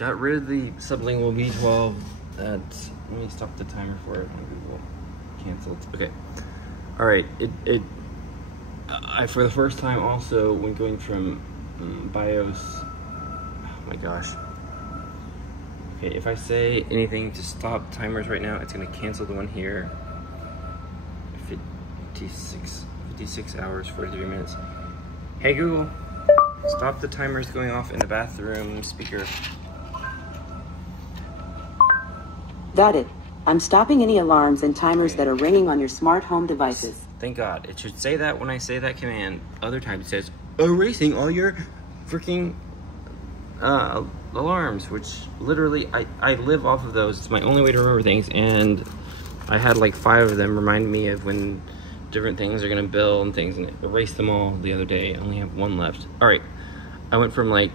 got rid of the sublingual B12 let me stop the timer for it on Google. Canceled. Okay. All right. I for the first time also when going from BIOS. Oh my gosh. Okay, if I say anything to stop timers right now, it's gonna cancel the one here. 56 hours, 43 minutes. Hey Google, stop the timers going off in the bathroom speaker. Got it. I'm stopping any alarms and timers that are ringing on your smart home devices. Thank God. It should say that when I say that command. Other times it says, erasing all your freaking alarms, which literally, I live off of those. It's my only way to remember things, and I had like 5 of them remind me of when different things are gonna bill and things, and I erased them all the other day. I only have 1 left. All right, I went from like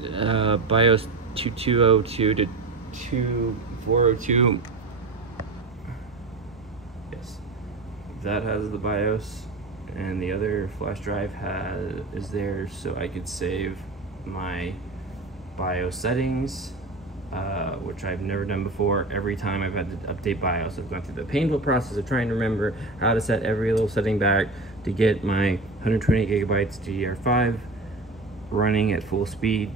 BIOS 2202 to 2402. Yes, that has the BIOS, and the other flash drive is there, so I could save my BIOS settings, which I've never done before. Every time I've had to update BIOS, I've gone through the painful process of trying to remember how to set every little setting back to get my 128 gigabytes DDR5 running at full speed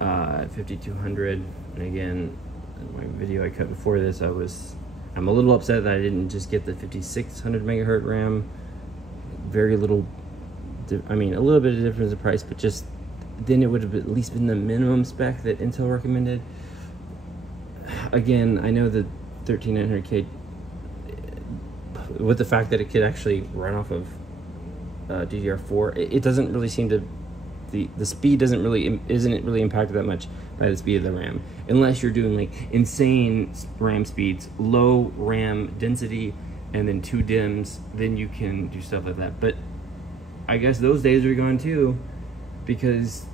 at 5200. And again, in my video I cut before this, I'm a little upset that I didn't just get the 5600 megahertz RAM. Very little, I mean, a little bit of difference in price, but just then it would have at least been the minimum spec that Intel recommended. Again, I know the 13900K, with the fact that it could actually run off of DDR4, it doesn't really seem to, the speed isn't really impacted that much by the speed of the RAM, unless you're doing like insane RAM speeds, low RAM density, and then 2 DIMMs, then you can do stuff like that. But I guess those days are gone too, because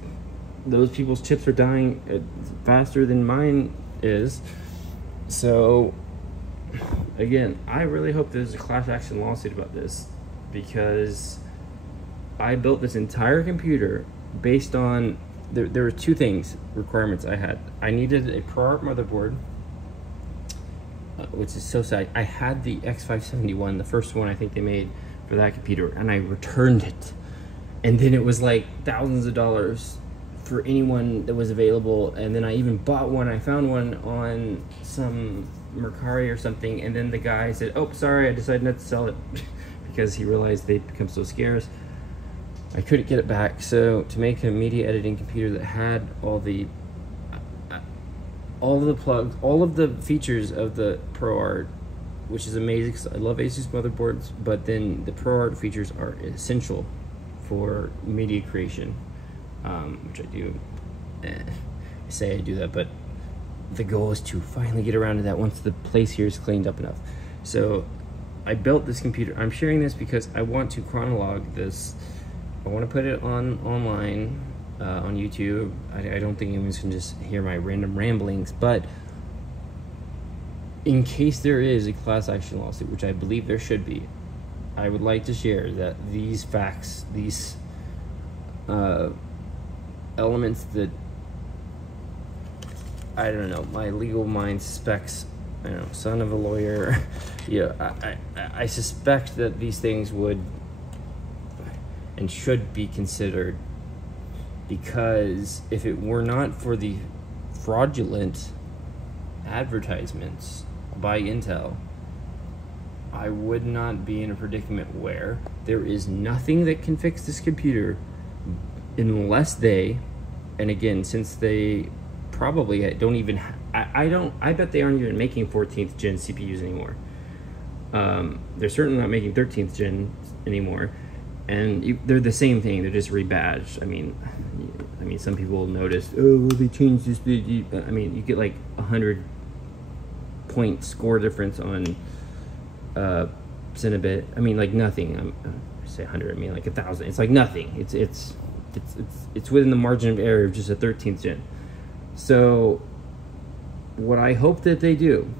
those people's chips are dying faster than mine is. So again, I really hope there's a class action lawsuit about this, because I built this entire computer based on, there were 2 requirements I had. I needed a ProArt motherboard, which is so sad. I had the X571, the first one I think they made for that computer, and I returned it. And then it was like thousands of dollars for anyone that was available. And then I even bought one. I found one on some Mercari or something. And then the guy said, oh, sorry, I decided not to sell it because he realized they'd become so scarce. I couldn't get it back. So to make a media editing computer that had all of the plugs, all of the features of the ProArt, which is amazing because I love Asus motherboards, but then the ProArt features are essential for media creation, which I do. I say I do that, but the goal is to finally get around to that once the place here is cleaned up enough. So I built this computer. I'm sharing this because I want to chronologue this. I want to put it online on YouTube. I don't think anyone's can just hear my random ramblings, but in case there is a class action lawsuit, which I believe there should be, I would like to share that these facts, these elements that, I don't know, my legal mind suspects, I don't know, son of a lawyer, yeah, I suspect that these things would and should be considered, because if it were not for the fraudulent advertisements by Intel, I would not be in a predicament where there is nothing that can fix this computer unless they, and again, since they probably don't even, I bet they aren't even making 14th gen CPUs anymore. They're certainly not making 13th gen anymore. And they're the same thing, they're just rebadged. I mean, some people notice, oh, well, they changed this. I mean, you get like 100-point score difference on Cinnabit. I mean, like nothing. I say 100, I mean like 1,000. It's like nothing. It's within the margin of error of just a 13th gen. So what I hope that they do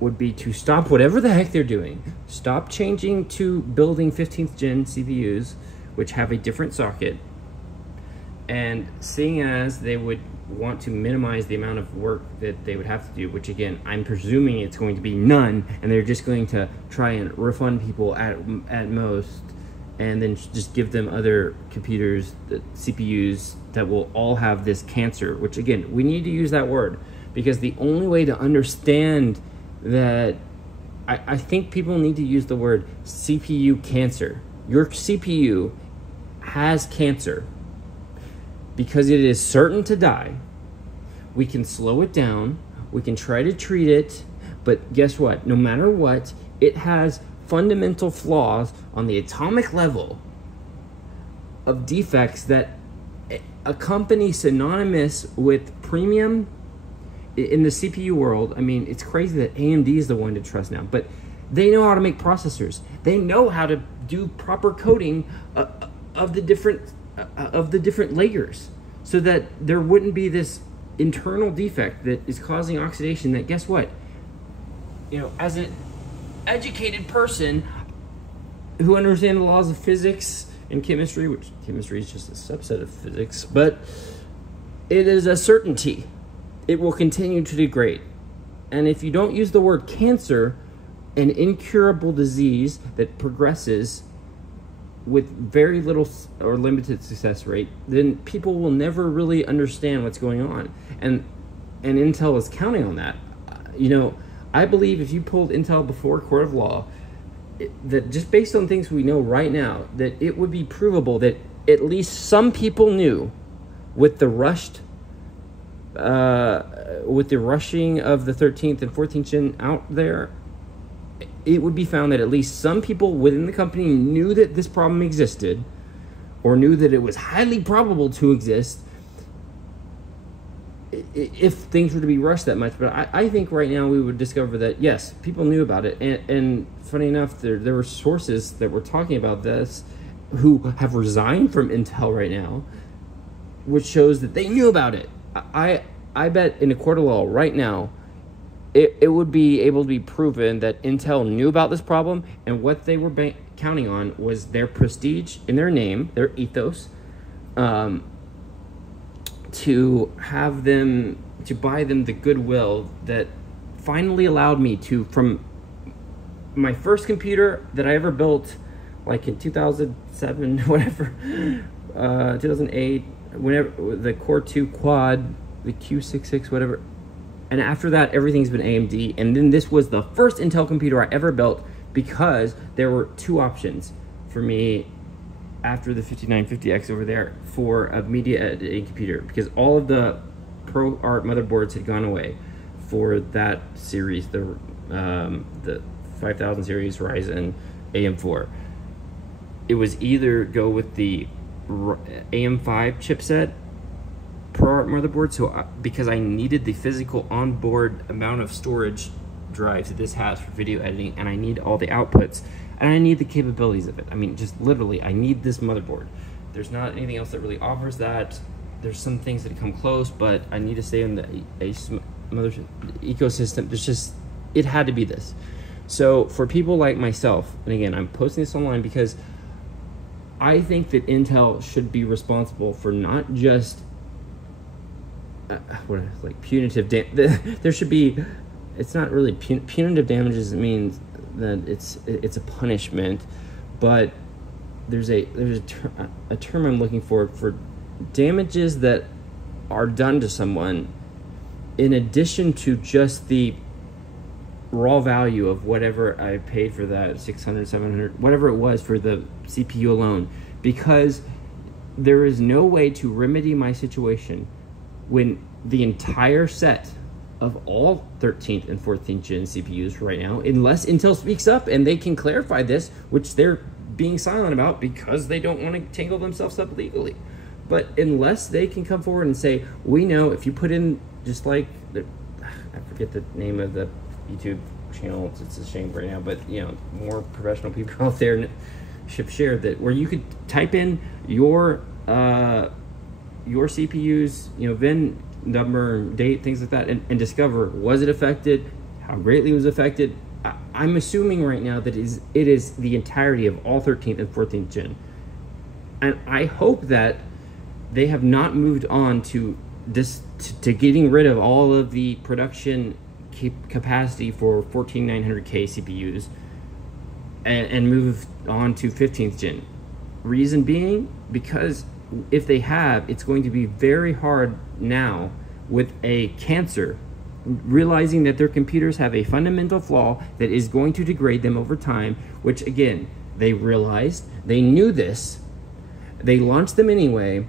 would be to stop whatever the heck they're doing. Stop changing to building 15th gen CPUs, which have a different socket, And seeing as they would want to minimize the amount of work that they would have to do, which again, I'm presuming it's going to be none, and they're just going to try and refund people at most, and then just give them other computers, the CPUs, that will all have this cancer, which again, we need to use that word, because the only way to understand that, I think people need to use the word CPU cancer. Your CPU has cancer because it is certain to die. We can slow it down, we can try to treat it, but guess what? No matter what, it has fundamental flaws on the atomic level of defects that a company synonymous with premium in the CPU world. I mean, it's crazy that AMD is the one to trust now, but they know how to make processors. They know how to do proper coding of the different layers, so that there wouldn't be this internal defect that is causing oxidation. That, guess what? You know, as an educated person who understands the laws of physics and chemistry, which chemistry is just a subset of physics, but it is a certainty. It will continue to degrade. And if you don't use the word cancer, an incurable disease that progresses with very little or limited success rate, then people will never really understand what's going on. And Intel is counting on that. You know, I believe if you pulled Intel before a court of law, that just based on things we know right now, that it would be provable that at least some people knew with the rushing of the 13th and 14th gen out there, it would be found that at least some people within the company knew that this problem existed, or knew that it was highly probable to exist if things were to be rushed that much. But I think right now we would discover that, yes, people knew about it. And funny enough, there were sources that were talking about this who have resigned from Intel right now, which shows that they knew about it. I bet in a court of law right now, it would be able to be proven that Intel knew about this problem, and what they were counting on was their prestige in their name, their ethos, to have them, to buy them the goodwill that finally allowed me to, from my first computer that I ever built, like in 2007, whatever, 2008, whenever, the Core 2 Quad, the Q66, whatever. And after that, everything's been AMD. And then this was the first Intel computer I ever built, because there were two options for me after the 5950X over there for a media editing computer, because all of the ProArt motherboards had gone away for that series, the 5000 series Ryzen AM4. It was either go with the AM5 chipset ProArt motherboard, so because I needed the physical onboard amount of storage drives that this has for video editing, and I need all the outputs, and I need the capabilities of it. I mean, just literally, I need this motherboard. There's not anything else that really offers that. There's some things that come close, but I need to stay in the mothership ecosystem. There's just, it had to be this. So for people like myself, and again, I'm posting this online because I think that Intel should be responsible for not just like punitive there should be, it's not really punitive damages. It means that it's a punishment, but there's a term I'm looking for damages that are done to someone in addition to just the raw value of whatever I paid for that, 600, 700, whatever it was for the CPU alone, because there is no way to remedy my situation when the entire set of all 13th and 14th gen CPUs right now, unless Intel speaks up and they can clarify this, which they're being silent about because they don't want to tangle themselves up legally. But unless they can come forward and say, we know if you put in, just like, I forget the name of the YouTube channel, it's a shame right now, but you know, more professional people out there should share that, where you could type in your CPU's, you know, VIN number, date, things like that, and discover, was it affected, how greatly it was affected. I'm assuming right now that it is the entirety of all 13th and 14th gen, and I hope that they have not moved on to this, to getting rid of all of the production capacity for 14900K CPUs and move on to 15th gen. Reason being, because if they have, it's going to be very hard now with a cancer, realizing that their computers have a fundamental flaw that is going to degrade them over time, which again, they realized, they knew this, they launched them anyway,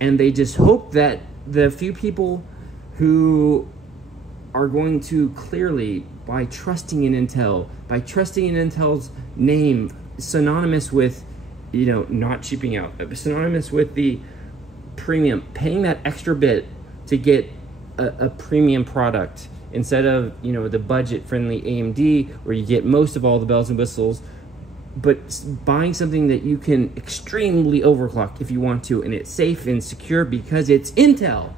and they just hope that the few people who are going to clearly, by trusting in Intel, by trusting in Intel's name, synonymous with, you know, not cheaping out, synonymous with the premium, paying that extra bit to get a premium product instead of, you know, the budget-friendly AMD where you get most of all the bells and whistles, but buying something that you can extremely overclock if you want to, and it's safe and secure because it's Intel.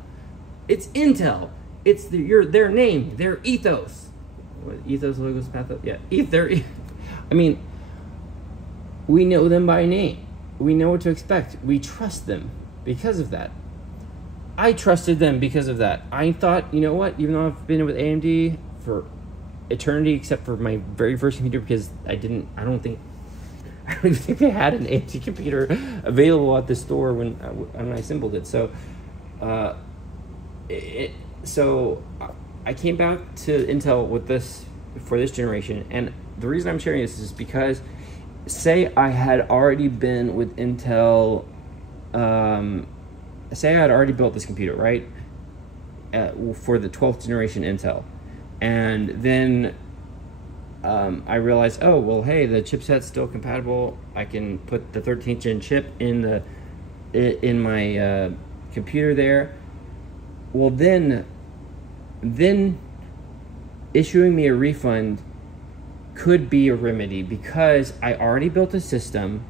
It's Intel. It's their name, their ethos. What, ethos, logos, pathos? Yeah, I mean, we know them by name. We know what to expect. We trust them because of that. I trusted them because of that. I thought, you know what, even though I've been with AMD for eternity, except for my very first computer, because I don't even think they had an AMD computer available at the store when I assembled it. So, so I came back to Intel with this for this generation, and the reason I'm sharing this is because, say I had already been with Intel, say I had already built this computer, right, for the 12th generation Intel, and then I realized, oh, well, hey, the chipset's still compatible. I can put the 13th gen chip in my computer there. Well, then issuing me a refund could be a remedy, because I already built a system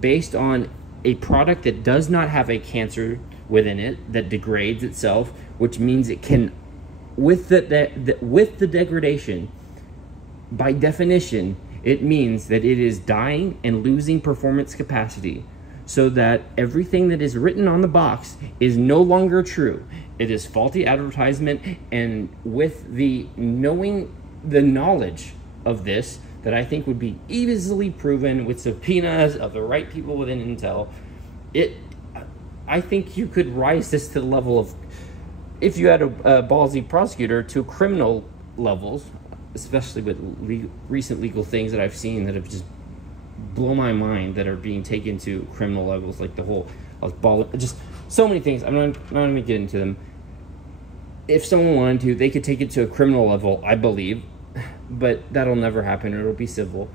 based on a product that does not have a cancer within it, that degrades itself, which means it can, with the degradation, by definition, it means that it is dying and losing performance capacity, so that everything that is written on the box is no longer true. It is faulty advertisement, and with the knowledge of this, that I think would be easily proven with subpoenas of the right people within Intel, I think you could rise this to the level of, if you had a ballsy prosecutor, to criminal levels, especially with recent legal things that I've seen that have just blown my mind, that are being taken to criminal levels, like the whole just so many things. I'm not going to get into them. If someone wanted to, they could take it to a criminal level, I believe, but that'll never happen. It'll be civil.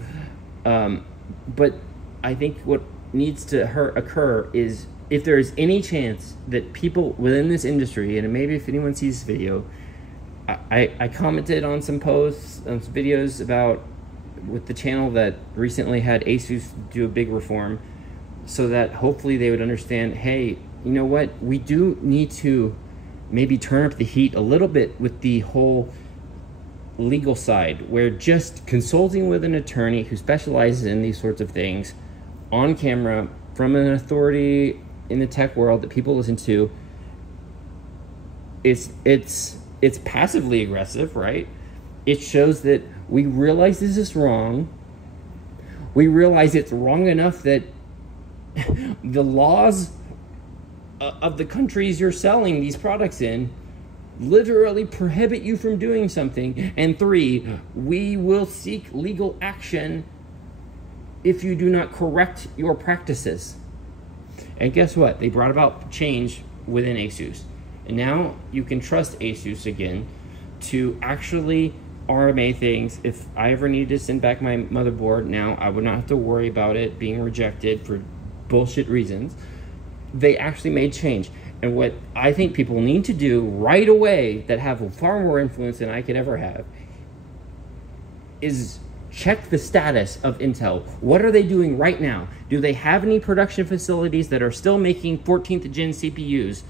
But I think what needs to occur is, if there is any chance that people within this industry, and maybe if anyone sees this video, I commented on some posts, on some videos about, with the channel that recently had Asus do a big reform, so that hopefully they would understand, hey, you know what, we do need to maybe turn up the heat a little bit with the whole legal side, where just consulting with an attorney who specializes in these sorts of things on camera from an authority in the tech world that people listen to, it's passively aggressive, right? It shows that we realize this is wrong. We realize it's wrong enough that the laws of the countries you're selling these products in literally prohibit you from doing something. And 3, we will seek legal action if you do not correct your practices. And guess what? They brought about change within Asus. And now you can trust Asus again to actually RMA things. If I ever needed to send back my motherboard now, I would not have to worry about it being rejected for bullshit reasons. They actually made change. And what I think people need to do right away, that have far more influence than I could ever have, is check the status of Intel. What are they doing right now? Do they have any production facilities that are still making 14th gen CPUs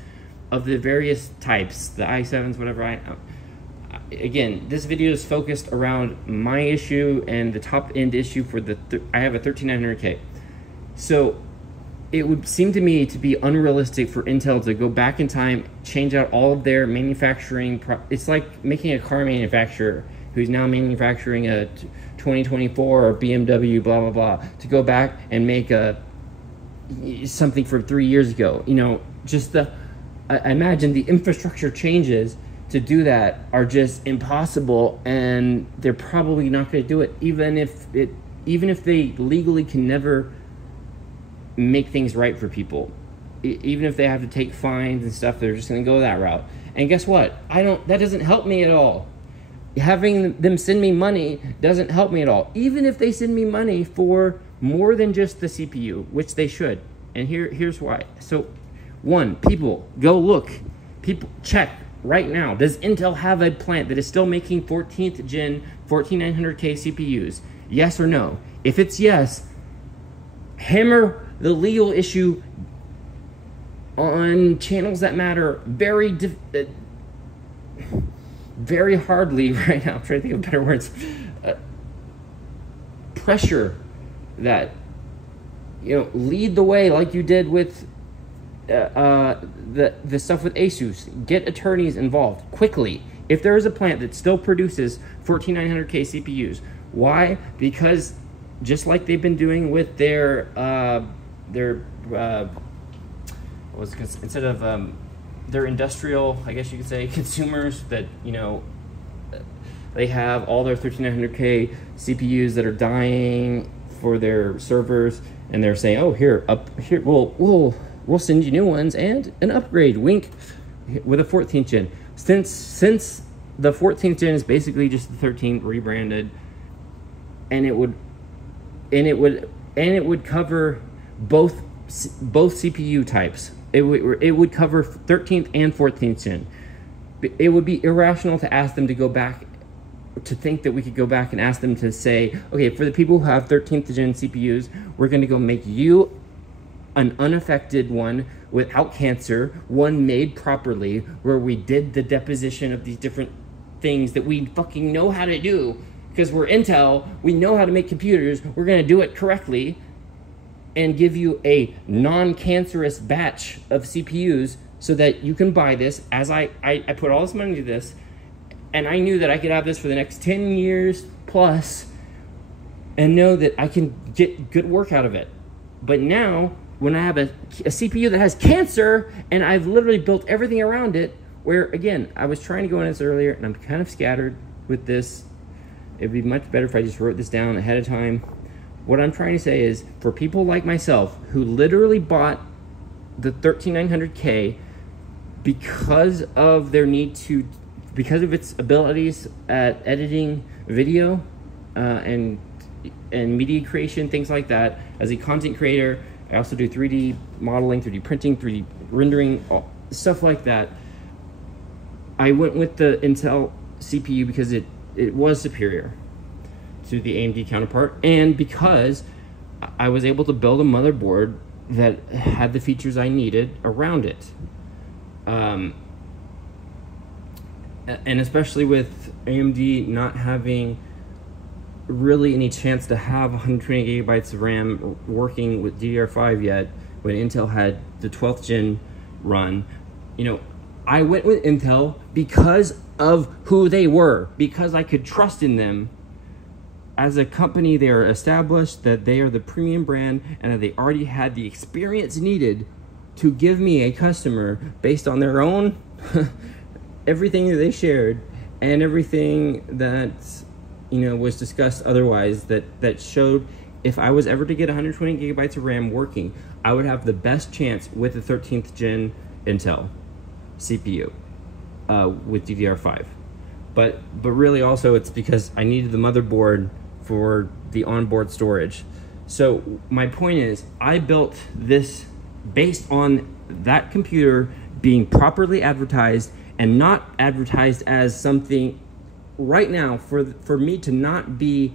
of the various types, the i7s, whatever? Again, this video is focused around my issue and the top end issue for I have a 13900K. So it would seem to me to be unrealistic for Intel to go back in time, change out all of their manufacturing. It's like making a car manufacturer who's now manufacturing a 2024 or BMW, blah, blah, blah, to go back and make something from 3 years ago. You know, just I imagine the infrastructure changes to do that are just impossible, and they're probably not going to do it, even if they legally can never make things right for people. Even if they have to take fines and stuff, they're just going to go that route. And guess what? That doesn't help me at all. Having them send me money doesn't help me at all. Even if they send me money for more than just the CPU, which they should. And here's why. So, one, people, go look. People, check right now. Does Intel have a plant that is still making 14th gen 14900K CPUs? Yes or no? If it's yes, hammer the legal issue on channels that matter very hardly right now. I'm trying to think of better words. Pressure that, you know, lead the way like you did with the stuff with Asus. Get attorneys involved quickly. If there is a plant that still produces 14900K CPUs, why? Because just like they've been doing with their instead of their industrial, I guess you could say, consumers that, you know, they have all their 13900K CPUs that are dying for their servers, and they're saying, oh, here we'll send you new ones and an upgrade, wink, with a 14th gen. Since the 14th gen is basically just the 13th rebranded, and it would cover both CPU types. It would cover 13th and 14th gen. It would be irrational to ask them to go back, to think that we could go back and ask them to say, okay, for the people who have 13th gen CPUs, we're going to go make you an unaffected one without cancer, one made properly, where we did the deposition of these different things that we fucking know how to do, because we're Intel, we know how to make computers, we're going to do it correctly, and give you a non-cancerous batch of CPUs so that you can buy this. As I put all this money into this, and I knew that I could have this for the next 10 years plus and know that I can get good work out of it. But now, when I have a CPU that has cancer, and I've literally built everything around it, where, again, I was trying to go into this earlier, and I'm kind of scattered with this. It'd be much better if I just wrote this down ahead of time. What I'm trying to say is, for people like myself who literally bought the 13900K because of their need to, because of its abilities at editing video and media creation, things like that. As a content creator, I also do 3D modeling, 3D printing, 3D rendering, stuff like that. I went with the Intel CPU because it was superior to the AMD counterpart, and because I was able to build a motherboard that had the features I needed around it. And especially with AMD not having really any chance to have 120 gigabytes of RAM working with DDR5 yet, when Intel had the 12th gen run, you know, I went with Intel because of who they were, because I could trust in them. As a company, they are established, that they are the premium brand, and that they already had the experience needed to give me a customer based on their own everything that they shared and everything that, you know, was discussed otherwise, that showed if I was ever to get 120 gigabytes of RAM working, I would have the best chance with the 13th gen Intel CPU with DDR5. But really also it's because I needed the motherboard for the onboard storage. So my point is, I built this based on that computer being properly advertised, and not advertised as something right now for me to not be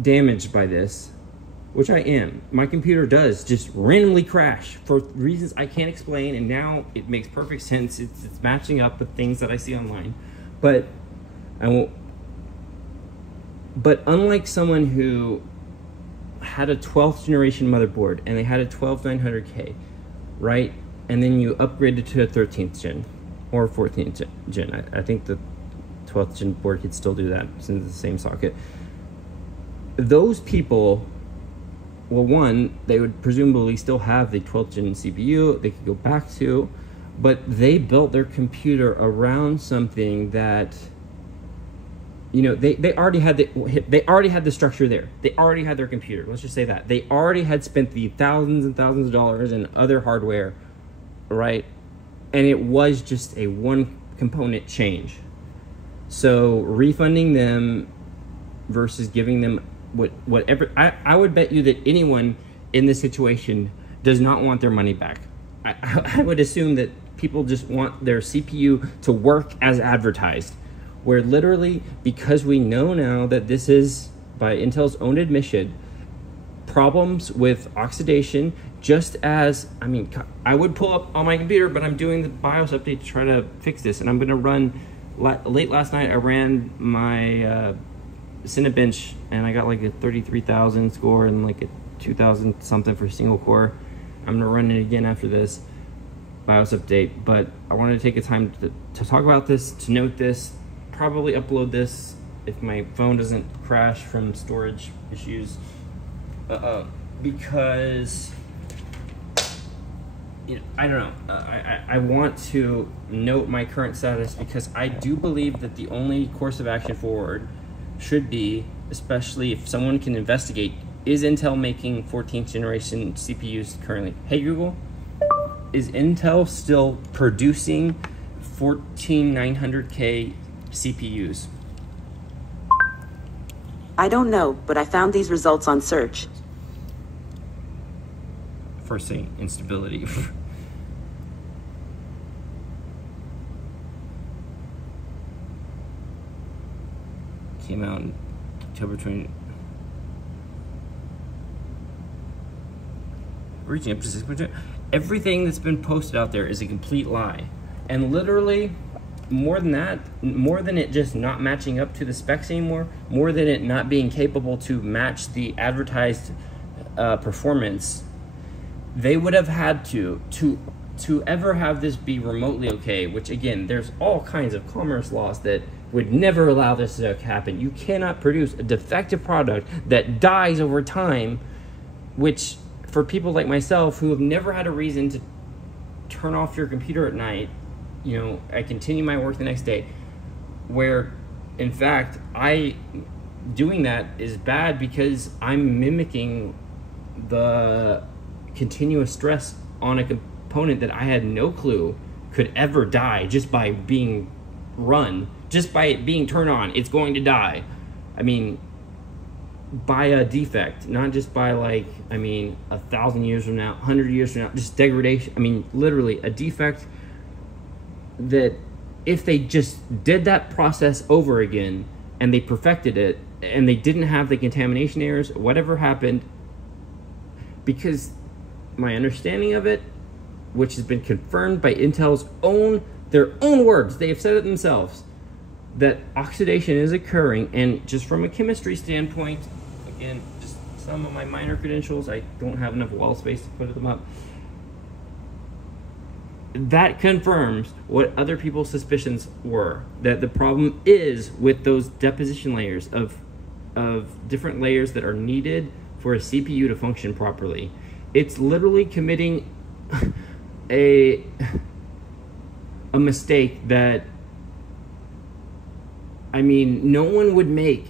damaged by this, which I am. My computer does just randomly crash for reasons I can't explain, and now it makes perfect sense. It's matching up with things that I see online. But I won't. But unlike someone who had a 12th generation motherboard and they had a 12900K, right? And then you upgraded to a 13th gen or 14th gen. I think the 12th gen board could still do that since it's the same socket. Those people, well, one, they would presumably still have the 12th gen CPU they could go back to, but they built their computer around something that, you know, they already had the structure there. They already had their computer. Let's just say that. They already had spent the thousands and thousands of dollars in other hardware, right? And it was just a one component change. So refunding them versus giving them whatever, I would bet you that anyone in this situation does not want their money back. I would assume that people just want their CPU to work as advertised, where literally, because we know now that this is, by Intel's own admission, problems with oxidation, just as, I mean, I would pull up on my computer, but I'm doing the BIOS update to try to fix this, and I'm gonna run, late last night I ran my Cinebench, and I got like a 33,000 score and like a 2,000 something for single core. I'm gonna run it again after this BIOS update, but I wanted to take a time to talk about this, to note this, probably upload this if my phone doesn't crash from storage issues, because, you know, I don't know, I want to note my current status, because I do believe that the only course of action forward should be, especially if someone can investigate, is Intel making 14th generation CPUs currently? Hey Google, is Intel still producing 14900K CPUs? I don't know, but I found these results on search. First thing, instability. Came out in October 20. Reaching up to 6%. Everything that's been posted out there is a complete lie. And literally, more than that, more than it just not matching up to the specs anymore, more than it not being capable to match the advertised performance, they would have had to ever have this be remotely okay, which again, there's all kinds of commerce laws that would never allow this to happen. You cannot produce a defective product that dies over time, which for people like myself who have never had a reason to turn off your computer at night, you know, I continue my work the next day, where in fact doing that is bad because I'm mimicking the continuous stress on a component that I had no clue could ever die just by being run, just by it being turned on. It's going to die. I mean, by a defect, not just by like, I mean, 1,000 years from now, 100 years from now, just degradation. I mean, literally a defect that if they just did that process over again and they perfected it and they didn't have the contamination errors, whatever happened, because my understanding of it, which has been confirmed by Intel's their own words, they have said it themselves, that oxidation is occurring. And just from a chemistry standpoint, again, just some of my minor credentials, I don't have enough wall space to put them up, that confirms what other people's suspicions were, that the problem is with those deposition layers of different layers that are needed for a CPU to function properly. It's literally committing a mistake that, I mean, no one would make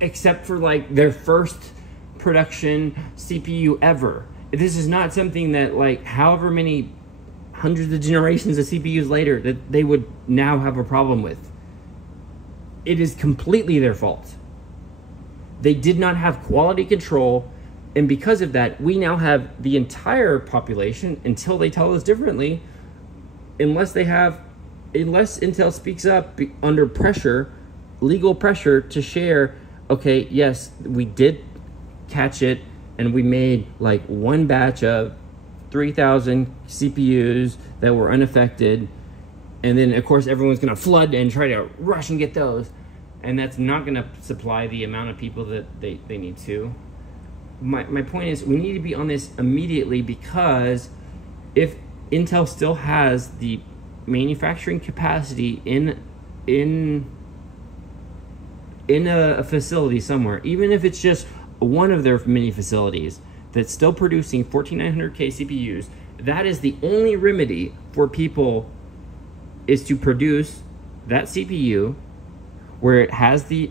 except for like their first production CPU ever. This is not something that, like, however many hundreds of generations of CPUs later, that they would now have a problem with. It is completely their fault. They did not have quality control, and because of that, we now have the entire population, until they tell us differently, unless Intel speaks up under pressure, legal pressure, to share, okay, yes, we did catch it, and we made like one batch of 3,000 CPUs that were unaffected, and then of course everyone's gonna flood and try to rush and get those, and that's not gonna supply the amount of people that they need to. my point is we need to be on this immediately, because if Intel still has the manufacturing capacity in a facility somewhere, even if it's just one of their many facilities that's still producing 14900K CPUs, that is the only remedy for people, is to produce that CPU where it has the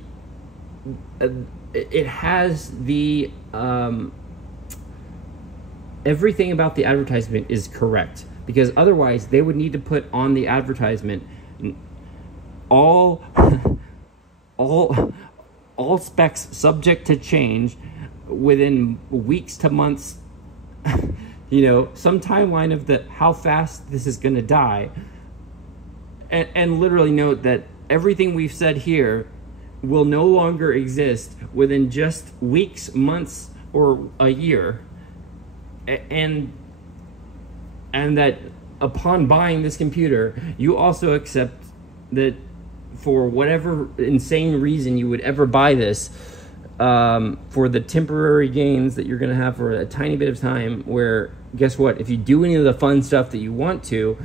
everything about the advertisement is correct, because otherwise they would need to put on the advertisement all specs subject to change within weeks to months, some timeline of how fast this is going to die, and literally note that everything we've said here will no longer exist within just weeks, months, or a year, and that upon buying this computer, you also accept that for whatever insane reason you would ever buy this, for the temporary gains that you're going to have for a tiny bit of time, where guess what, if you do any of the fun stuff that you want to,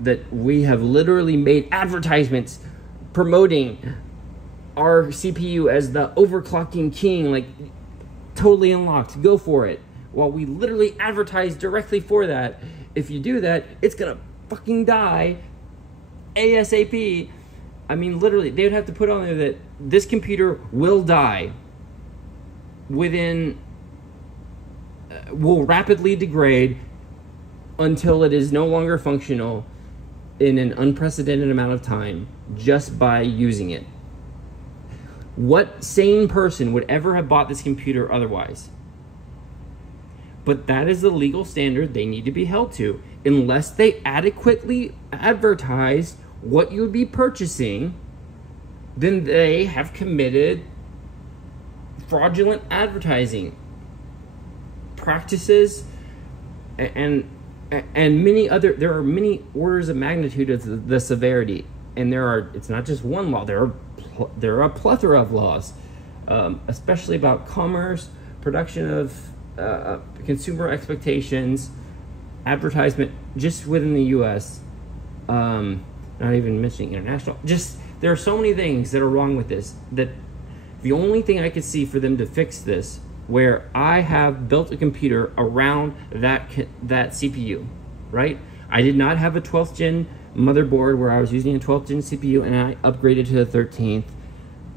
that we have literally made advertisements promoting our CPU as the overclocking king, like totally unlocked, go for it, while we literally advertise directly for that. If you do that, it's gonna fucking die ASAP. I mean, literally, they would have to put on there that this computer will die within, will rapidly degrade until it is no longer functional in an unprecedented amount of time just by using it. What sane person would ever have bought this computer otherwise? But that is the legal standard they need to be held to. Unless they adequately advertise what you would be purchasing, then they have committed fraudulent advertising practices, and many other, there are many orders of magnitude of the severity, and it's not just one law, there are a plethora of laws, especially about commerce, production of consumer expectations, advertisement, just within the US, not even mentioning international. Just, there are so many things that are wrong with this, that the only thing I could see for them to fix this, where I have built a computer around that CPU, right? I did not have a 12th gen motherboard where I was using a 12th gen CPU and I upgraded to the 13th,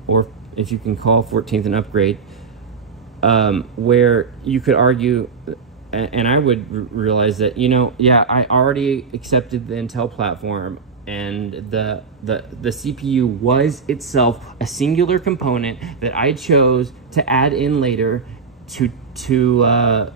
or if you can call 14th an upgrade, where you could argue, and I would realize that, yeah, I already accepted the Intel platform, and the CPU was itself a singular component that I chose to add in later to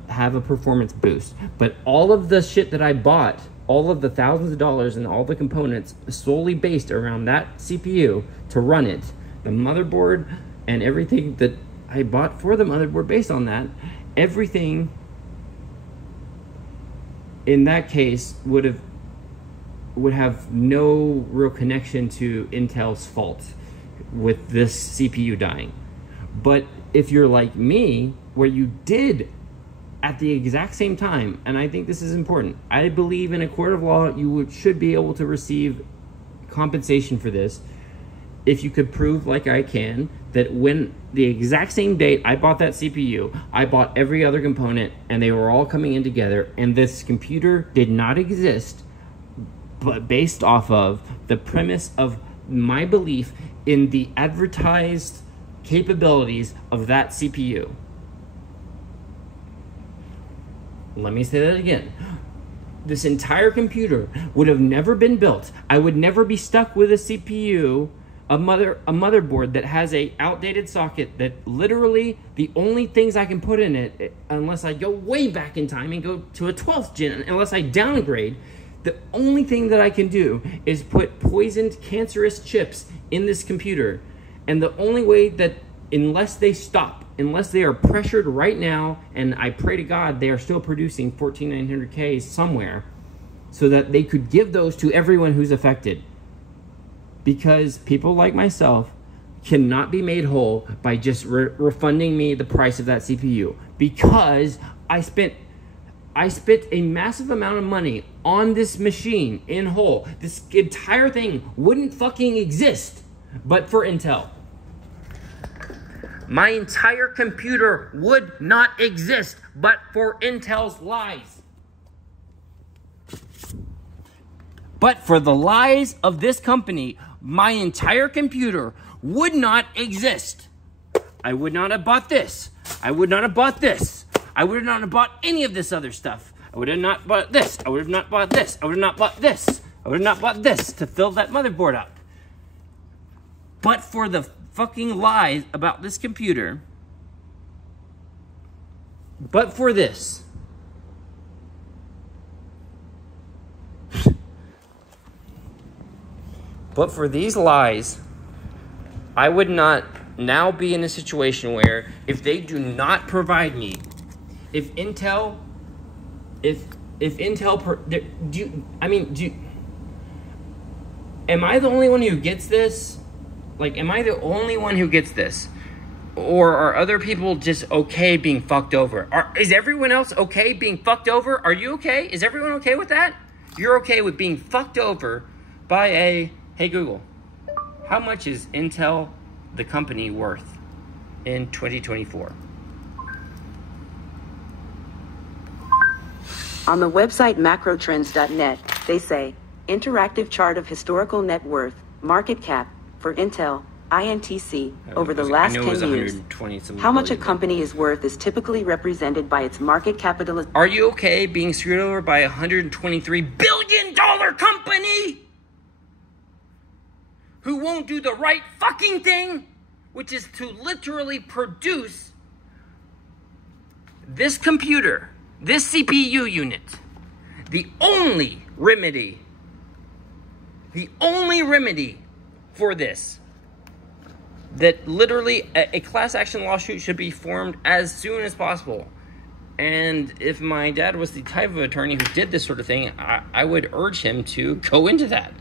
have a performance boost. But all of the shit that I bought, all of the thousands of dollars and all the components solely based around that CPU to run it, the motherboard and everything that I bought for the motherboard based on that, everything in that case would have no real connection to Intel's fault with this CPU dying. But if you're like me, where you did at the exact same time, and I think this is important, I believe in a court of law you should be able to receive compensation for this if you could prove, like I can, that when the exact same date I bought that CPU, I bought every other component and they were all coming in together, and this computer did not exist but based off of the premise of my belief in the advertised capabilities of that CPU. Let me say that again. This entire computer would have never been built. I would never be stuck with a CPU, a motherboard that has a outdated socket that literally the only things I can put in it, unless I go way back in time and go to a 12th gen, unless I downgrade, the only thing that I can do is put poisoned, cancerous chips in this computer. And the only way that, unless they stop, unless they are pressured right now, and I pray to God they are still producing 14900Ks somewhere, so that they could give those to everyone who's affected. Because people like myself cannot be made whole by just refunding me the price of that CPU, because I spent a massive amount of money on this machine in whole. This entire thing wouldn't fucking exist but for Intel. My entire computer would not exist but for Intel's lies. But for the lies of this company, my entire computer would not exist. I would not have bought this. I would not have bought this. I would not have bought any of this other stuff. I would have not bought this. I would have not bought this. I would have not bought this. I would have not bought this to fill that motherboard up. But for the fucking lies about this computer, but for this, but for these lies, I would not now be in a situation where if they do not provide me, if Intel, am I the only one who gets this? Like, am I the only one who gets this? Or are other people just okay being fucked over? Is everyone else okay being fucked over? Are you okay? Is everyone okay with that? You're okay with being fucked over by a, hey Google, how much is Intel, the company, worth in 2024? On the website macrotrends.net, they say, interactive chart of historical net worth, market cap, for Intel, INTC, over the last 10 years. How much a company is worth is typically represented by its market capitalization. Are you okay being screwed over by a $123 billion company who won't do the right fucking thing, which is to literally produce this computer, this CPU unit? The only remedy for this, that literally a class action lawsuit should be formed as soon as possible. And if my dad was the type of attorney who did this sort of thing, I would urge him to go into that.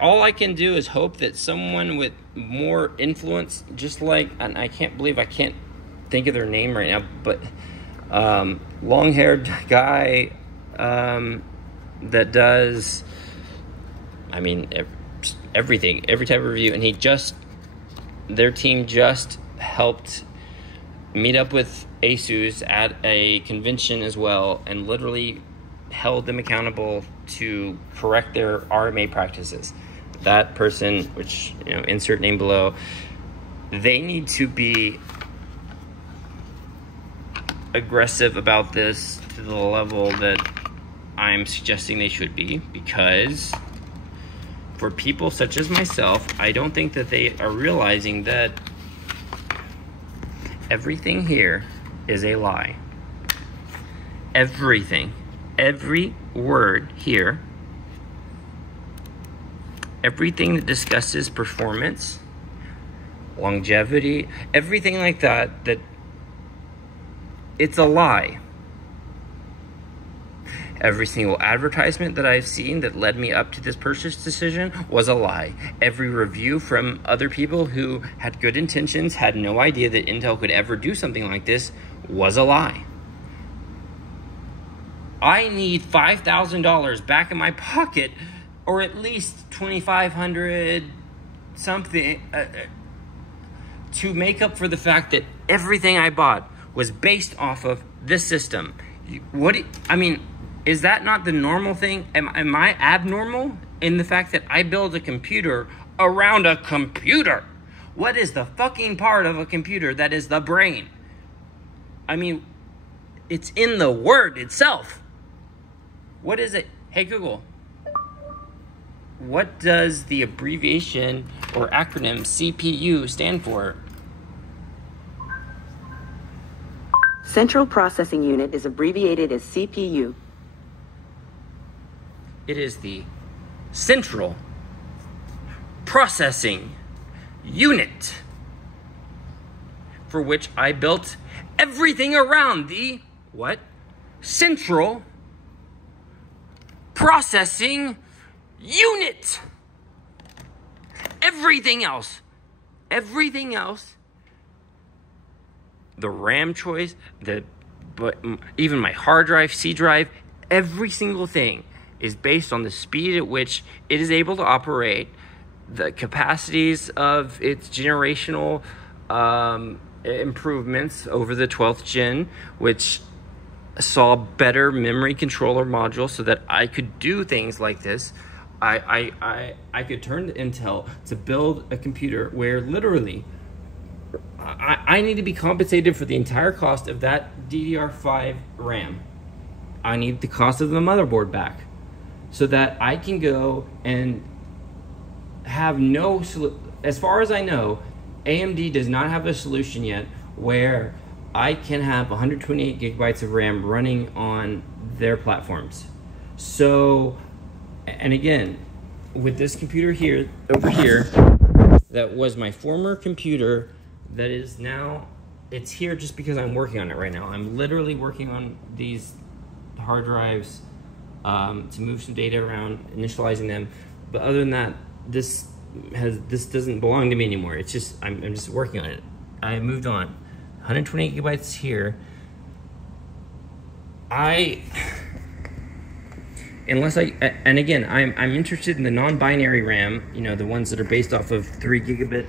All I can do is hope that someone with more influence, just like, and I can't believe I can't think of their name right now, but long-haired guy that does, I mean, everything, every type of review, and their team just helped meet up with ASUS at a convention as well, and literally held them accountable to correct their RMA practices. That person, which, insert name below, they need to be aggressive about this to the level that I'm suggesting they should be, because for people such as myself, I don't think that they are realizing that everything here is a lie. Everything. Every word here, everything that discusses performance, longevity, everything like that it's a lie. Every single advertisement that I've seen that led me up to this purchase decision was a lie. Every review from other people who had good intentions, had no idea that Intel could ever do something like this, was a lie. I need $5,000 back in my pocket, or at least $2,500 something, to make up for the fact that everything I bought was based off of this system. Is that not the normal thing? Am I abnormal in the fact that I build a computer around a computer? What is the fucking part of a computer that is the brain? It's in the word itself. What is it? Hey Google, what does the abbreviation or acronym CPU stand for? Central Processing Unit is abbreviated as CPU. It is the Central Processing Unit, for which I built everything around the, what? Central processing unit. Everything else, the RAM choice, but even my hard drive, C drive, every single thing is based on the speed at which it is able to operate, the capacities of its generational improvements over the 12th gen, which saw better memory controller modules so that I could do things like this. I could turn to Intel to build a computer where literally I need to be compensated for the entire cost of that DDR5 RAM. I need the cost of the motherboard back so that I can go and have no, as far as I know, AMD does not have a solution yet where I can have 128 gigabytes of RAM running on their platforms. So, and again, with this computer here, over here, that was my former computer that is now, it's here just because I'm working on it right now. I'm literally working on these hard drives to move some data around, initializing them. But other than that, this doesn't belong to me anymore. It's just, I'm just working on it. I moved on. 128 gigabytes here. And again, I'm interested in the non-binary RAM, you know, the ones that are based off of 3 gigabyte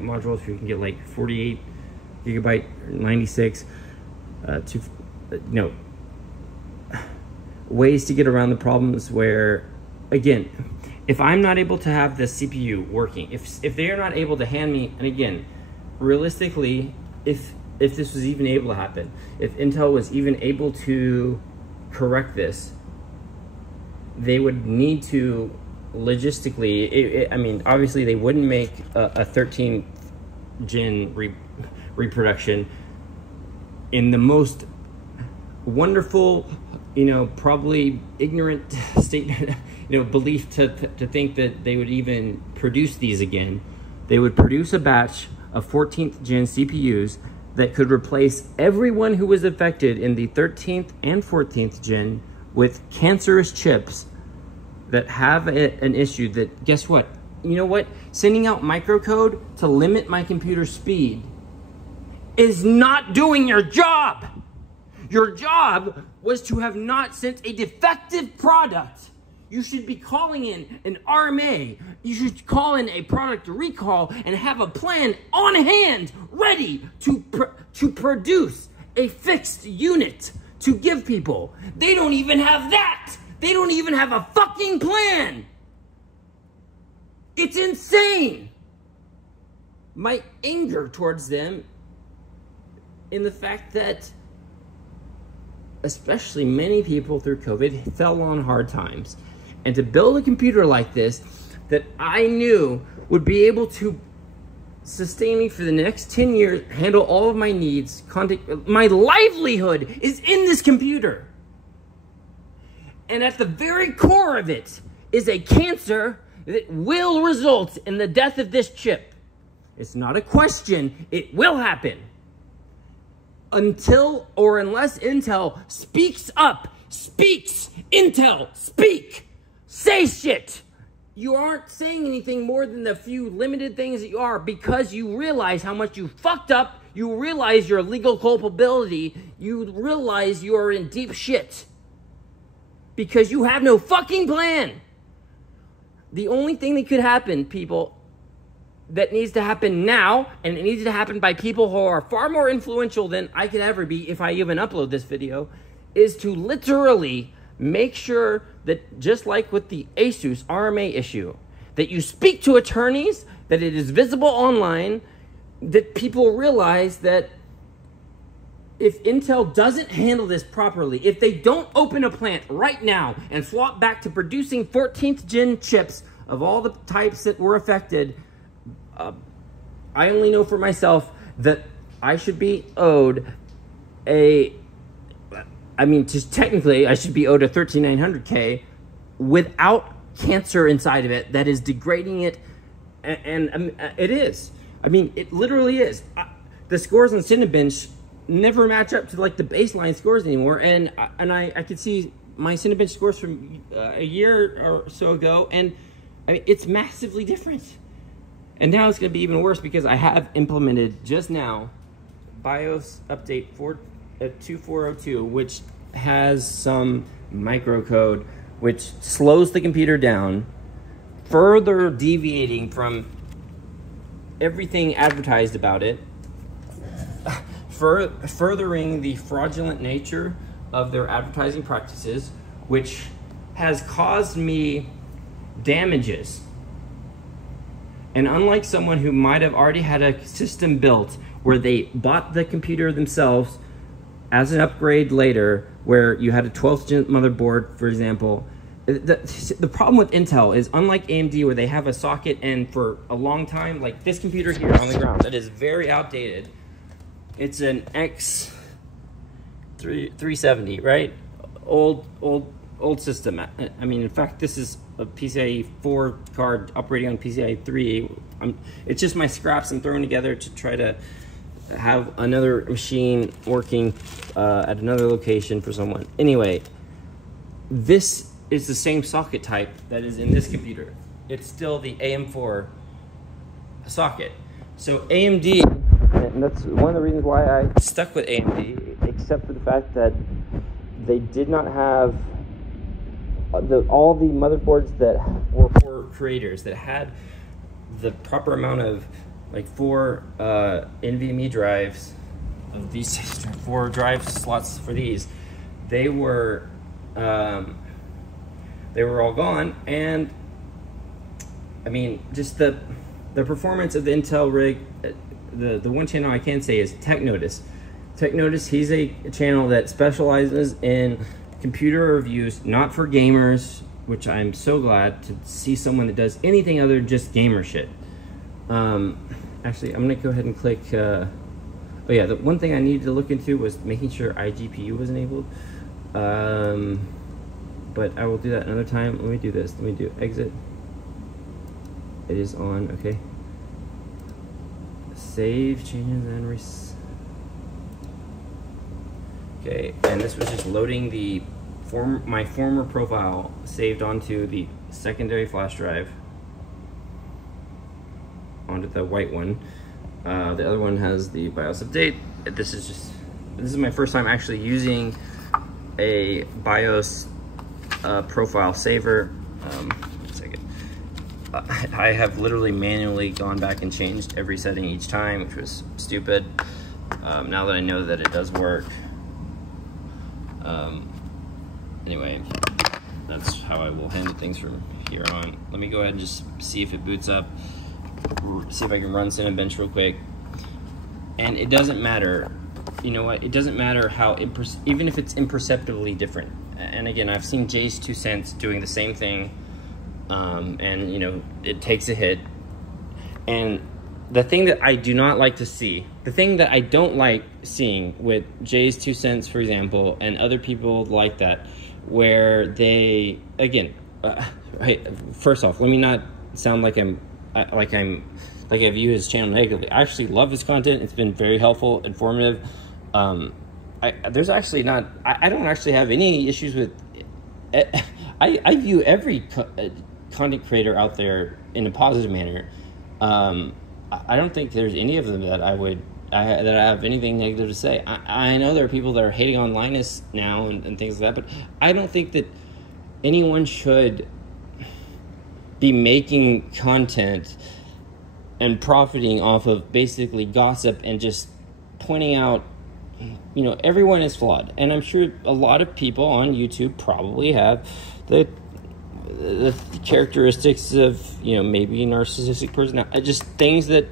modules, where you can get like 48 gigabyte, 96, ways to get around the problems where, again, if I'm not able to have the CPU working, if they are not able to hand me, and again, realistically, if this was even able to happen, if Intel was even able to correct this, they would need to logistically, I mean, obviously they wouldn't make a 13th gen reproduction in the most wonderful, you know, probably ignorant state, you know, belief to think that they would even produce these again. They would produce a batch of 14th gen CPUs that could replace everyone who was affected in the 13th and 14th gen with cancerous chips that have an issue that, guess what? You know what? Sending out microcode to limit my computer speed is not doing your job. Your job was to have not sent a defective product. You should be calling in an RMA. You should call in a product recall and have a plan on hand ready to produce a fixed unit to give people. They don't even have that. They don't even have a fucking plan. It's insane. My anger towards them in the fact that especially many people through COVID fell on hard times. And to build a computer like this that I knew would be able to sustain me for the next 10 years, handle all of my needs, my livelihood is in this computer. And at the very core of it is a cancer that will result in the death of this chip. It's not a question, it will happen. Until or unless Intel speaks up, Intel, speak, say shit. You aren't saying anything more than the few limited things that you are because you realize how much you fucked up, you realize your legal culpability, you realize you are in deep shit. Because you have no fucking plan. The only thing that could happen, people, that needs to happen now, and it needs to happen by people who are far more influential than I could ever be if I even upload this video, is to literally make sure that, just like with the Asus RMA issue, that you speak to attorneys, that it is visible online, that people realize that if Intel doesn't handle this properly, if they don't open a plant right now and swap back to producing 14th gen chips of all the types that were affected, I only know for myself that I should be owed just technically I should be owed a 13900K without cancer inside of it that is degrading it, and it is. I mean, it literally is. The scores on Cinebench never match up to like the baseline scores anymore, and I could see my Cinebench scores from a year or so ago, and I mean, it's massively different. And now it's going to be even worse because I have implemented just now BIOS update 2402, which has some microcode which slows the computer down, further deviating from everything advertised about it, furthering the fraudulent nature of their advertising practices, which has caused me damages. And unlike someone who might have already had a system built where they bought the computer themselves as an upgrade later, where you had a 12th gen motherboard, for example, the problem with Intel is, unlike AMD where they have a socket, and for a long time, like this computer here on the ground, that is very outdated. It's an X370, right? Old system. I mean, in fact, this is a PCIe 4 card operating on PCIe 3. It's just my scraps I'm throwing together to try to have another machine working at another location for someone. Anyway, this is the same socket type that is in this computer. It's still the AM4 socket. So AMD, and that's one of the reasons why I stuck with AMD, except for the fact that they did not have all the motherboards that were for creators, that had the proper amount of like 4 NVMe drives, of these 4 drive slots for these. They were all gone, and I mean, just the performance of the Intel rig. The one channel I can say is TechNotice. TechNotice, he's a channel that specializes in computer reviews, not for gamers, which I'm so glad to see someone that does anything other than just gamer shit. Actually, I'm gonna go ahead and click, oh yeah, the one thing I needed to look into was making sure iGPU was enabled. But I will do that another time. Let me do this. Let me do exit. It is on, okay. Save changes and okay, and this was just loading the my former profile saved onto the secondary flash drive, onto the white one. The other one has the BIOS update. This is my first time actually using a BIOS profile saver. One second. I have literally manually gone back and changed every setting each time, which was stupid. Now that I know that it does work. Anyway, that's how I will handle things from here on. Let me go ahead and just see if it boots up. See if I can run Cinebench real quick. And it doesn't matter. You know what? It doesn't matter how, even if it's imperceptibly different. And again, I've seen Jay's 2 cents doing the same thing. And you know, it takes a hit. And the thing that I do not like to see, the thing that I don't like seeing with Jay's 2 cents, for example, and other people like that, where they, again, right, first off, let me not sound like I view his channel negatively. I actually love his content. It's been very helpful, informative. There's actually not, I don't actually have any issues with, I view every content creator out there in a positive manner. I don't think there's any of them that I have anything negative to say. I know there are people that are hating on Linus now and things like that, but I don't think that anyone should be making content and profiting off of basically gossip and just pointing out, you know, everyone is flawed. And I'm sure a lot of people on YouTube probably have the characteristics of, you know, maybe narcissistic personality, just things that,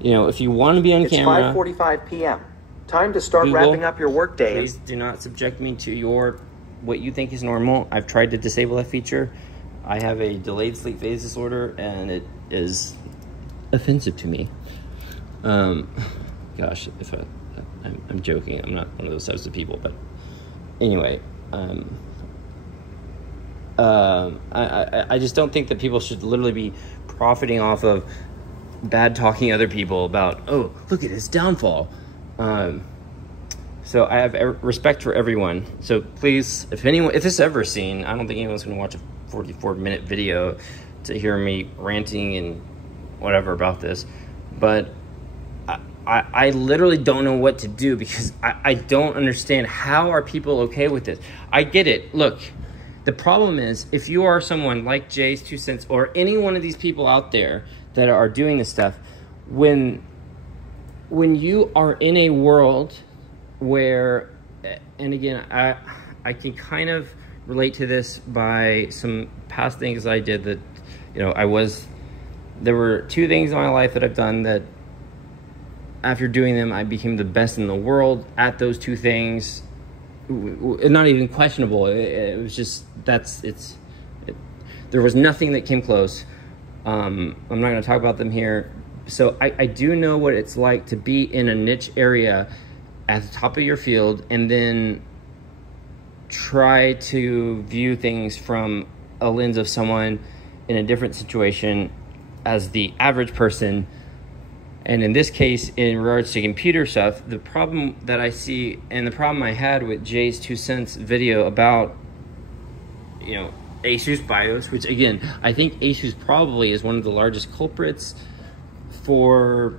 you know, if you want to be on camera. It's 5:45 p.m. Time to start wrapping up your workday. Please do not subject me to what you think is normal. I've tried to disable that feature. I have a delayed sleep phase disorder, and it is offensive to me. Gosh, if I'm joking. I'm not one of those types of people, but anyway, I just don't think that people should literally be profiting off of bad talking other people about, oh, look at his downfall. So I have respect for everyone. So please, if this is ever seen, I don't think anyone's going to watch a 44-minute video to hear me ranting and whatever about this. But I literally don't know what to do, because I don't understand, how are people okay with this? I get it. Look, the problem is, if you are someone like Jay's 2 cents or any one of these people out there that are doing this stuff, when you are in a world where, and again, I can kind of relate to this by some past things I did that, there were 2 things in my life that I've done that after doing them, I became the best in the world at those 2 things. Not even questionable. It was just, there was nothing that came close. I'm not going to talk about them here. So I do know what it's like to be in a niche area at the top of your field, and then try to view things from a lens of someone in a different situation as the average person. And in this case, in regards to computer stuff, the problem that I see, and the problem I had with Jay's 2 cents video about, ASUS BIOS, which again, I think ASUS probably is one of the largest culprits for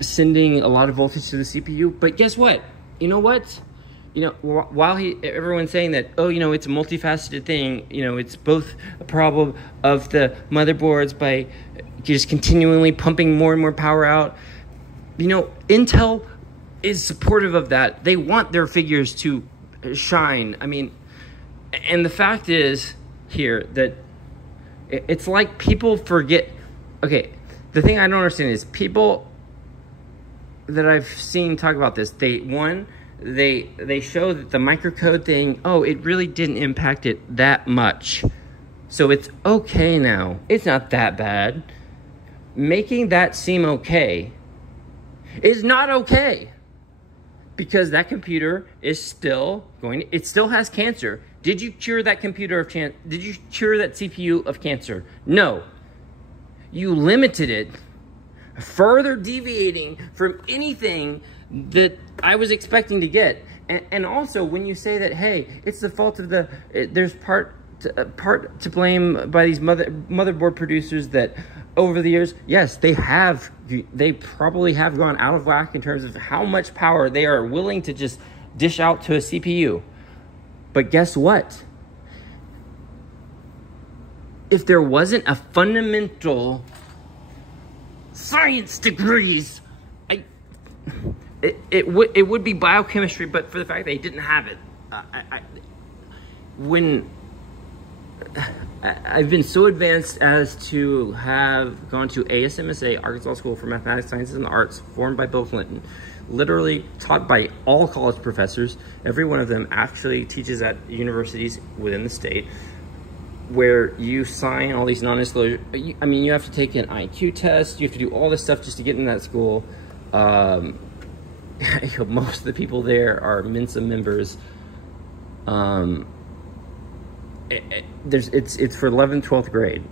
sending a lot of voltage to the CPU. But guess what? You know what? While everyone's saying that, it's a multifaceted thing, it's both a problem of the motherboards by just continually pumping more and more power out. Intel is supportive of that. They want their figures to shine. I mean, and the fact is here that it's like people forget. Okay, the thing I don't understand is people that I've seen talk about this, they show that the microcode thing, it really didn't impact it that much, so it's okay now. It's not that bad. Making that seem okay is not okay, because that computer is still it still has cancer. Did you cure that computer of cancer? Did you cure that CPU of cancer? No. You limited it, further deviating from anything that I was expecting to get. And also, when you say that, hey, it's the fault of there's part to blame by these motherboard producers that over the years, yes, they probably have gone out of whack in terms of how much power they are willing to just dish out to a CPU. But guess what? If there wasn't a fundamental science degrees, it would be biochemistry, but for the fact that they didn't have it. I've been so advanced as to have gone to ASMSA, Arkansas School for Mathematics, Sciences, and Arts, formed by Bill Clinton, literally taught by all college professors. Every one of them actually teaches at universities within the state, where you sign all these non-disclosure. I mean, you have to take an IQ test. You have to do all this stuff just to get in that school. Most of the people there are Mensa members. It's for 11th, 12th grade.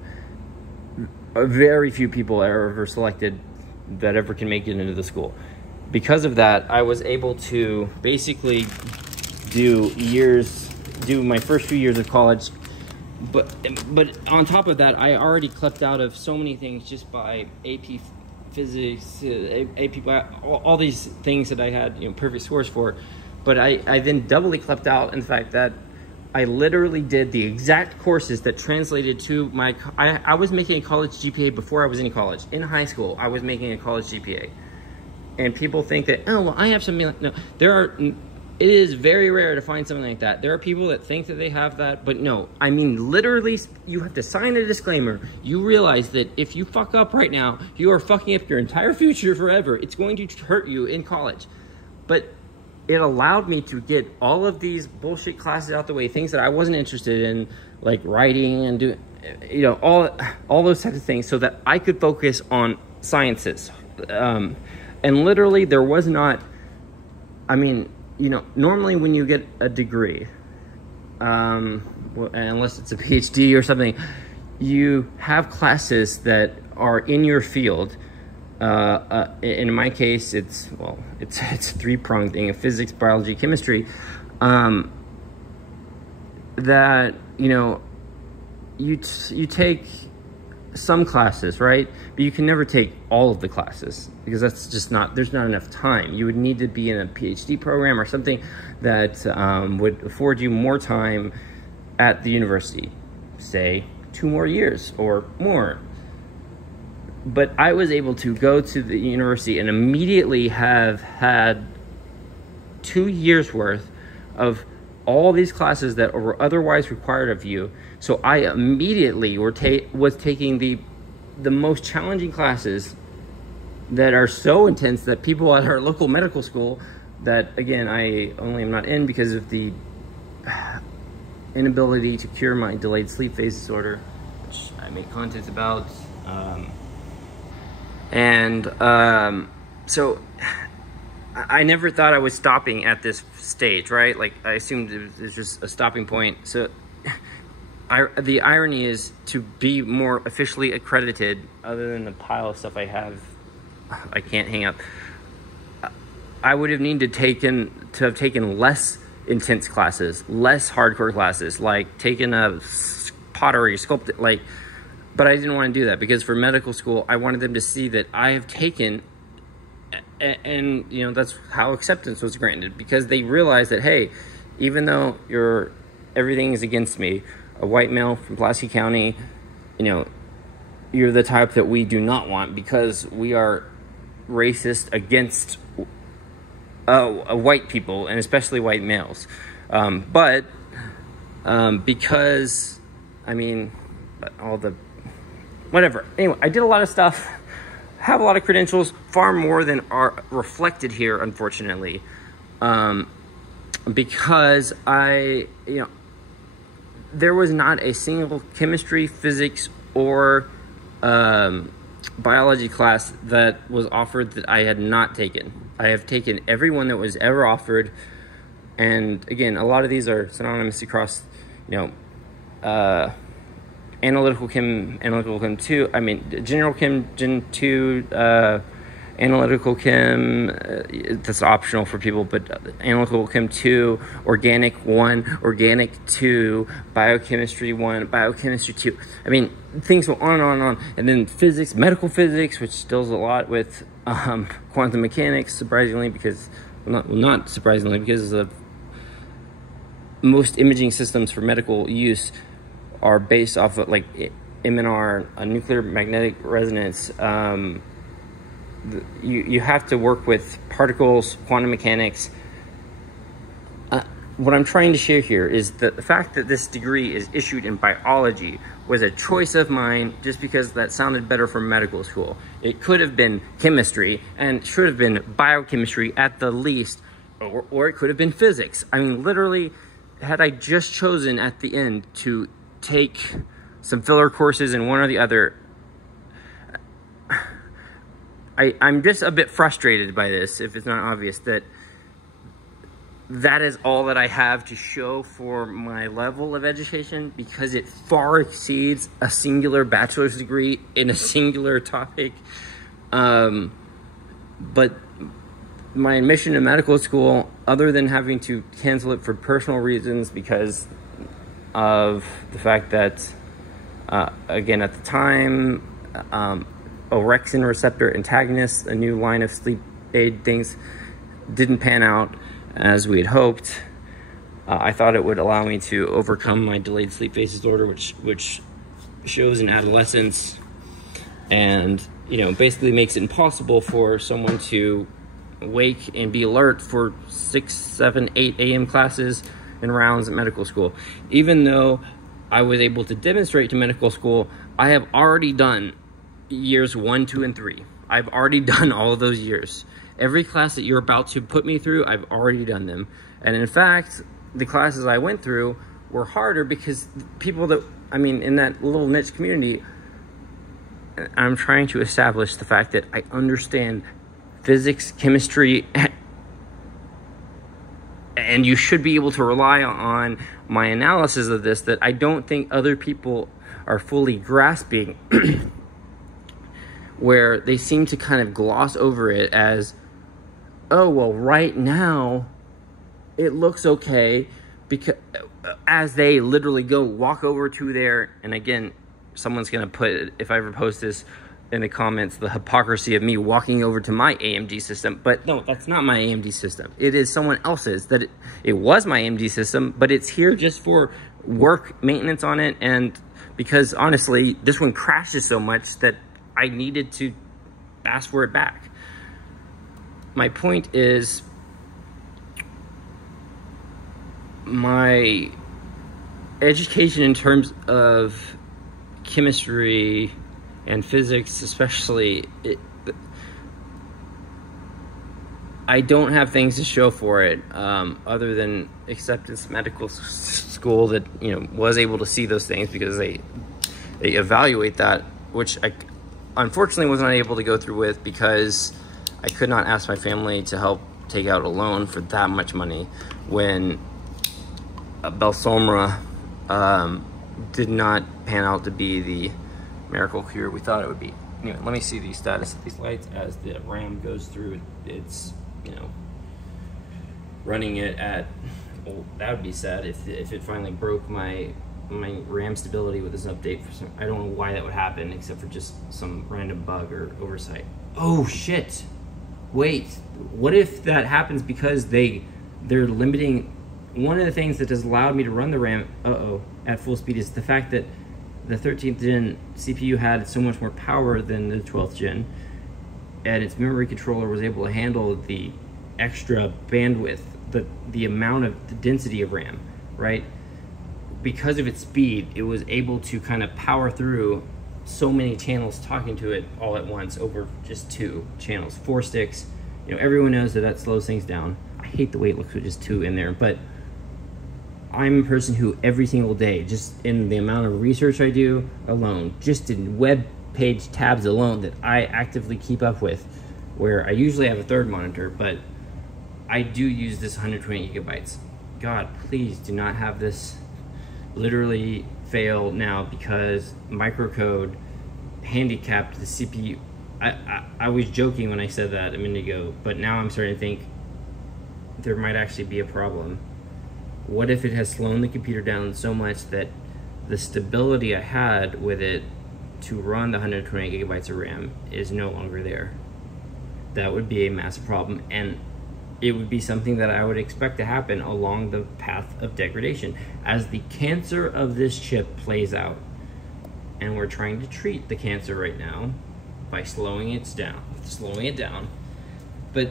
Very few people are ever selected that ever can make it into the school. Because of that, I was able to basically do my first few years of college. But on top of that, I already clept out of so many things just by AP Physics, AP, all these things that I had perfect scores for. But I then doubly clept out in the fact that I literally did the exact courses that translated to my... I was making a college GPA before I was in college. In high school, I was making a college GPA. And people think that, oh, well, I have something like... No, it is very rare to find something like that. There are people that think that they have that, but no. I mean, literally, you have to sign a disclaimer. You realize that if you fuck up right now, you are fucking up your entire future forever. It's going to hurt you in college. But it allowed me to get all of these bullshit classes out the way, things that I wasn't interested in, like writing and doing, all those types of things, so that I could focus on sciences. And literally, there was not, I mean, normally when you get a degree, unless it's a PhD or something, you have classes that are in your field in my case, it's a three-pronged thing of physics, biology, chemistry, that, you know, you take some classes, right? But you can never take all of the classes because that's just there's not enough time. You would need to be in a PhD program or something that would afford you more time at the university, say 2 more years or more. But I was able to go to the university and immediately have had 2 years worth of all these classes that were otherwise required of you. So I immediately was taking the most challenging classes that are so intense that people at our local medical school, that again, I only am not in because of the inability to cure my delayed sleep phase disorder, which I make content about. So I never thought I was stopping at this stage, right? Like, I assumed it was just a stopping point. So the irony is, to be more officially accredited, other than the pile of stuff I have, I can't hang up, I would have needed to have taken less intense classes, less hardcore classes, like taking a pottery, sculpting, like, but I didn't want to do that because for medical school, I wanted them to see that I have taken, and you know, that's how acceptance was granted, because they realized that, hey, even though everything is against me, a white male from Pulaski County, you know, you're the type that we do not want because we are racist against white people, and especially white males. Because, I mean, whatever. Anyway, I did a lot of stuff, have a lot of credentials, far more than are reflected here, unfortunately. Because there was not a single chemistry, physics, or biology class that was offered that I had not taken. I have taken every one that was ever offered, and again, a lot of these are synonymous across, you know, analytical chem 2, I mean, general chem gen 2, analytical chem, that's optional for people, but analytical chem 2, organic 1, organic 2, biochemistry 1, biochemistry 2. I mean, things go on and on and on. And then physics, medical physics, which deals a lot with quantum mechanics, surprisingly, because, not surprisingly, because of most imaging systems for medical use are based off of, like, MNR, nuclear magnetic resonance. You have to work with particles, quantum mechanics. What I'm trying to share here is that the fact that this degree is issued in biology was a choice of mine just because that sounded better for medical school. It could have been chemistry and should have been biochemistry at the least, or it could have been physics. I mean, literally, had I just chosen at the end to take some filler courses in one or the other, I'm just a bit frustrated by this, if it's not obvious, that is all that I have to show for my level of education, because it far exceeds a singular bachelor's degree in a singular topic. But my admission to medical school, other than having to cancel it for personal reasons because of the fact that, again, at the time, orexin receptor antagonists, a new line of sleep aid things, didn't pan out as we had hoped. I thought it would allow me to overcome my delayed sleep phase disorder, which shows in adolescence, and, you know, basically makes it impossible for someone to wake and be alert for 6, 7, 8 a.m. classes and rounds at medical school. Even though I was able to demonstrate to medical school, I have already done years 1, 2, and 3. I've already done all of those years. Every class that you're about to put me through, I've already done them. And in fact, the classes I went through were harder because people that, I mean, in that little niche community, I'm trying to establish the fact that I understand physics, chemistry, and you should be able to rely on my analysis of this, that I don't think other people are fully grasping. where they seem to kind of gloss over it as, oh, well, right now it looks okay, because as they literally walk over to their, and again, someone's gonna put, if I ever post this in the comments, the hypocrisy of me walking over to my AMD system. But no, that's not my AMD system. It is someone else's. It was my AMD system, but it's here just for work maintenance on it, and because honestly, this one crashes so much that I needed to ask for it back. My point is, my education in terms of chemistry and physics, especially, I don't have things to show for it, other than acceptance medical school that, you know, was able to see those things because they evaluate that, which I unfortunately was not able to go through with because I could not ask my family to help take out a loan for that much money when Belsomra did not pan out to be the miracle cure we thought it would be. Anyway, let me see the status of these lights as the RAM goes through. It's, you know, running it at, well, that would be sad if it finally broke my RAM stability with this update. For some, I don't know why that would happen except for just some random bug or oversight. Oh shit! Wait, what if that happens because they're limiting? One of the things that has allowed me to run the RAM at full speed is the fact that the 13th gen CPU had so much more power than the 12th gen, and its memory controller was able to handle the extra bandwidth, the amount of the density of RAM, right? Because of its speed, it was able to kind of power through so many channels talking to it all at once over just 2 channels, 4 sticks. You know, everyone knows that slows things down. I hate the way it looks with just 2 in there, but I'm a person who every single day, just in the amount of research I do alone, just in web page tabs alone that I actively keep up with, where I usually have a 3rd monitor, but I do use this 128 gigabytes. God, please do not have this literally fail now because Microcode handicapped the CPU. I was joking when I said that a minute ago, but now I'm starting to think there might actually be a problem. What if it has slowed the computer down so much that the stability I had with it to run the 128 gigabytes of RAM is no longer there? That would be a massive problem, and it would be something that I would expect to happen along the path of degradation as the cancer of this chip plays out. And we're trying to treat the cancer right now by slowing it down. But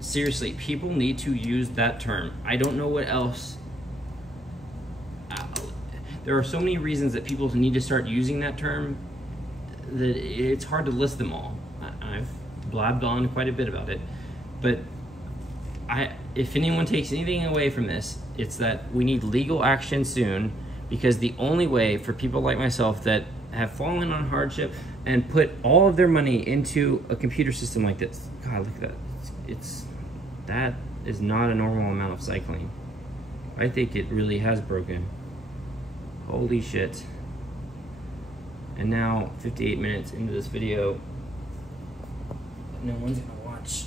seriously, people need to use that term. I don't know what else. There are so many reasons that people need to start using that term that it's hard to list them all. I've blabbed on quite a bit about it, but if anyone takes anything away from this, it's that we need legal action soon, because the only way for people like myself that have fallen on hardship and put all of their money into a computer system like this, God, look at that. That is not a normal amount of cycling. I think it really has broken. Holy shit. And now, 58 minutes into this video, no one's gonna watch.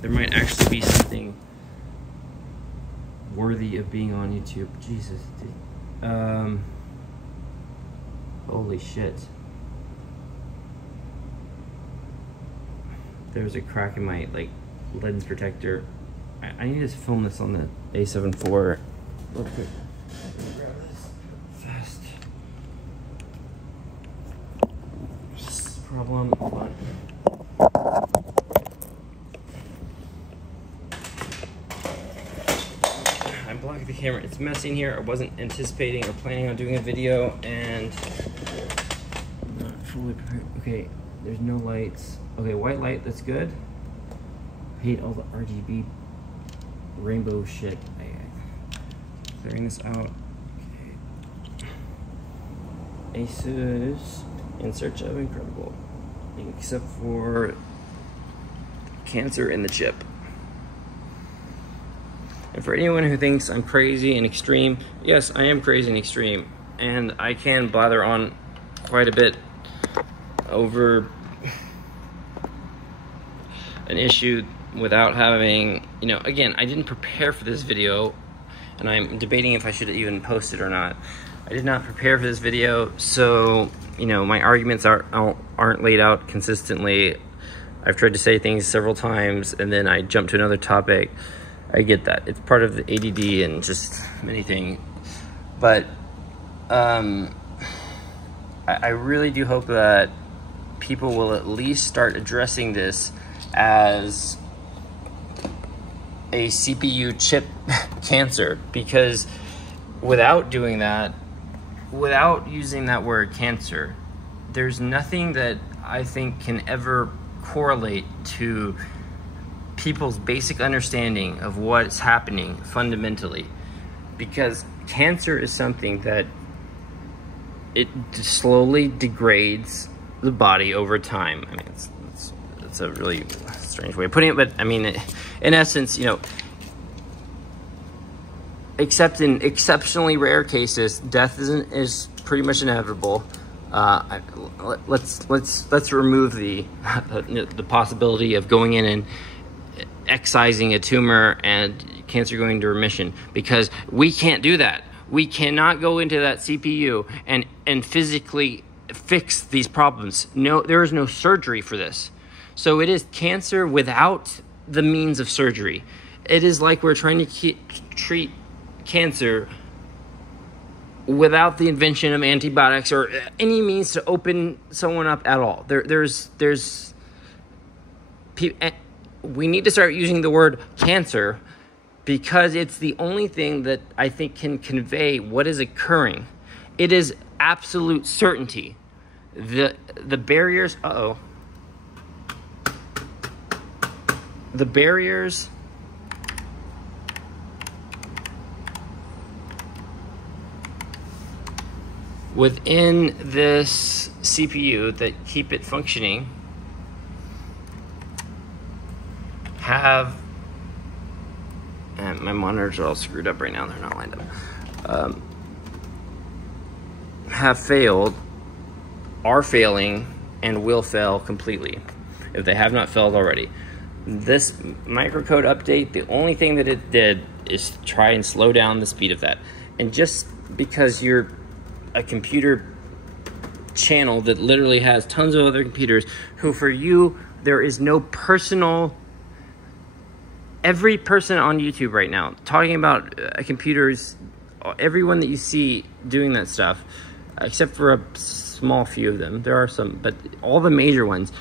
There might actually be something worthy of being on YouTube. Jesus, dude. Holy shit. There's a crack in my lens protector. I need to film this on the A7 IV real quick. Grab this fast. Problem. Hold on. I blocked the camera. It's messy in here. I wasn't anticipating or planning on doing a video, and not fully prepared. Okay, there's no lights. Okay, white light. That's good. I hate all the RGB rainbow shit. Clearing this out. Okay. Asus in search of incredible, except for cancer in the chip. And for anyone who thinks I'm crazy and extreme, yes, I am crazy and extreme, and I can blather on quite a bit over an issue without having, you know, again, I didn't prepare for this video, and I'm debating if I should even post it or not. I did not prepare for this video, so, you know, my arguments aren't laid out consistently. I've tried to say things several times, and then I jump to another topic. I get that. It's part of the ADD and just many things. But I really do hope that people will at least start addressing this as a CPU chip cancer, because without doing that, without using that word cancer, there's nothing that I think can ever correlate to people's basic understanding of what's happening fundamentally. Because cancer is something that it slowly degrades the body over time. I mean, it's a really strange way of putting it, but I mean, in essence, you know, except in exceptionally rare cases, death is pretty much inevitable. Let's remove the possibility of going in and excising a tumor and cancer going into remission, because we can't do that. We cannot go into that CPU and physically fix these problems. No, there is no surgery for this. So it is cancer without the means of surgery. It is like we're trying to treat cancer without the invention of antibiotics or any means to open someone up at all. We need to start using the word cancer, because it's the only thing that I think can convey what is occurring. It is absolute certainty. The barriers, the barriers within this CPU that keep it functioning have, and my monitors are all screwed up right now, they're not lined up, have failed, are failing, and will fail completely if they have not failed already. This microcode update, the only thing that it did is try and slow down the speed of that. And just because you're a computer channel that literally has tons of other computers, who for you, there is no personal, every person on YouTube right now talking about computers, everyone that you see doing that stuff, except for a small few of them, there are some, but all the major ones,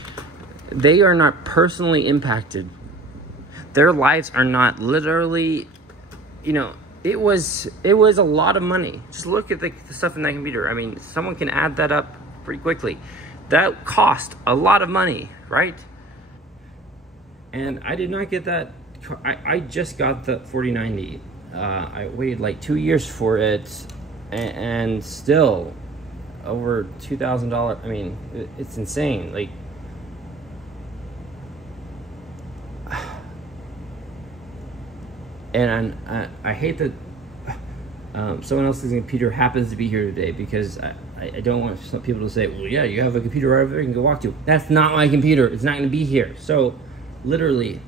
they are not personally impacted. Their lives are not literally, you know, it was a lot of money. Just look at the stuff in that computer. I mean, someone can add that up pretty quickly. That cost a lot of money, right? And I did not get that. I just got the 4090. I waited like 2 years for it, and still over $2,000. I mean, it's insane. Like, and I hate that someone else's computer happens to be here today, because I don't want some people to say, well, yeah, you have a computer right over there you can go walk to. That's not my computer. It's not going to be here. So literally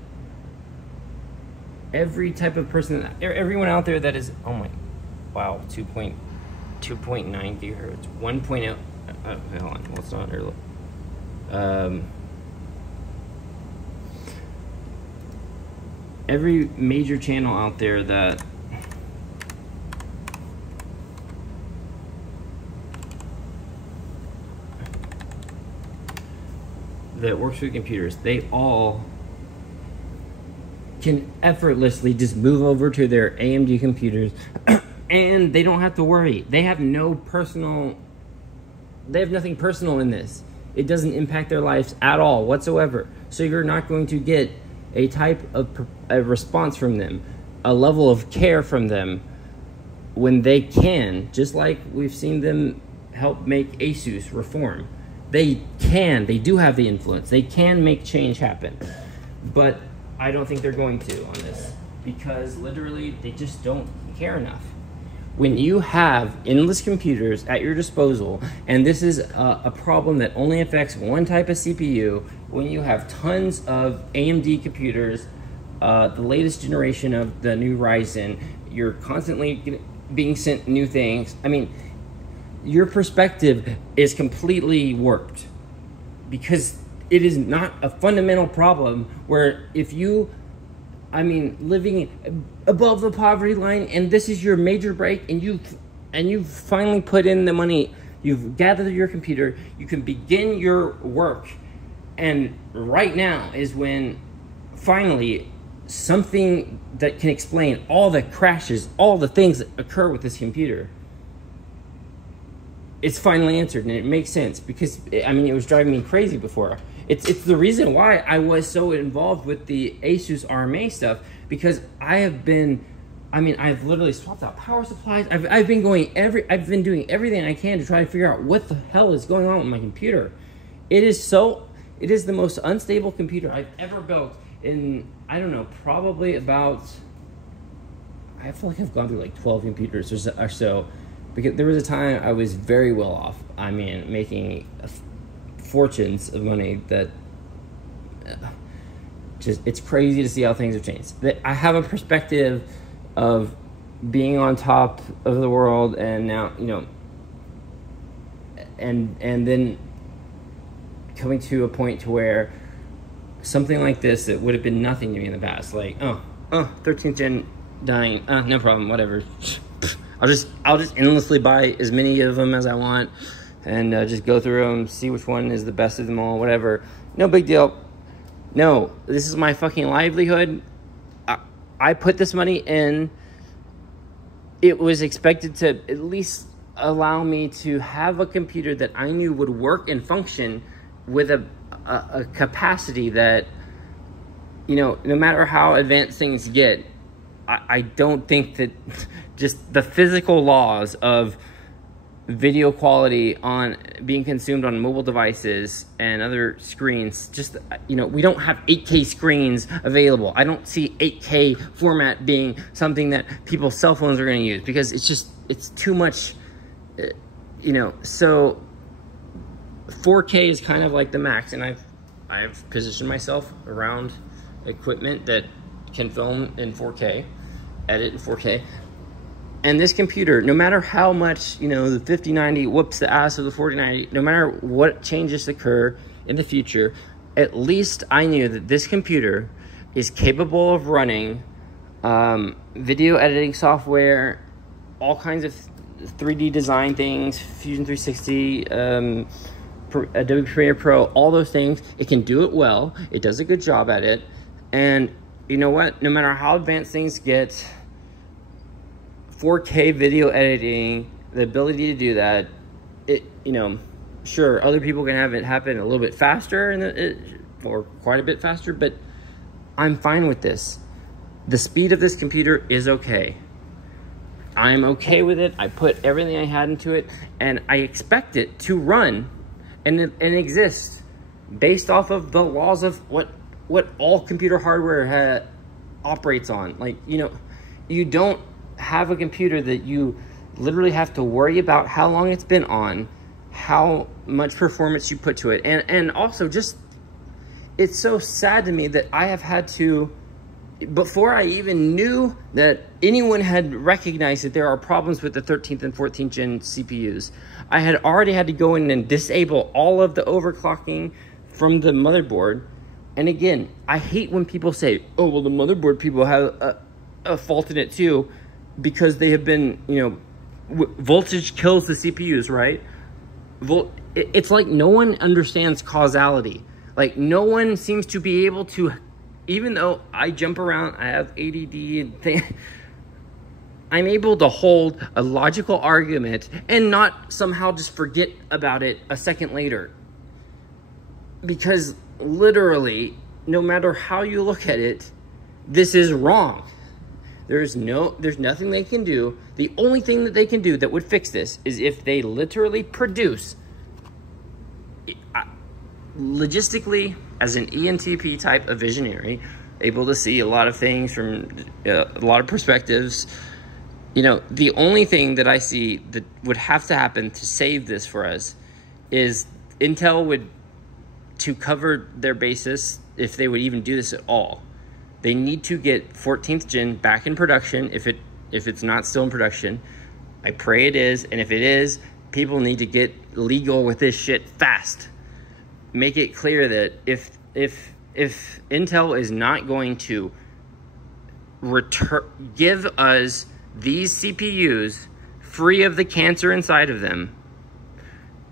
every type of person, everyone out there that is, oh my, wow, 2.9 gigahertz, 1.0, hold on, what's on here? Every major channel out there that works with computers, they all can effortlessly just move over to their AMD computers and they don't have to worry. They have nothing personal in this. It doesn't impact their lives at all whatsoever. So you're not going to get a type of a response from them, a level of care from them, when they can, just like we've seen them help make Asus reform. They do have the influence. They can make change happen. But I don't think they're going to on this, because literally they just don't care enough. when you have endless computers at your disposal, and this is a problem that only affects one type of CPU, when you have tons of AMD computers, the latest generation of the new Ryzen, you're constantly being sent new things. I mean, your perspective is completely warped, because it is not a fundamental problem where if you, I mean, living above the poverty line and this is your major break, and you've finally put in the money, you've gathered your computer, you can begin your work, and right now is when finally something that can explain all the crashes, all the things that occur with this computer, it's finally answered, and it makes sense, because I mean, it was driving me crazy before. It's the reason why I was so involved with the Asus RMA stuff, because I've literally swapped out power supplies. I've been doing everything I can to try to figure out what the hell is going on with my computer. It is the most unstable computer I've ever built in, I don't know, probably about, I feel like I've gone through like 12 computers or so, because there was a time I was very well off. I mean, making fortunes of money that just, it's crazy to see how things have changed. I have a perspective of being on top of the world, and now, you know, and then coming to a point to where something like this that would have been nothing to me in the past, like 13th gen dying, no problem, whatever. I'll just endlessly buy as many of them as I want, and just go through them, see which one is the best of them all, whatever. No big deal. No, this is my fucking livelihood. I put this money in. It was expected to at least allow me to have a computer that I knew would work and function with a capacity that, you know, no matter how advanced things get, I don't think that just the physical laws of video quality on being consumed on mobile devices and other screens, just, you know, we don't have 8K screens available. I don't see 8K format being something that people's cell phones are going to use, because it's too much, you know. So 4K is kind of like the max, and I've positioned myself around equipment that can film in 4K, edit in 4K. And this computer, no matter how much, you know, the 5090 whoops the ass of the 4090, no matter what changes occur in the future, at least I knew that this computer is capable of running video editing software, all kinds of 3D design things, Fusion 360, Adobe Premiere Pro, all those things. It can do it well. It does a good job at it. And you know what? No matter how advanced things get, 4K video editing, the ability to do that, it, you know, sure, other people can have it happen a little bit faster or quite a bit faster, but I'm fine with this. The speed of this computer is okay. I'm okay with it. I put everything I had into it, and I expect it to run and exist based off of the laws of what all computer hardware operates on. Like, you know, you don't have a computer that you literally have to worry about how long it's been on, how much performance you put to it. And also, just, it's so sad to me that I have had to, before I even knew that anyone had recognized that there are problems with the 13th and 14th gen CPUs, I had already had to go in and disable all of the overclocking from the motherboard. And again, I hate when people say, oh, well, the motherboard people have a fault in it too, because they have been, you know, voltage kills the CPUs, right? It's like no one understands causality. Like, no one seems to be able to, even though I jump around, I have ADD and things, I'm able to hold a logical argument and not somehow just forget about it a second later. Because literally, no matter how you look at it, this is wrong. There's nothing they can do. The only thing that they can do that would fix this is if they literally produce, logistically, as an ENTP type of visionary, able to see a lot of things from a lot of perspectives, You know, the only thing that I see that would have to happen to save this for us is Intel would, to cover their basis, if they would even do this at all, they need to get 14th gen back in production if it's not still in production. I pray it is, and if it is, people need to get legal with this shit fast. Make it clear that if Intel is not going to give us these CPUs free of the cancer inside of them,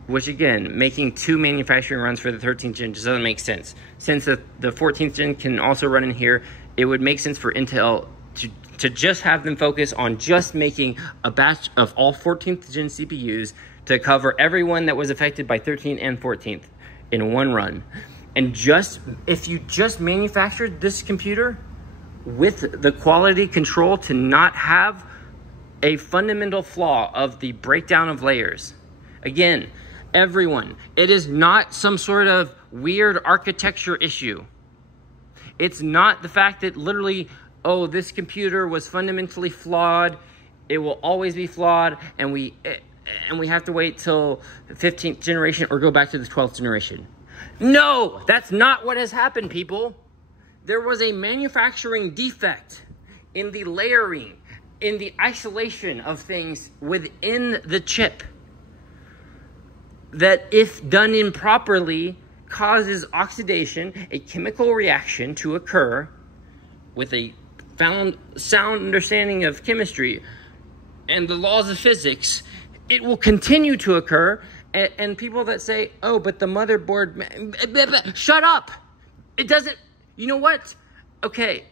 which again, making 2 manufacturing runs for the 13th gen just doesn't make sense. Since the 14th gen can also run in here, it would make sense for Intel to just have them focus on just making a batch of all 14th gen CPUs to cover everyone that was affected by 13th and 14th in one run. And if you just manufactured this computer with the quality control to not have a fundamental flaw of the breakdown of layers. Again, everyone, it is not some sort of weird architecture issue. It's not the fact that literally, oh, this computer was fundamentally flawed. It will always be flawed, and we have to wait till the 15th generation or go back to the 12th generation. No, that's not what has happened, people. There was a manufacturing defect in the layering, in the isolation of things within the chip, that if done improperly causes oxidation, a chemical reaction to occur with a sound understanding of chemistry and the laws of physics. It will continue to occur, and people that say, oh, but the motherboard, shut up. It doesn't, you know what? Okay,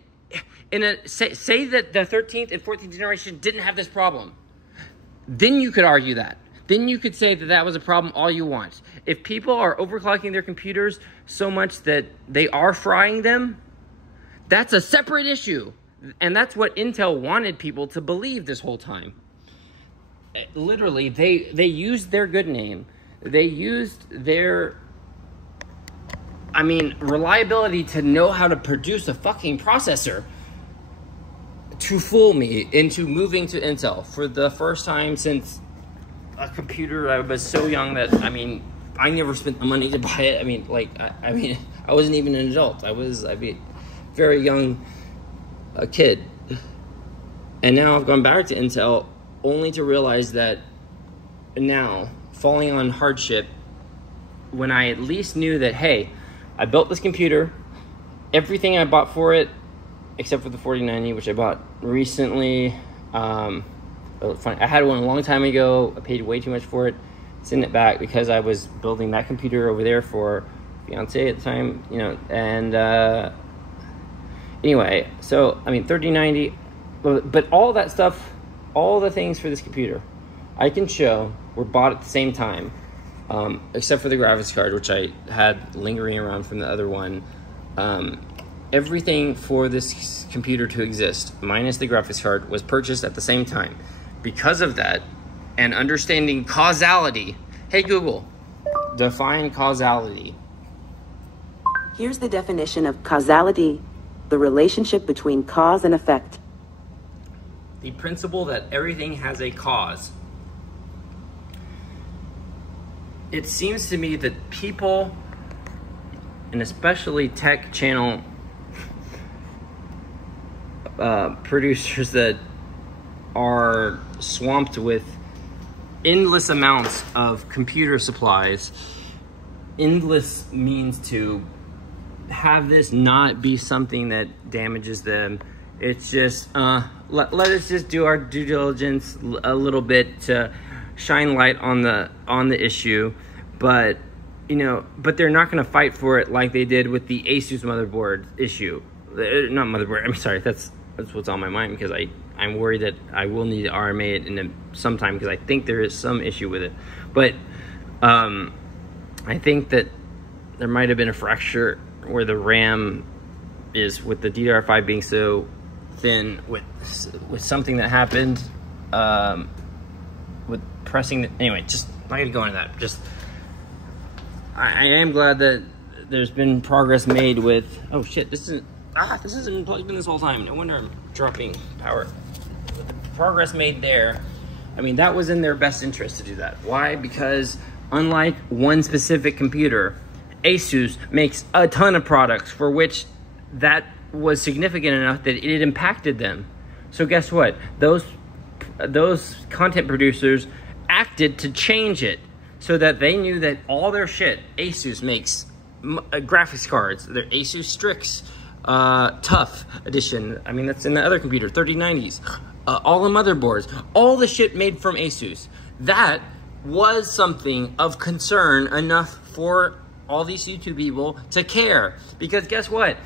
say that the 13th and 14th generation didn't have this problem. Then you could argue that. Then you could say that that was a problem all you want. If people are overclocking their computers so much that they are frying them, that's a separate issue. And that's what Intel wanted people to believe this whole time. Literally, they used their good name. They used their, reliability to know how to produce a fucking processor to fool me into moving to Intel for the first time since a computer. I was so young that, I never spent the money to buy it. I wasn't even an adult. I was very young, a kid. And now I've gone back to Intel only to realize that now, falling on hardship, when I at least knew that, hey, I built this computer, everything I bought for it, except for the 4090, which I bought recently. I had one a long time ago. I paid way too much for it. Sent it back because I was building that computer over there for fiance at the time, and anyway, so 3090, but all that stuff, all the things for this computer, I can show were bought at the same time, except for the graphics card, which I had lingering around from the other one. Everything for this computer to exist, minus the graphics card, was purchased at the same time. Because of that, and understanding causality. Hey Google, define causality. Here's the definition of causality: the relationship between cause and effect. The principle that everything has a cause. It seems to me that people, and especially tech channel producers that are swamped with endless amounts of computer supplies. Endless means to have this not be something that damages them. It's just, let us just do our due diligence a little bit to shine light on the issue, but but they're not going to fight for it like they did with the Asus motherboard issue. Not motherboard. I'm sorry. That's what's on my mind, because I'm worried that I will need to RMA it in some time, because I think there is some issue with it. But I think that there might have been a fracture where the RAM is, with the DDR5 being so thin, with something that happened with pressing anyway, just not gonna go into that. Just I am glad that there's been progress made with, oh shit, this isn't plugged in this whole time. No wonder I'm dropping power. progress made there. I mean, that was in their best interest to do that. Why? Because unlike one specific computer, Asus makes a ton of products for which that was significant enough that it impacted them. So guess what? Those content producers acted to change it so that they knew that all their shit, Asus makes graphics cards, their Asus Strix Tough Edition. I mean, that's in the other computer, 3090s. All the motherboards, all the shit made from Asus. That was something of concern enough for all these YouTube people to care. Because guess what?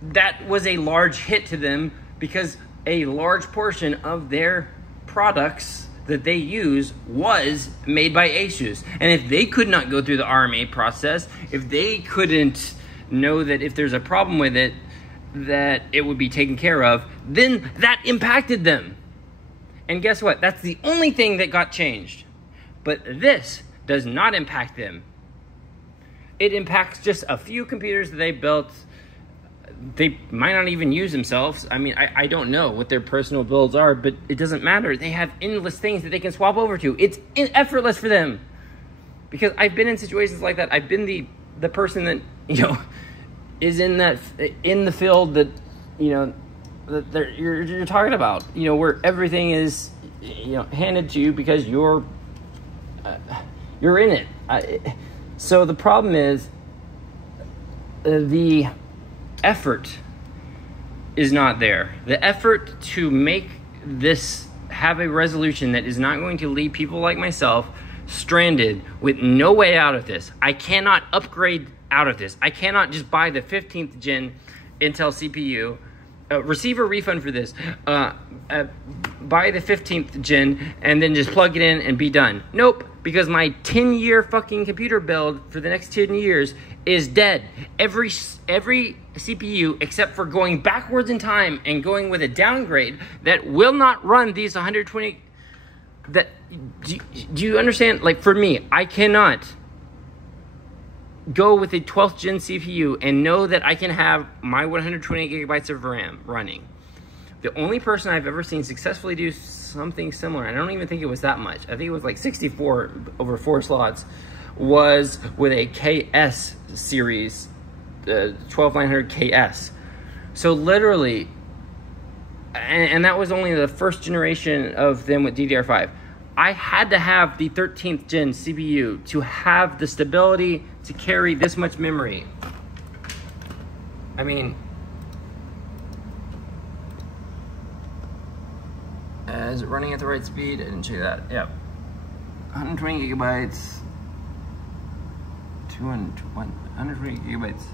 That was a large hit to them because a large portion of their products that they use was made by Asus. And if they could not go through the RMA process, if they couldn't know that if there's a problem with it, that it would be taken care of, then that impacted them. And guess what? That's the only thing that got changed. But this does not impact them. It impacts just a few computers that they built. They might not even use themselves. I mean, I don't know what their personal builds are, but it doesn't matter. They have endless things that they can swap over to. It's effortless for them. Because I've been in situations like that. I've been the person that, you know, is in the field that, you know, that you're talking about. You know, where everything is, you know, handed to you because you're in it. So the problem is the effort is not there. The effort to make this have a resolution that is not going to leave people like myself stranded with no way out of this. I cannot upgrade out of this. I cannot just buy the 15th gen Intel CPU, receive a refund for this, buy the 15th gen and then just plug it in and be done. Nope, because my 10-year fucking computer build for the next 10 years is dead. Every CPU except for going backwards in time and going with a downgrade that will not run these 120. That do you understand? Like, for me, I cannot go with a 12th gen CPU and know that I can have my 128 gigabytes of RAM running. The only person I've ever seen successfully do something similar, and I don't even think it was that much, I think it was like 64 over 4 slots, was with a KS series, 12900 KS. So literally, and that was only the first generation of them with DDR5. I had to have the 13th gen CPU to have the stability to carry this much memory. I mean, is it running at the right speed? I didn't check that. Yeah, 120 gigabytes, 120 gigabytes.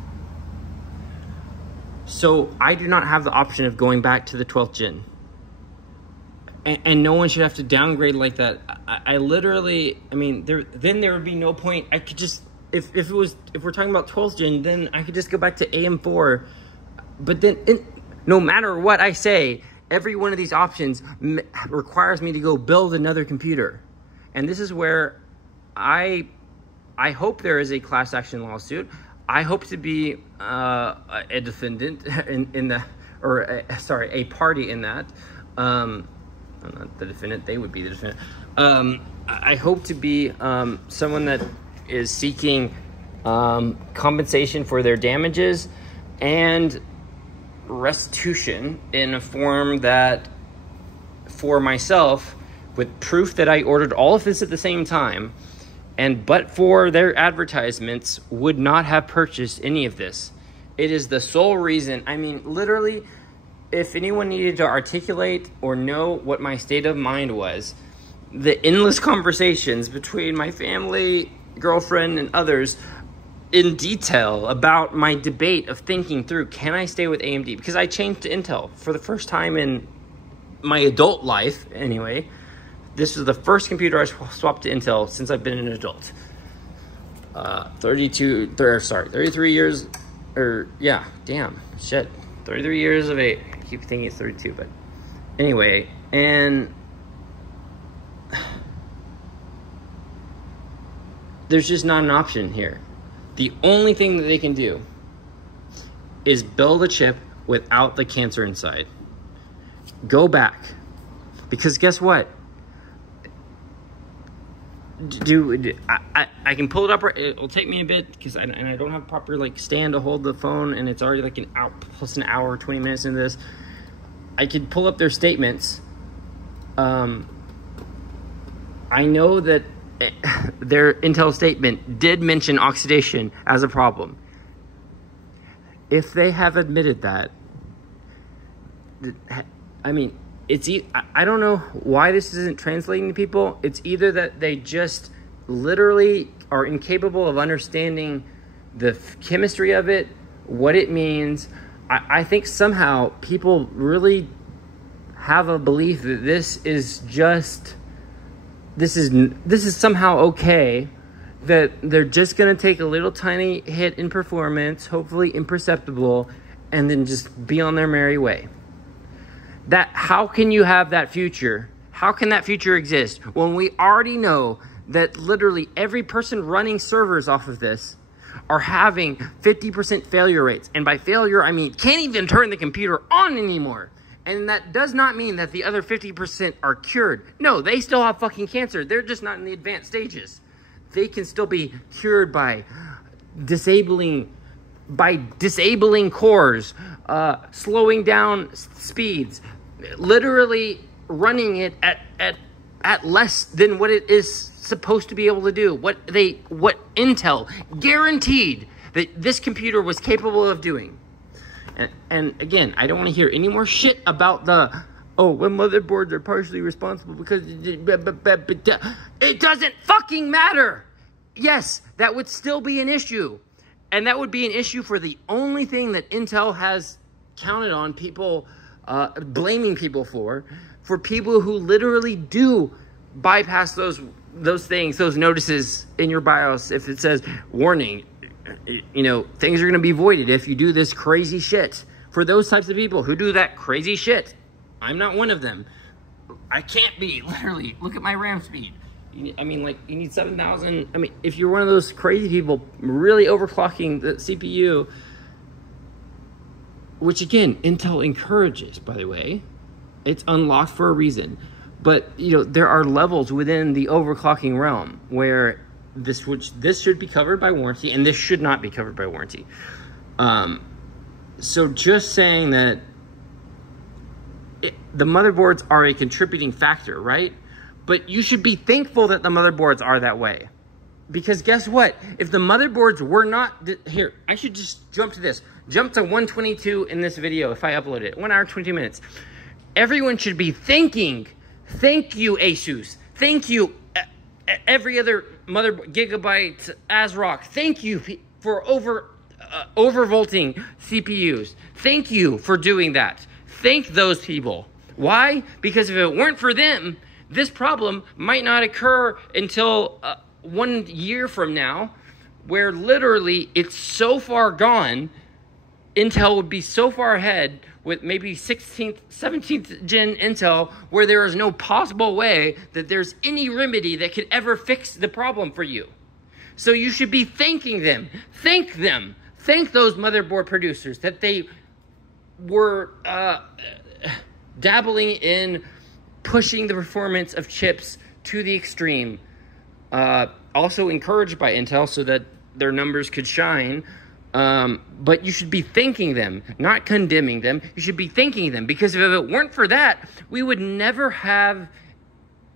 So I do not have the option of going back to the 12th gen. And no one should have to downgrade like that. I literally, I mean, then there would be no point. I could just, if we're talking about 12th gen, then I could just go back to AM4. But then, no matter what I say, every one of these options requires me to go build another computer. And this is where I hope there is a class action lawsuit. I hope to be a defendant a party in that. I'm not the defendant, they would be the defendant. I hope to be someone that is seeking compensation for their damages and restitution in a form that, for myself, with proof that I ordered all of this at the same time, and but for their advertisements, would not have purchased any of this. It is the sole reason. I mean, literally, if anyone needed to articulate or know what my state of mind was, the endless conversations between my family, girlfriend, and others in detail about my debate of thinking through, can I stay with AMD? Because I changed to Intel for the first time in my adult life, anyway. This was the first computer I swapped to Intel since I've been an adult. 33 years, or yeah, damn, shit. 33 years of age. I keep thinking it's 32, but anyway, and there's just not an option here. The only thing that they can do is build a chip without the cancer inside. Go back, Because guess what? I can pull it up. It'll take me a bit because I don't have a proper like stand to hold the phone, and it's already like plus an hour, 20 minutes into this. I could pull up their statements. I know that their Intel statement did mention oxidation as a problem. If they have admitted that, I mean, I don't know why this isn't translating to people. It's either that they just literally are incapable of understanding the chemistry of it, what it means. I think somehow people really have a belief that this is somehow okay, that they're just going to take a little tiny hit in performance, hopefully imperceptible, and then just be on their merry way. How can you have that future? How can that future exist when we already know that literally every person running servers off of this are having 50% failure rates? And by failure, I mean can't even turn the computer on anymore. And that does not mean that the other 50% are cured. No, they still have fucking cancer. They're just not in the advanced stages. They can still be cured by disabling cores, slowing down speeds, literally running it at less than what it is supposed to be able to do. What Intel guaranteed that this computer was capable of doing. And again, I don't want to hear any more shit about when motherboards are partially responsible because it doesn't fucking matter. Yes, that would still be an issue. And that would be an issue for the only thing that Intel has counted on people, blaming people for people who literally do bypass those things, those notices in your BIOS. If it says, warning, things are going to be voided if you do this crazy shit. For those types of people who do that crazy shit, I'm not one of them. I can't be, literally. Look at my RAM speed. You need 7,000. I mean, if you're one of those crazy people really overclocking the CPU, which again, Intel encourages, by the way, it's unlocked for a reason. But, there are levels within the overclocking realm where this should be covered by warranty, and this should not be covered by warranty. So just saying that the motherboards are a contributing factor, right? But you should be thankful that the motherboards are that way. Because guess what? If the motherboards were not... Here, I should just jump to this. Jump to 122 in this video if I upload it. 1 hour, 22 minutes. Everyone should be thanking. Thank you, Asus. Thank you, every other motherboard, Gigabyte, ASRock. Thank you for overvolting CPUs. Thank you for doing that. Thank those people. Why? Because if it weren't for them, this problem might not occur until 1 year from now, where literally it's so far gone, Intel would be so far ahead with maybe 16th, 17th gen Intel, where there is no possible way that there's any remedy that could ever fix the problem for you. So you should be thanking them. Thank them. Thank those motherboard producers that they were dabbling in pushing the performance of chips to the extreme. Also encouraged by Intel so that their numbers could shine. But you should be thanking them, not condemning them. You should be thanking them, because if it weren't for that, we would never have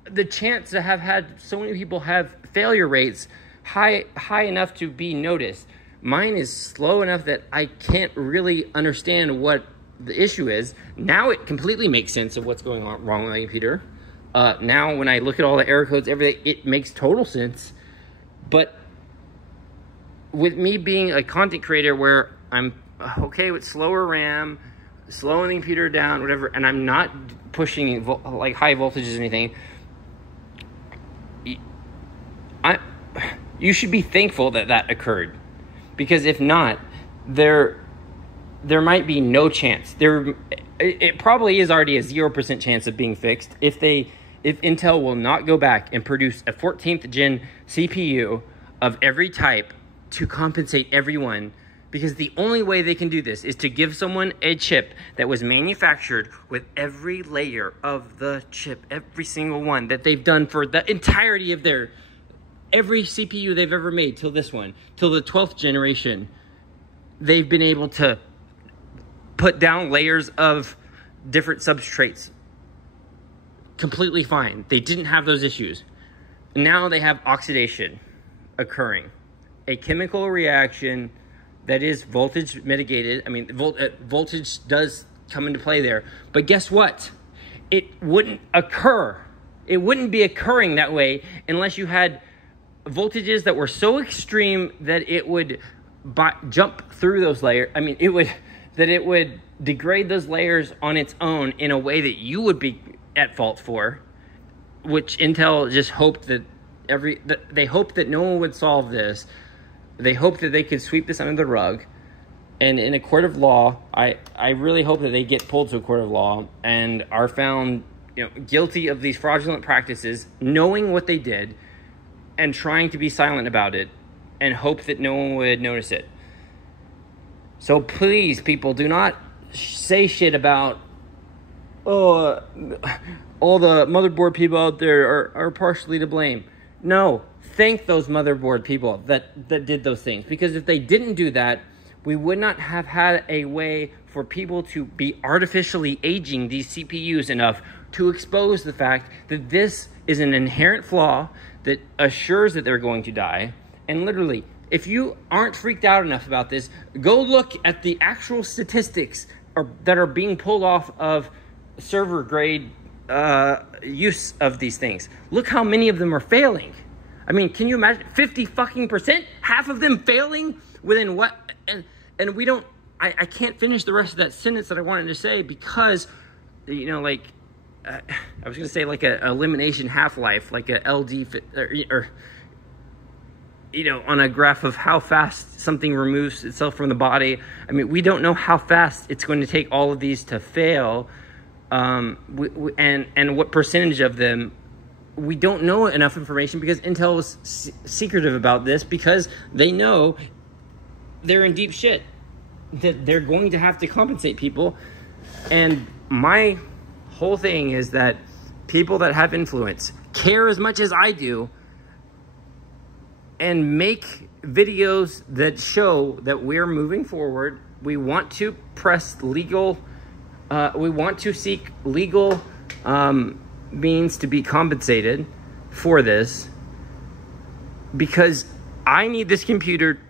the chance to have had so many people have failure rates high enough to be noticed. Mine is slow enough that I can't really understand what the issue is. Now it completely makes sense of what's going on wrong with my computer. Now when I look at all the error codes, everything, it makes total sense. But with me being a content creator where I'm okay with slower RAM, slowing the computer down, whatever, and I'm not pushing like high voltages or anything, you should be thankful that that occurred. Because if not, there might be no chance. It probably is already a 0% chance of being fixed if Intel will not go back and produce a 14th gen CPU of every type to compensate everyone Because the only way they can do this is to give someone a chip that was manufactured with every layer of the chip, every single one that they've done for the entirety of every CPU they've ever made till this one, till the 12th generation. They've been able to put down layers of different substrates completely fine. They didn't have those issues. Now they have oxidation occurring, a chemical reaction that is voltage mitigated. I mean, voltage does come into play there, but guess what? It wouldn't occur. It wouldn't be occurring that way unless you had voltages that were so extreme that it would jump through those layers. I mean, it would degrade those layers on its own in a way that you would be at fault for, which Intel just hoped that they hoped that no one would solve this. They hoped that they could sweep this under the rug. And in a court of law, I really hope that they get pulled to a court of law and are found, guilty of these fraudulent practices, knowing what they did and trying to be silent about it and hope that no one would notice it. So please, people, do not say shit about, oh, all the motherboard people out there are partially to blame. No, thank those motherboard people that did those things. Because if they didn't do that, we would not have had a way for people to be artificially aging these CPUs enough to expose the fact that this is an inherent flaw that assures that they're going to die. And literally, if you aren't freaked out enough about this, go look at the actual statistics that are being pulled off of server grade use of these things. Look how many of them are failing. I mean, can you imagine 50%? Half of them failing within what? And we don't, I can't finish the rest of that sentence that I wanted to say because, I was going to say like a elimination half-life, like a LD, or on a graph of how fast something removes itself from the body. I mean, we don't know how fast it's going to take all of these to fail. And what percentage of them. We don't know enough information because Intel was secretive about this because they know they're in deep shit, that they're going to have to compensate people. And my whole thing is that people that have influence care as much as I do and make videos that show that we're moving forward. We want to press legal, we want to seek legal means to be compensated for this, because I need this computer,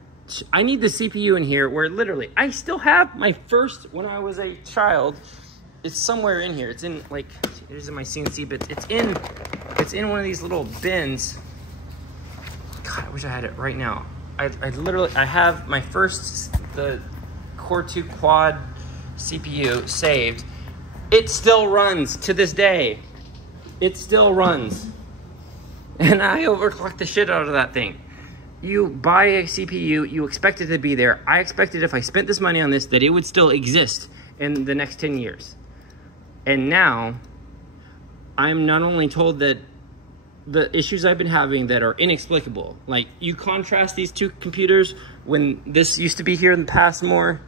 I need the CPU in here where literally I still have my first, when I was a child, it's somewhere in here. It's in, like, it is in my CNC, but it's in one of these little bins. God, I wish I had it right now. I have my first, the Core 2 Quad CPU saved. It still runs to this day. It still runs. And I overclocked the shit out of that thing. You buy a CPU, you expect it to be there. I expected if I spent this money on this, that it would still exist in the next 10 years. And now, I'm not only told that the issues I've been having that are inexplicable, like you contrast these two computers when this used to be here in the past more,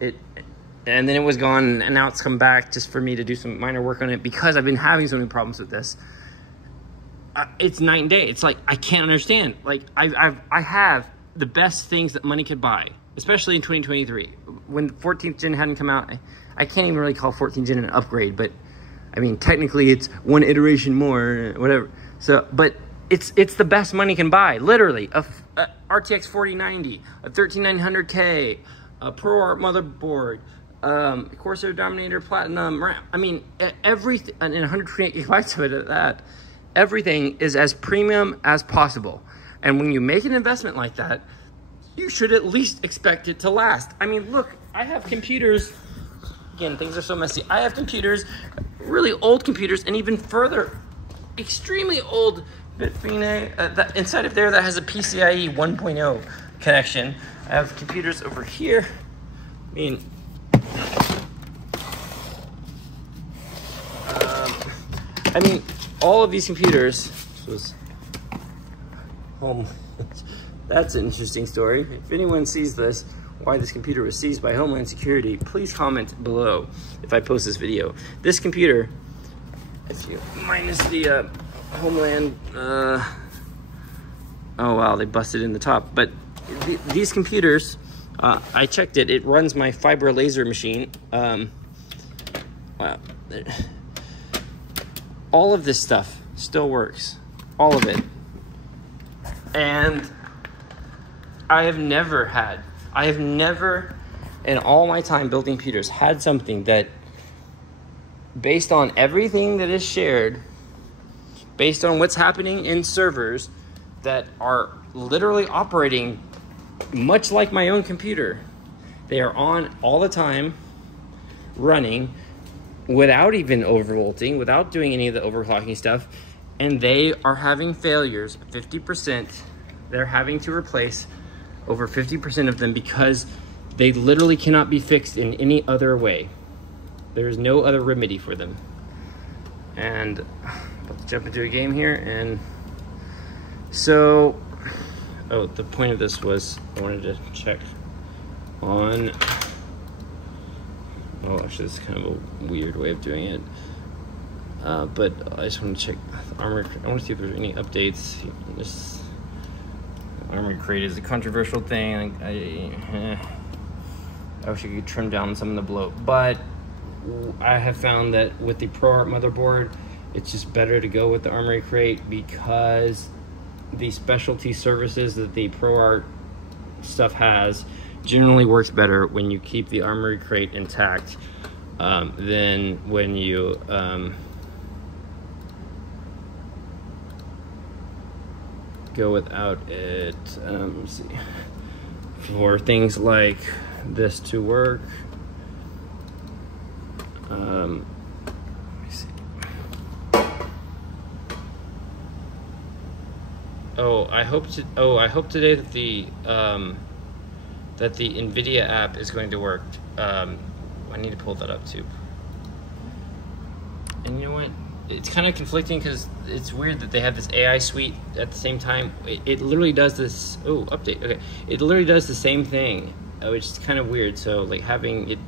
and then it was gone, and now it's come back just for me to do some minor work on it because I've been having so many problems with this. It's night and day. It's like, I can't understand. Like, I have the best things that money could buy, especially in 2023. When 14th gen hadn't come out, I can't even really call 14th gen an upgrade, but I mean, technically it's one iteration more, whatever. So, but it's the best money can buy, literally. A RTX 4090, a 13900K, a ProArt motherboard, Corsair Dominator Platinum RAM. I mean, everything, and 128 gigabytes of it at that. Everything is as premium as possible. And when you make an investment like that, you should at least expect it to last. I mean, look, I have computers. Again, things are so messy. I have computers, really old computers, and even further, extremely old Bitfine that inside of there that has a PCIe 1.0 connection. I have computers over here. I mean, all of these computers. This was home. That's an interesting story. If anyone sees this, why this computer was seized by Homeland Security, please comment below if I post this video. This computer, if you minus the Homeland, oh wow, they busted in the top. But these computers, I checked it. It runs my fiber laser machine. Wow. All of this stuff still works. All of it. And I have never in all my time building computers had something that, based on everything that is shared, based on what's happening in servers that are literally operating much like my own computer. They are on all the time, running without even overvolting, without doing any of the overclocking stuff, and they are having failures, 50%. They're having to replace over 50% of them because they literally cannot be fixed in any other way. There is no other remedy for them. And let's jump into a game here. And so, oh, the point of this was I wanted to check on, oh, actually, this is kind of a weird way of doing it. But I just want to check Armored. I want to see if there's any updates. This Armored Crate is a controversial thing. I wish I could trim down some of the bloat, but I have found that with the ProArt motherboard, it's just better to go with the Armored Crate because the specialty services that the ProArt stuff has generally works better when you keep the Armored Crate intact than when you go without it. Let's see. For things like this to work, let me see. I hope today that the NVIDIA app is going to work. I need to pull that up too. And you know what? It's kind of conflicting because it's weird that they have this AI suite at the same time. It literally does this. Oh, update. Okay, it literally does the same thing, which is kind of weird. So like having it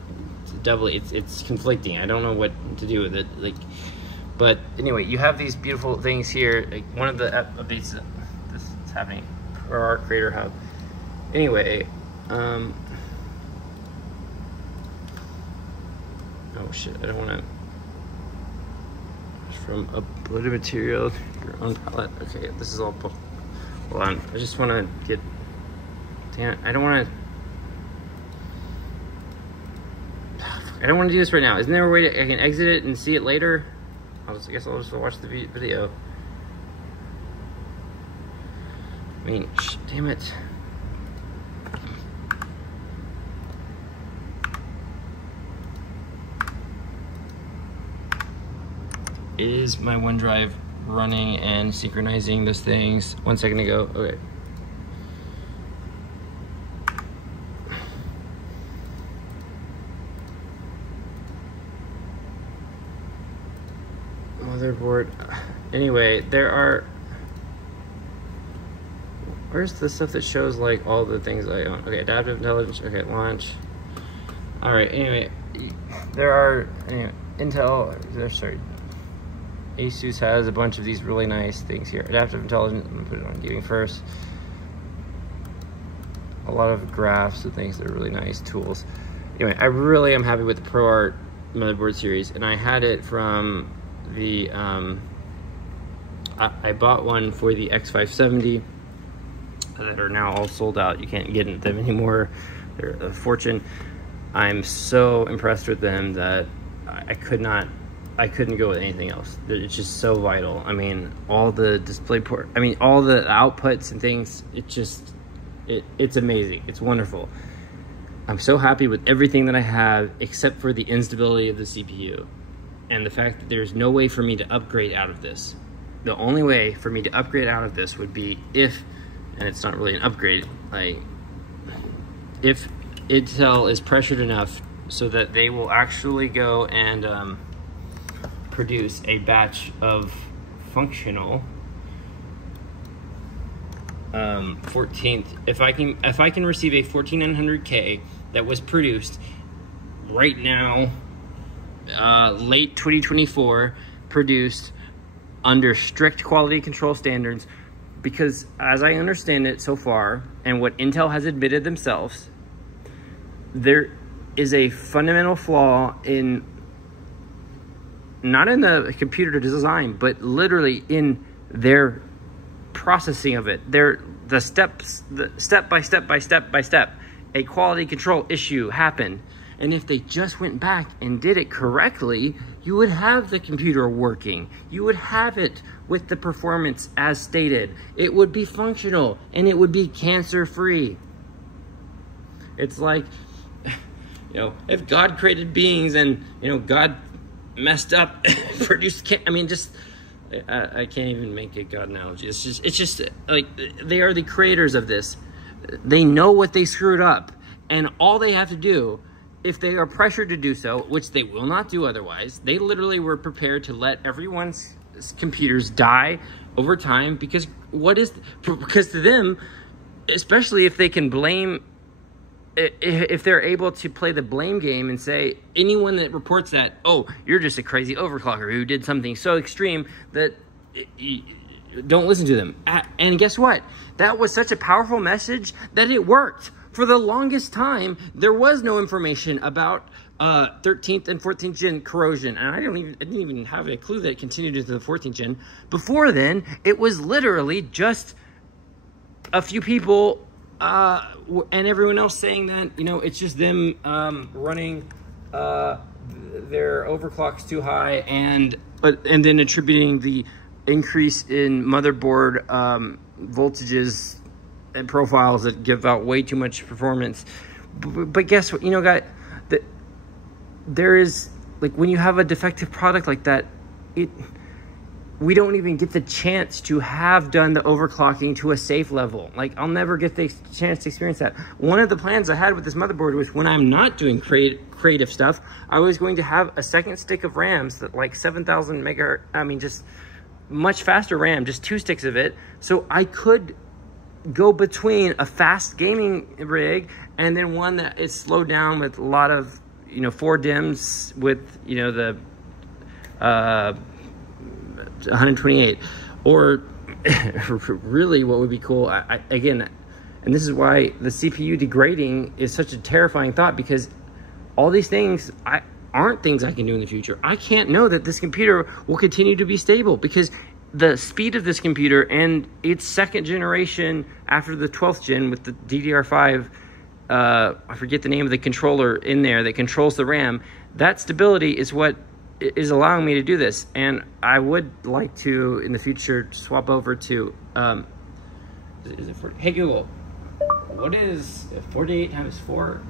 doubly, it's conflicting. I don't know what to do with it. Like, but anyway, you have these beautiful things here. Like one of the updates that this is happening for our Creator Hub. Anyway, oh shit, I don't want to. From a blue material, your own palette. Okay, this is all. Hold on, I just want to get. Damn, I don't want to. I don't want to do this right now. Isn't there a way I can exit it and see it later? I guess I'll just watch the video. I mean, damn it. Is my OneDrive running and synchronizing those things? 1 second ago. Okay. Motherboard. Anyway, there are. Where's the stuff that shows like all the things I own? Okay, adaptive intelligence. Okay, launch. All right. Anyway, there are Intel. Sorry. Asus has a bunch of these really nice things here. Adaptive intelligence, I'm gonna put it on gaming first. A lot of graphs and things that are really nice tools. Anyway, I really am happy with the ProArt motherboard series, and I had it from the, I bought one for the X570 that are now all sold out. You can't get them anymore. They're a fortune. I'm so impressed with them that I couldn't go with anything else. It's just so vital. I mean, all the display port, I mean, all the outputs and things, it's amazing. It's wonderful. I'm so happy with everything that I have except for the instability of the CPU and the fact that there's no way for me to upgrade out of this. The only way for me to upgrade out of this would be if, and it's not really an upgrade, like if Intel is pressured enough so that they will actually go and produce a batch of functional 14th, if I can receive a 14900K that was produced right now, late 2024, produced under strict quality control standards, because as I understand it so far, and what Intel has admitted themselves, there is a fundamental flaw in, not in the computer design, but literally in their processing of it. The steps, step by step, a quality control issue happened. And if they just went back and did it correctly, you would have the computer working. You would have it with the performance as stated. It would be functional and it would be cancer-free. It's like, if God created beings and, God messed up, produced, I can't even make a God analogy. It's just like, they are the creators of this. They know what they screwed up, and all they have to do, if they are pressured to do so, which they will not do otherwise, they literally were prepared to let everyone's computers die over time, because to them, especially if they can blame, if they're able to play the blame game and say, anyone that reports that, oh, you're just a crazy overclocker who did something so extreme that don't listen to them. And guess what? That was such a powerful message that it worked. For the longest time, there was no information about 13th and 14th gen corrosion, and I didn't even have a clue that it continued into the 14th gen. Before then, it was literally just a few people and everyone else saying that, it's just them running their overclocks too high, and then attributing the increase in motherboard voltages and profiles that give out way too much performance. But guess what, guys, there is, like, when you have a defective product like that, we don't even get the chance to have done the overclocking to a safe level. Like, I'll never get the chance to experience that. One of the plans I had with this motherboard was, when I'm not doing creative stuff, I was going to have a second stick of RAMs that, like, 7,000 megahertz, just much faster RAM, just 2 sticks of it, so I could go between a fast gaming rig and then one that is slowed down with a lot of 4 DIMMs with the 128. Or really what would be cool, again, and this is why the CPU degrading is such a terrifying thought, because all these things aren't things I can do in the future. I can't know that this computer will continue to be stable, because the speed of this computer and its second generation after the 12th gen with the DDR5, I forget the name of the controller in there that controls the RAM, that stability is what is allowing me to do this. And I would like to, in the future, swap over to, hey Google, what is 48 times 4?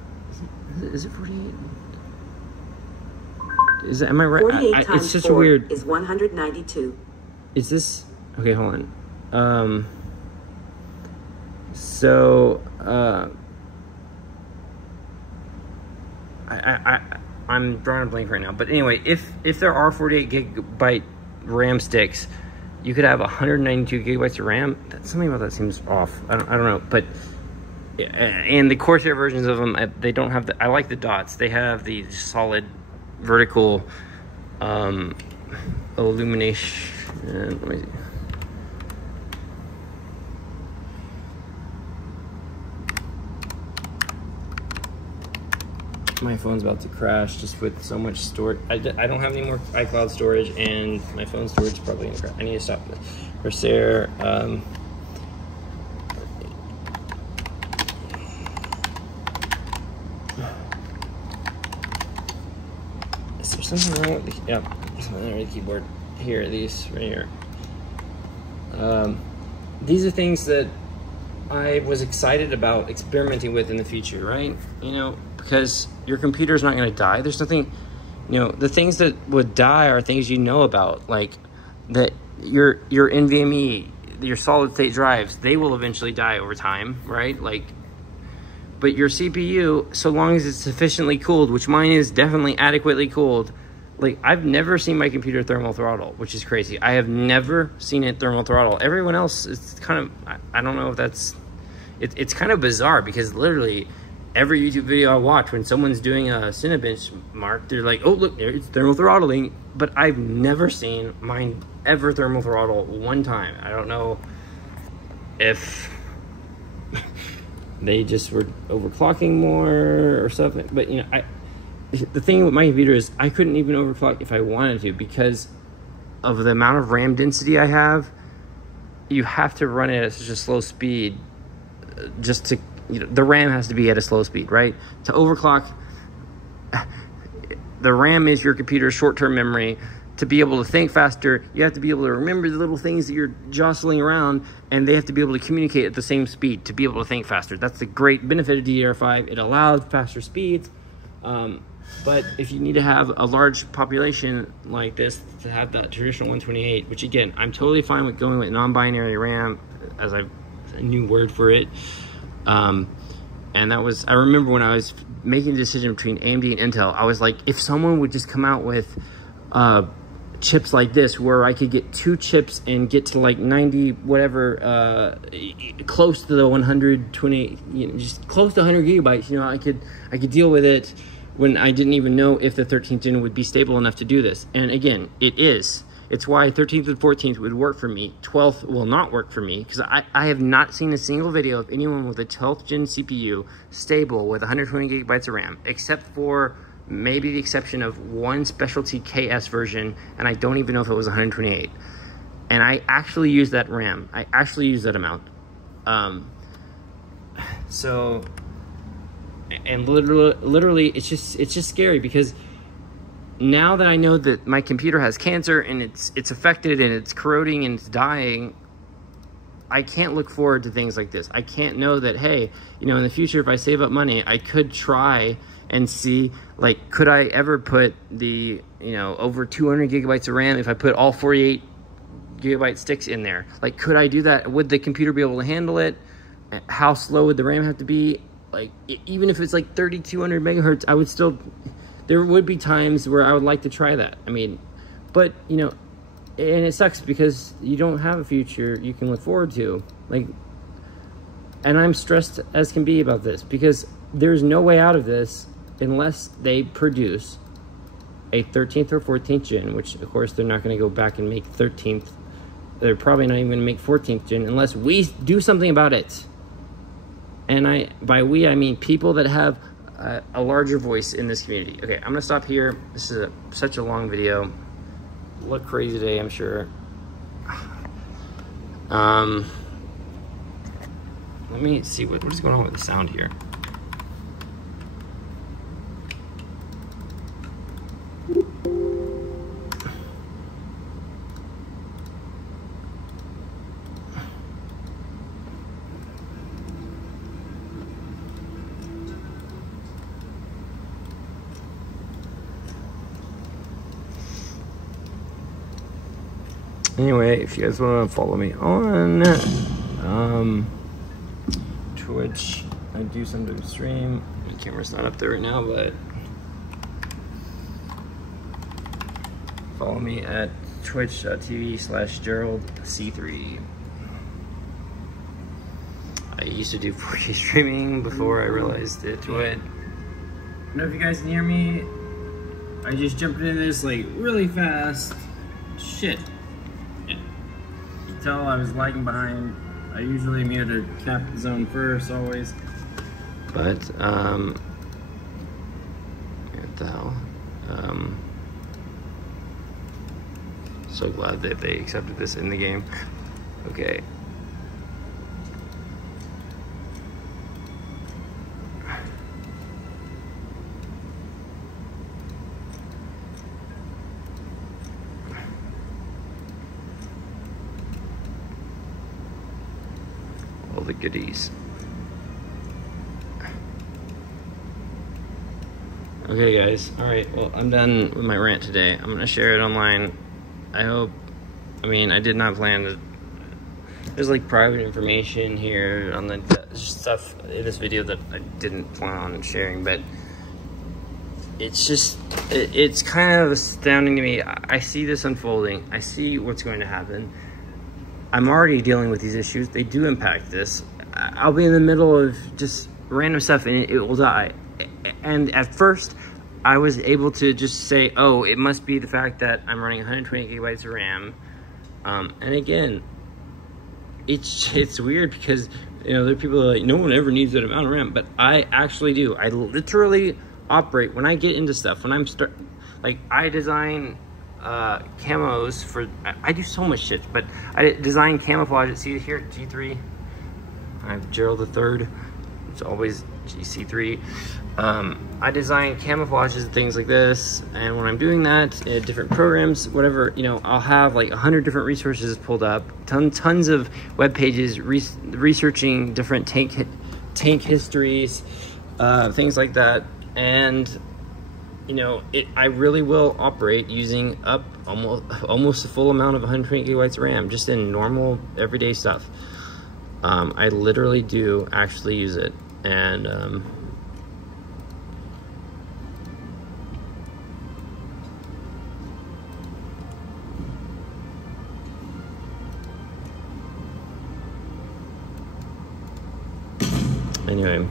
Is it 48? Am I right? 48 times it's such 4 a weird, is 192. Is this, okay, hold on. So, I'm drawing a blank right now. But anyway, if there are 48 gigabyte RAM sticks, you could have 192 gigabytes of RAM. Something about that seems off. I don't know. But, and the Corsair versions of them, they don't have I like the dots. They have the solid vertical illumination. Let me see. My phone's about to crash just with so much storage. I don't have any more iCloud storage, and my phone storage is probably gonna crash. I need to stop this. Corsair. Is there something wrong with the? Yep, something wrong with the keyboard. Here, these right here. These are things that I was excited about experimenting with in the future, right? Because your computer's not going to die. There's nothing, the things that would die are things about, like that your NVMe, your solid state drives, they will eventually die over time, right? But your CPU, so long as it's sufficiently cooled, which mine is definitely adequately cooled, like, I've never seen my computer thermal throttle, which is crazy. I have never seen it thermal throttle. Everyone else, it's kind of, I don't know if that's, it's kind of bizarre, because literally every YouTube video I watch, when someone's doing a Cinebench mark, they're like, oh, look, it's thermal throttling. But I've never seen mine ever thermal throttle one time. I don't know if they just were overclocking more or something. But, you know, the thing with my computer is I couldn't even overclock if I wanted to, because of the amount of RAM density I have. You have to run it at such a slow speed just to, you know, the RAM has to be at a slow speed, right? To overclock, the RAM is your computer's short-term memory. To be able to think faster, you have to be able to remember the little things that you're jostling around, and they have to be able to communicate at the same speed to be able to think faster. That's the great benefit of DDR5. It allows faster speeds. But if you need to have a large population like this to have that traditional 128, which again, I'm totally fine with going with non-binary RAM, as a new word for it. And that was, I remember when I was making the decision between AMD and Intel, I was like, if someone would just come out with chips like this, where I could get 2 chips and get to like 90 whatever, close to the 128, you know, just close to 100 gigabytes, you know, I could deal with it when I didn't even know if the 13th gen would be stable enough to do this. And again, it is. It's why 13th and 14th would work for me. 12th will not work for me, because I have not seen a single video of anyone with a 12th gen CPU stable with 120 gigabytes of RAM, except for maybe the exception of one specialty KS version, and I don't even know if it was 128. And I actually use that RAM. I actually use that amount. So, and literally, it's just scary, because now that I know that my computer has cancer and it's affected and it's corroding and it's dying, I can't look forward to things like this. I can't know that, hey, you know, in the future, if I save up money, I could try and see, like, could I ever put the, you know, over 200 gigabytes of RAM if I put all 48 gigabyte sticks in there? Like, could I do that? Would the computer be able to handle it? How slow would the RAM have to be? Like, even if it's like 3200 megahertz, I would still, there would be times where I would like to try that. I mean, but, you know, and it sucks because you don't have a future you can look forward to. Like, and I'm stressed as can be about this, because there's no way out of this unless they produce a 13th or 14th gen, which of course they're not going to go back and make 13th. They're probably not even going to make 14th gen unless we do something about it. And by we, I mean people that have a larger voice in this community. Okay, I'm gonna stop here. This is such a long video. Look crazy today, I'm sure. Let me see what is going on with the sound here. Anyway, if you guys want to follow me on Twitch, I do sometimes stream. My camera's not up there right now, but follow me at twitch.tv/GeraldC3. I used to do 4K streaming before I realized it would. I don't know if you guys can hear me. I just jumped into this like really fast. Shit. Tell I was lagging behind. I usually am here to cap the zone first, always. But, what the hell? So glad that they accepted this in the game. Okay. All the goodies. Okay guys, alright, well I'm done with my rant today. I'm gonna share it online. I hope, I mean, I did not plan to, there's like private information here on the stuff in this video that I didn't plan on sharing, but it's just, it's kind of astounding to me. I see this unfolding. I see what's going to happen. I'm already dealing with these issues. They do impact this. I'll be in the middle of just random stuff and it will die. And at first, I was able to just say, oh, it must be the fact that I'm running 120 gigabytes of RAM. And again, it's weird because, you know, there are people that are like, no one ever needs that amount of RAM, but I actually do. I literally operate when I get into stuff. When I'm like, I design camos for, I do so much shit, but I design camouflage. See here, G3. I have Gerald III. It's always GC3. I design camouflages and things like this, and when I'm doing that, different programs, whatever, you know, I'll have like 100 different resources pulled up, tons of web pages, researching different tank histories, things like that, and you know, I really will operate using up almost a full amount of 120 gigabytes of RAM just in normal everyday stuff. I literally do actually use it, and anyway.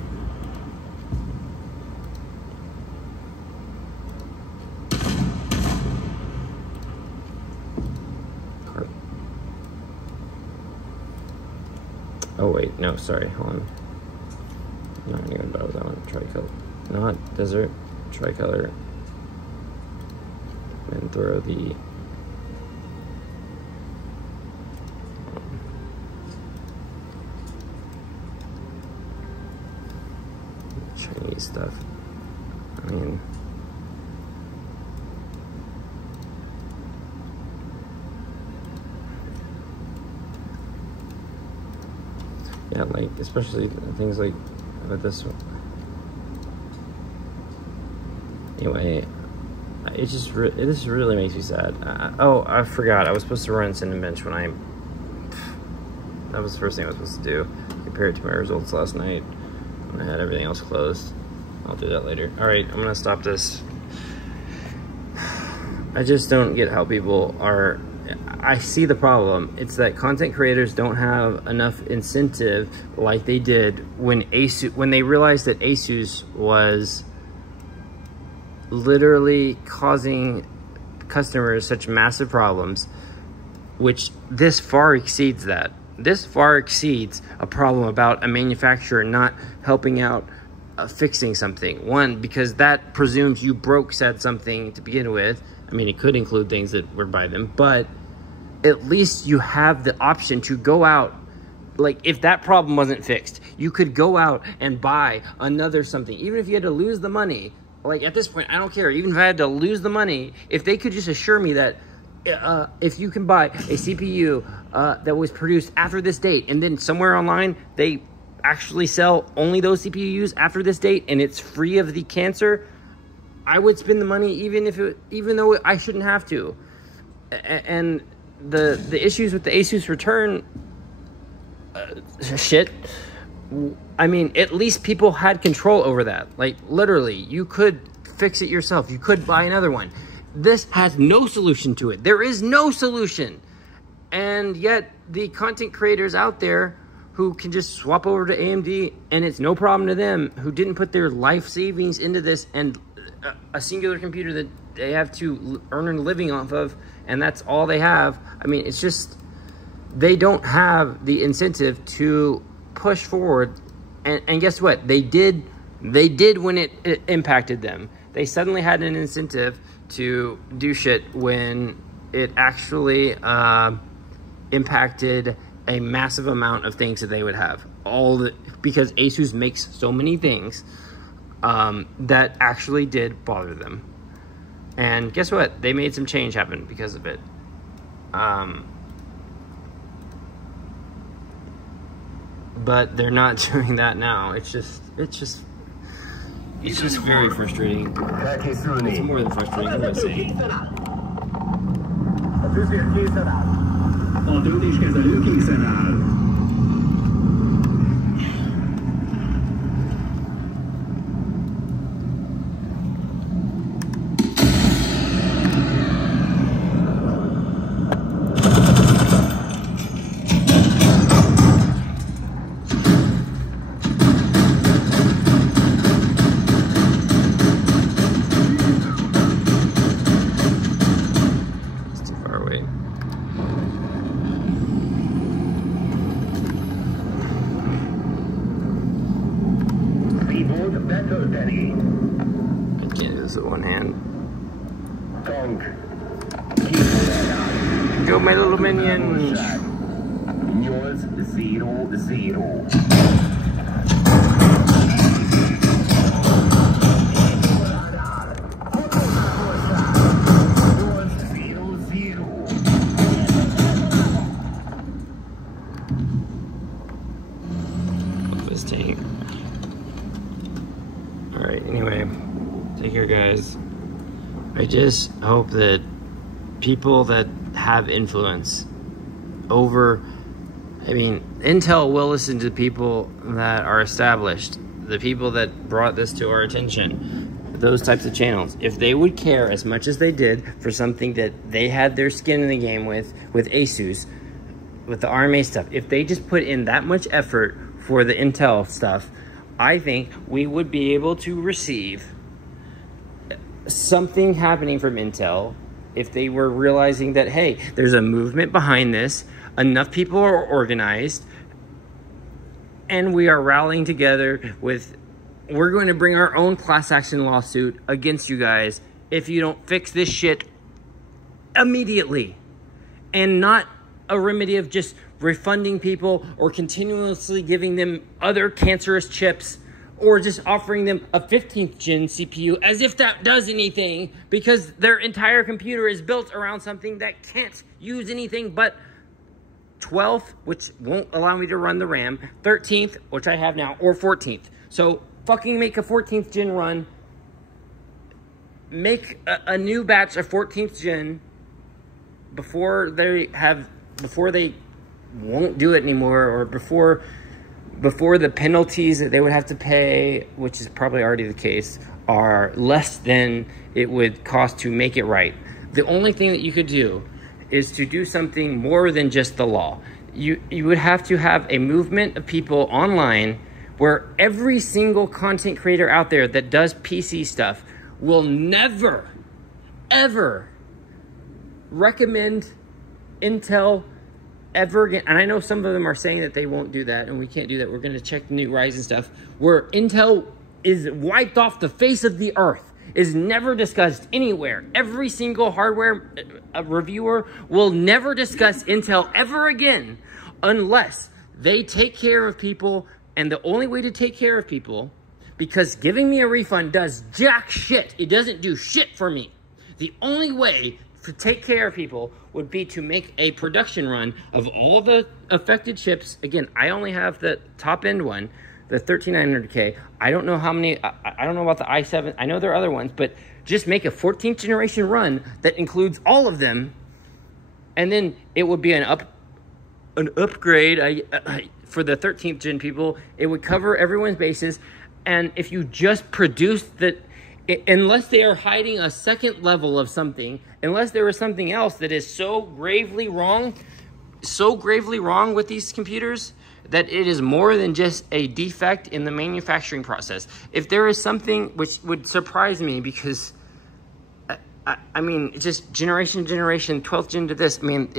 Oh wait, no, sorry, hold on. I'm not gonna bother with that one. Tricolor. Not desert, tricolor. And throw the Chinese stuff. I mean, yeah, like, especially things like with this one. Anyway, it just this really makes me sad. Oh, I forgot. I was supposed to run Cinebench when that was the first thing I was supposed to do. Compare it to my results last night when I had everything else closed. I'll do that later. All right, I'm gonna stop this. I just don't get how people are. I see the problem. It's that content creators don't have enough incentive like they did when they realized that ASUS was literally causing customers such massive problems, which this far exceeds that. This far exceeds a problem about a manufacturer not helping out fixing something. One, because that presumes you broke said something to begin with. I mean, it could include things that were by them, but at least you have the option to go out. Like, if that problem wasn't fixed, you could go out and buy another something. Even if you had to lose the money, like at this point, I don't care. Even if I had to lose the money, if they could just assure me that if you can buy a CPU that was produced after this date, and then somewhere online, they actually sell only those CPUs after this date, and it's free of the cancer, I would spend the money even though I shouldn't have to. And the issues with the ASUS return shit, I mean, at least people had control over that. Like, literally, you could fix it yourself. You could buy another one. This has no solution to it. There is no solution. And yet, the content creators out there who can just swap over to AMD, and it's no problem to them, who didn't put their life savings into this, and a singular computer that they have to earn a living off of, and that's all they have. I mean, it's just, they don't have the incentive to push forward. And guess what? They did when it impacted them. They suddenly had an incentive to do shit when it actually impacted a massive amount of things that they would have. Because ASUS makes so many things that actually did bother them. And guess what? They made some change happen because of it. But they're not doing that now. It's just very frustrating. It's more than frustrating. What am I saying? I can't do this with one hand. Go, my little minions! Yours 0-0. This tank. Alright, anyway, take care, guys. I just hope that people that have influence over, I mean, Intel will listen to people that are established, the people that brought this to our attention, those types of channels. If they would care as much as they did for something that they had their skin in the game with Asus, with the RMA stuff, if they just put in that much effort for the Intel stuff, I think we would be able to receive something happening from Intel if they were realizing that, hey, there's a movement behind this, enough people are organized, and we are rallying together with, we're going to bring our own class action lawsuit against you guys if you don't fix this shit immediately. And not a remedy of just refunding people or continuously giving them other cancerous chips or just offering them a 15th gen CPU as if that does anything, because their entire computer is built around something that can't use anything but 12th, which won't allow me to run the RAM, 13th, which I have now, or 14th. So fucking make a 14th gen run, make a new batch of 14th gen before they won't do it anymore, or before the penalties that they would have to pay, which is probably already the case, are less than it would cost to make it right. The only thing that you could do is to do something more than just the law. You would have to have a movement of people online where every single content creator out there that does PC stuff will never, ever recommend Intel ever again. And I know some of them are saying that they won't do that, and we can't do that. We're going to check the new Ryzen stuff, where Intel is wiped off the face of the earth, is never discussed anywhere. Every single hardware reviewer will never discuss Intel ever again unless they take care of people. And the only way to take care of people, because giving me a refund does jack shit, it doesn't do shit for me. The only way to take care of people would be to make a production run of all the affected chips. Again, I only have the top end one, the 13900K. I don't know how many, I don't know about the i7. I know there are other ones, but just make a 14th generation run that includes all of them. And then it would be an upgrade for the 13th gen people. It would cover everyone's bases. And if you just produce unless they are hiding a second level of something, unless there is something else that is so gravely wrong with these computers, that it is more than just a defect in the manufacturing process. If there is something which would surprise me, because I mean, just generation, 12th gen to this, I mean,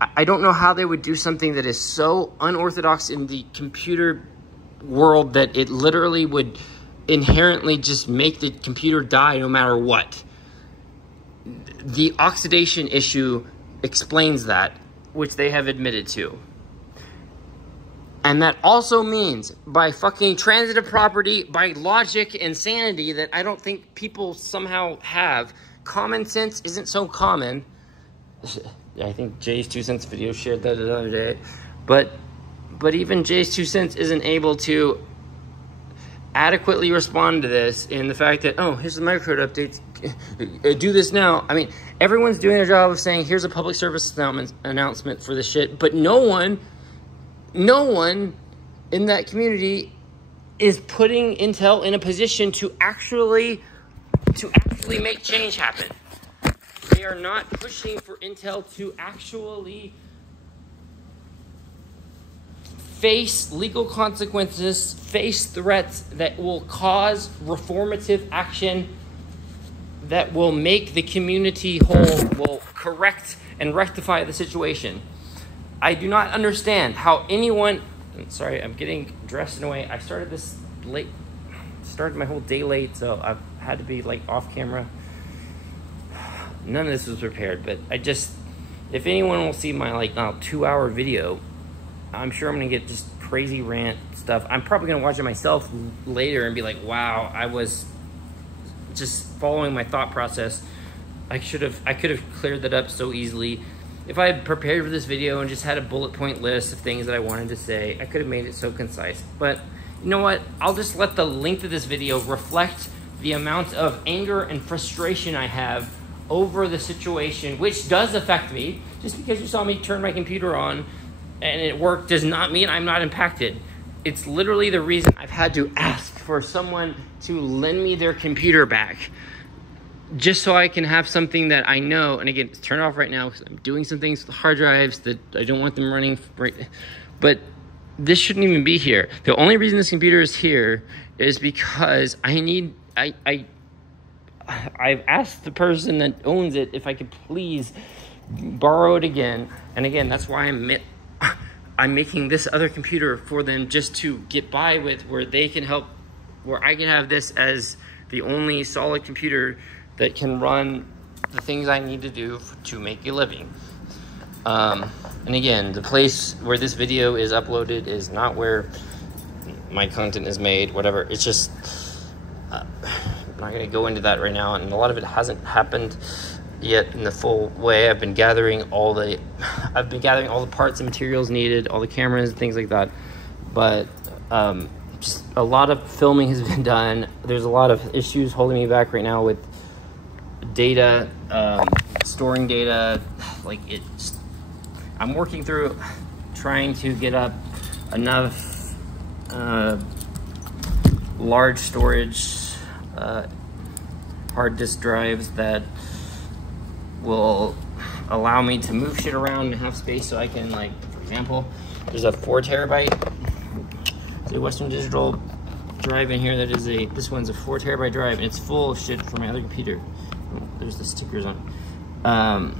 I don't know how they would do something that is so unorthodox in the computer world that it literally would inherently just make the computer die no matter what. The oxidation issue explains that, which they have admitted to. And that also means, by fucking transitive property, by logic and sanity that I don't think people somehow have, common sense isn't so common. I think Jay's 2 cents video shared that the other day. But even Jay's 2 cents isn't able to adequately respond to this in the fact that, oh, here's the microcode updates, do this now. I mean, everyone's doing their job of saying, here's a public service announcement for this shit, but no one in that community is putting Intel in a position to actually make change happen. They are not pushing for Intel to actually face legal consequences, face threats that will cause reformative action, that will make the community whole, will correct and rectify the situation. I do not understand how anyone, sorry, I'm getting dressed in a way, I started this late, started my whole day late, so I've had to be like off camera. None of this was prepared, but if anyone will see my like now 2-hour video, I'm sure I'm gonna get just crazy rant stuff. I'm probably gonna watch it myself later and be like, wow, I was just following my thought process. I could have cleared that up so easily. If I had prepared for this video and just had a bullet point list of things that I wanted to say, I could have made it so concise. But you know what? I'll just let the length of this video reflect the amount of anger and frustration I have over the situation, which does affect me. Just because you saw me turn my computer on and it worked does not mean I'm not impacted. It's literally the reason I've had to ask for someone to lend me their computer back, just so I can have something that I know. And again, turn it off right now because I'm doing some things with hard drives that I don't want them running right. But this shouldn't even be here. The only reason this computer is here is because I've asked the person that owns it if I could please borrow it again. And again, that's why I'm making this other computer for them, just to get by with, where they can help, where I can have this as the only solid computer that can run the things I need to do to make a living. And again, the place where this video is uploaded is not where my content is made, whatever. It's just, I'm not gonna go into that right now, and a lot of it hasn't happened yet in the full way. I've been gathering all the parts and materials needed, all the cameras, things like that. But just a lot of filming has been done. There's a lot of issues holding me back right now with data, storing data. Like I'm working through trying to get up enough large storage hard disk drives that will allow me to move shit around and have space, so I can, like, for example, there's a 4 terabyte Western Digital drive in here that is this one's a 4 terabyte drive, and it's full of shit from my other computer. There's the stickers on it.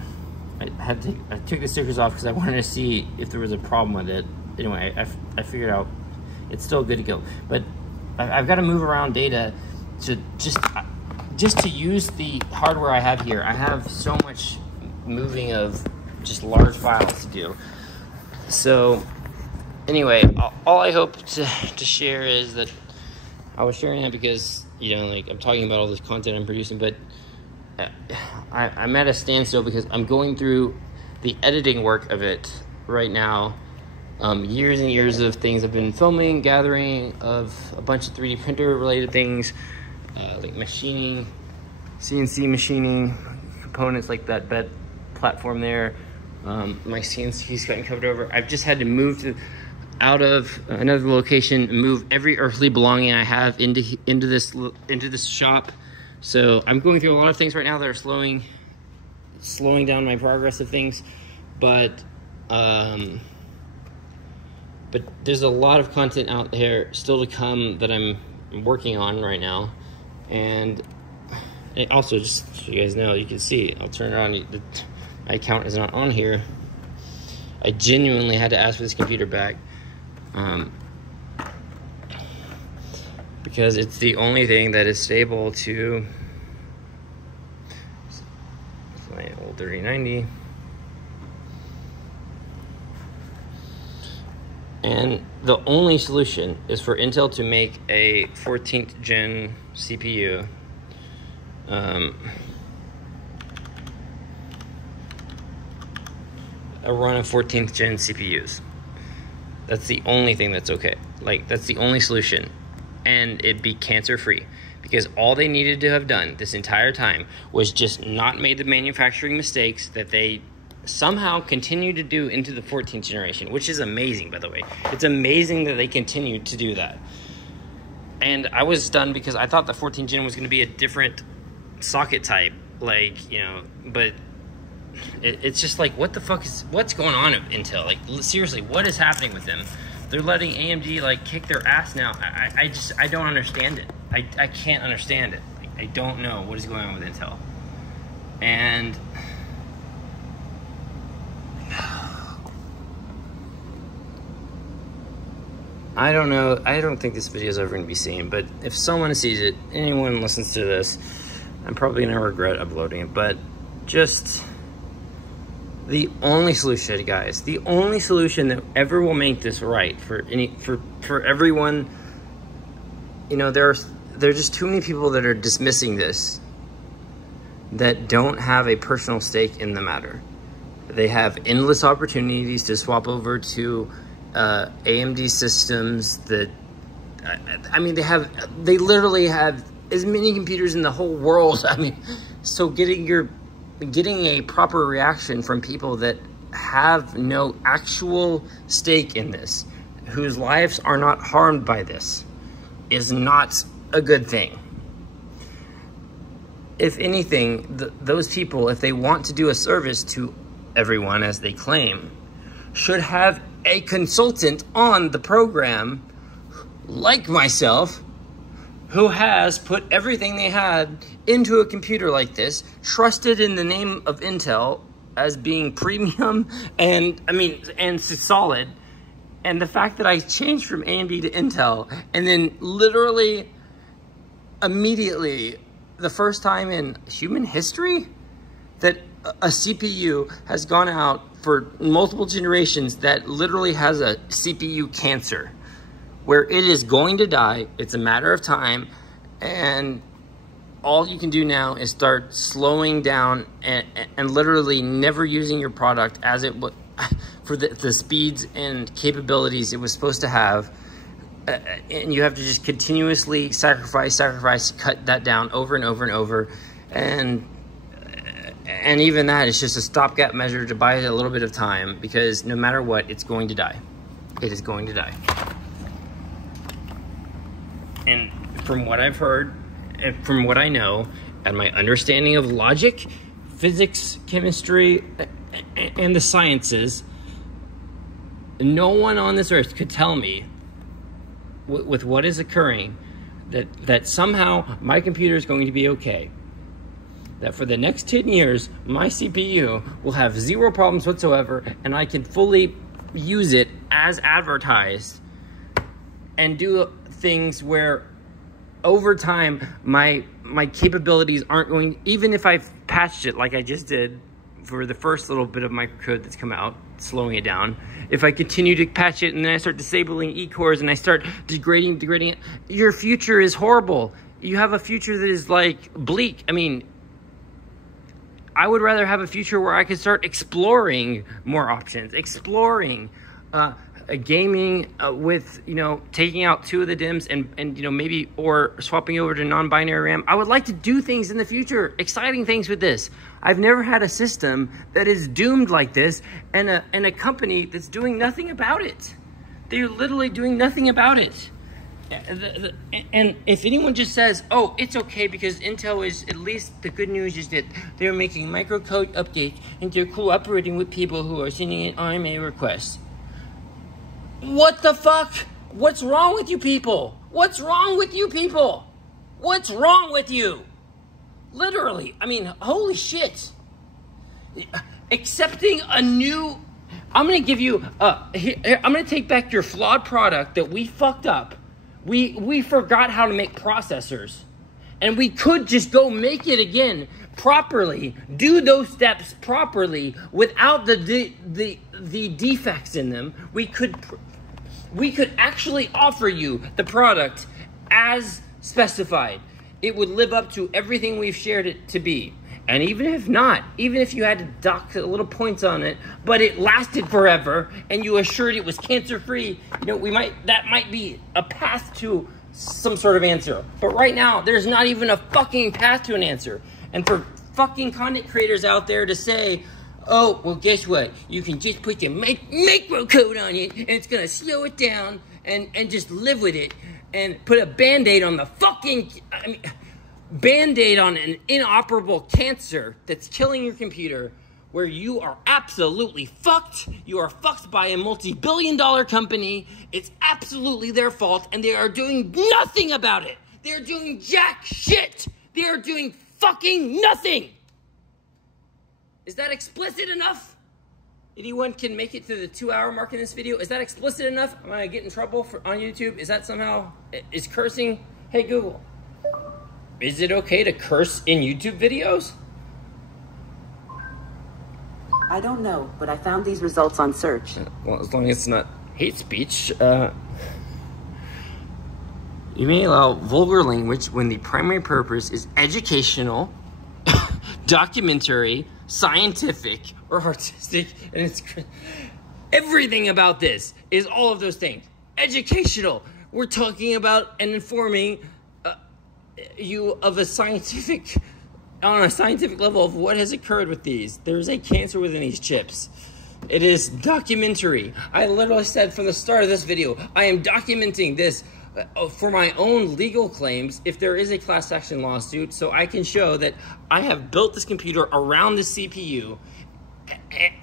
I took the stickers off because I wanted to see if there was a problem with it. Anyway, I figured out it's still good to go, but I've got to move around data to just to use the hardware I have here. I have so much moving of just large files to do. So anyway, all I hope to share is that I was sharing that because, you know, like, I'm talking about all this content I'm producing, but I'm at a standstill because I'm going through the editing work of it right now. Years and years of things I've been filming, gathering of a bunch of 3D printer related things, like machining, CNC machining, components like that bed platform there. My CNC's gotten covered over. I've just had to move out of another location, move every earthly belonging I have into this shop. So I'm going through a lot of things right now that are slowing down my progress of things, but there's a lot of content out there still to come that I'm working on right now. And also, just so you guys know, you can see, I'll turn it on, my account is not on here. I genuinely had to ask for this computer back, because it's the only thing that is stable to, it's my old 3090. And the only solution is for Intel to make a 14th gen CPU. A run of 14th gen CPUs. That's the only thing that's okay. Like, that's the only solution. And it'd be cancer free. Because all they needed to have done this entire time was just not made the manufacturing mistakes that they somehow continue to do into the 14th generation, which is amazing, by the way. It's amazing that they continue to do that. And I was stunned because I thought the 14th gen was going to be a different socket type, like, you know, but it's just like, what's going on at Intel? Like, seriously, what is happening with them? They're letting AMD, like, kick their ass now. I don't understand it. I can't understand it. I don't know what is going on with Intel. And I don't know. I don't think this video is ever going to be seen, but if someone sees it, anyone listens to this, I'm probably going to regret uploading it. But just the only solution, guys, the only solution that ever will make this right for everyone, you know, there are just too many people that are dismissing this, that don't have a personal stake in the matter. They have endless opportunities to swap over to AMD systems that, I mean, they literally have as many computers in the whole world. I mean, so getting a proper reaction from people that have no actual stake in this, whose lives are not harmed by this, is not a good thing. If anything, those people, if they want to do a service to everyone, as they claim, should have a consultant on the program, like myself, who has put everything they had into a computer like this, trusted in the name of Intel as being premium and solid. And the fact that I changed from AMD to Intel, and then literally immediately, the first time in human history that a CPU has gone out for multiple generations that literally has a CPU cancer, where it is going to die. It's a matter of time, and all you can do now is start slowing down and literally never using your product as it would for the speeds and capabilities it was supposed to have. And you have to just continuously sacrifice, cut that down over and over and over. And even that is just a stopgap measure to buy a little bit of time, because no matter what, it's going to die. It is going to die. And from what I've heard, and from what I know, and my understanding of logic, physics, chemistry, and the sciences, no one on this earth could tell me, with what is occurring, that somehow my computer is going to be okay. That for the next 10 years, my CPU will have zero problems whatsoever, and I can fully use it as advertised and do things where over time my capabilities aren't going, even if I've patched it like I just did for the first little bit of microcode that's come out, slowing it down. If I continue to patch it and then I start disabling E-cores and I start degrading it, your future is horrible. You have a future that is like bleak. I mean, I would rather have a future where I could start exploring more options, exploring gaming with, you know, taking out 2 of the DIMMs and you know, maybe, or swapping over to non-binary RAM. I would like to do things in the future, exciting things with this. I've never had a system that is doomed like this, and a company that's doing nothing about it. They're literally doing nothing about it. And if anyone just says, oh, it's okay because Intel is, at least the good news is that they're making microcode updates and they're cooperating with people who are sending in RMA requests. What the fuck? What's wrong with you people? What's wrong with you people? What's wrong with you? Literally, I mean, holy shit. Accepting a new, I'm gonna give you, here, I'm gonna take back your flawed product that we fucked up. We forgot how to make processors, and we could just go make it again properly, do those steps properly without the defects in them. We could actually offer you the product as specified. It would live up to everything we've shared it to be. And even if not, even if you had to dock little points on it, but it lasted forever, and you assured it was cancer-free, you know, that might be a path to some sort of answer. But right now, there's not even a fucking path to an answer. And for fucking content creators out there to say, oh, well, guess what? You can just put the microcode on it, and it's gonna slow it down, and just live with it, and put a Band-Aid on the fucking, I mean, Band-Aid on an inoperable cancer that's killing your computer, where you are absolutely fucked. You are fucked by a multi-billion-dollar company. It's absolutely their fault, and they are doing nothing about it. They are doing jack shit. They are doing fucking nothing. Is that explicit enough? Anyone can make it to the 2-hour mark in this video? Is that explicit enough? Am I gonna get in trouble on YouTube? Is that somehow, is cursing? Hey Google, is it okay to curse in YouTube videos? I don't know, but I found these results on search. Well, as long as it's not hate speech. You may allow vulgar language when the primary purpose is educational, documentary, scientific, or artistic, and it's everything about this is all of those things. Educational, we're talking about and informing you of a scientific, on a scientific level of what has occurred with these. There's a cancer within these chips. It is documentary. I literally said from the start of this video, I am documenting this for my own legal claims if there is a class action lawsuit, so I can show that I have built this computer around the CPU.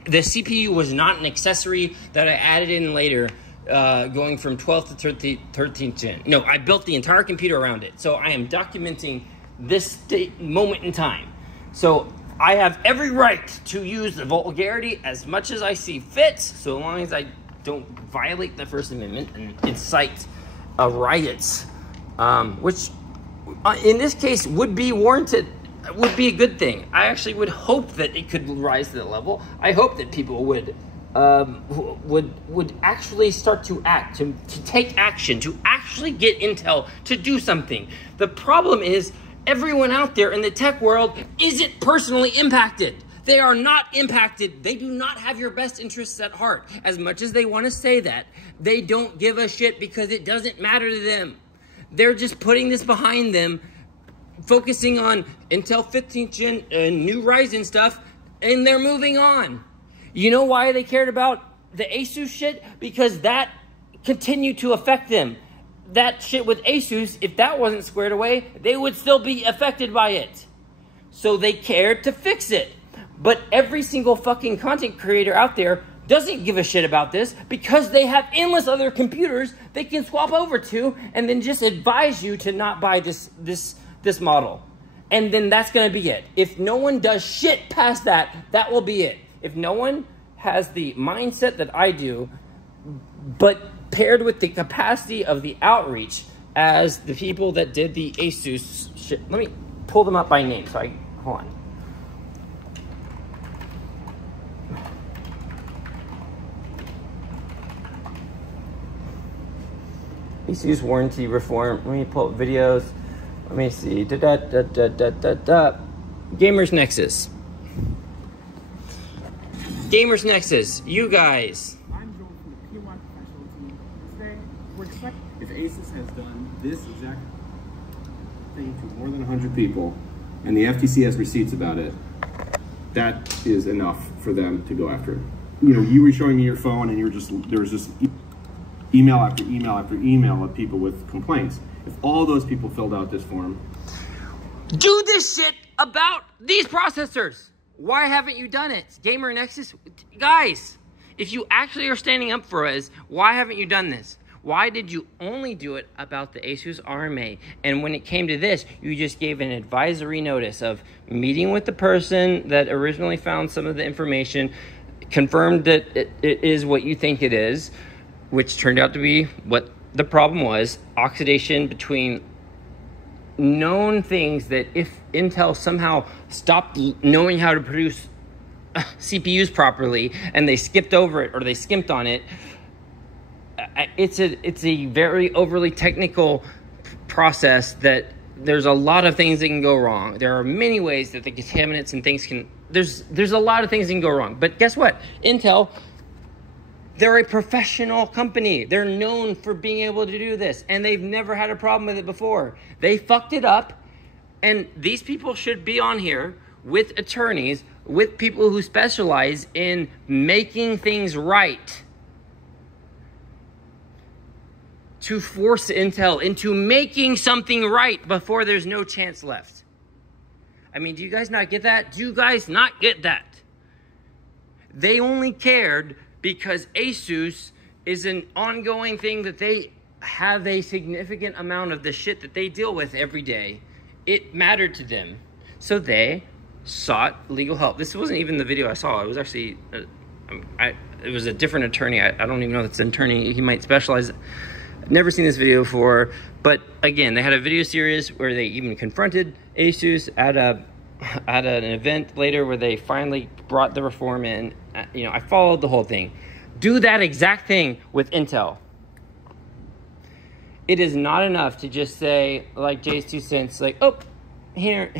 The CPU was not an accessory that I added in later, going from 12th to 13th gen. No, I built the entire computer around it. So I am documenting this moment in time. So I have every right to use the vulgarity as much as I see fit, so long as I don't violate the First Amendment and incite riots, which in this case would be warranted, would be a good thing. I actually would hope that it could rise to that level. I hope that people would actually start to act, to take action, to actually get Intel to do something. The problem is everyone out there in the tech world isn't personally impacted. They are not impacted. They do not have your best interests at heart. As much as they want to say that, they don't give a shit because it doesn't matter to them. They're just putting this behind them, focusing on Intel 15th gen new Ryzen stuff, and they're moving on. You know why they cared about the Asus shit? Because that continued to affect them. That shit with Asus, if that wasn't squared away, they would still be affected by it. So they cared to fix it. But every single fucking content creator out there doesn't give a shit about this because they have endless other computers they can swap over to and then just advise you to not buy this model. And then that's going to be it. If no one does shit past that, that will be it. If no one has the mindset that I do, but paired with the capacity of the outreach as the people that did the Asus shit. Let me pull them up by name. So hold on. Asus warranty reform. Let me pull up videos. Let me see. Gamers Nexus. Gamers Nexus. You guys. I'm Joel from the P1 professional team. Today, we're expecting if Asus has done this exact thing to more than 100 people, and the FTC has receipts about it, that is enough for them to go after it. You know, you were showing me your phone, and there was just email after email after email of people with complaints. If all those people filled out this form, do this shit about these processors. Why haven't you done it? Gamer Nexus, guys, if you actually are standing up for us, why haven't you done this? Why did you only do it about the Asus RMA? And when it came to this, you just gave an advisory notice of meeting with the person that originally found some of the information, confirmed that it is what you think it is, which turned out to be what the problem was, oxidation between known things that if Intel somehow stopped knowing how to produce CPUs properly and they skipped over it or they skimped on it, it's a very overly technical process that there's a lot of things that can go wrong. There are many ways that the contaminants and things can, there's a lot of things that can go wrong. But guess what? Intel, they're a professional company. They're known for being able to do this, and they've never had a problem with it before. They fucked it up, and these people should be on here with attorneys, with people who specialize in making things right, to force Intel into making something right before there's no chance left. I mean, do you guys not get that? Do you guys not get that? They only cared because Asus is an ongoing thing that they have a significant amount of the shit that they deal with every day. It mattered to them. So they sought legal help. This wasn't even the video I saw. It was actually, it was a different attorney. I don't even know if it's an attorney. He might specialize. I've never seen this video before, but again, they had a video series where they even confronted ASUS at an event later where they finally brought the reform in. You know, I followed the whole thing. Do that exact thing with Intel. It is not enough to just say, like Jay's 2 cents, like, oh, here,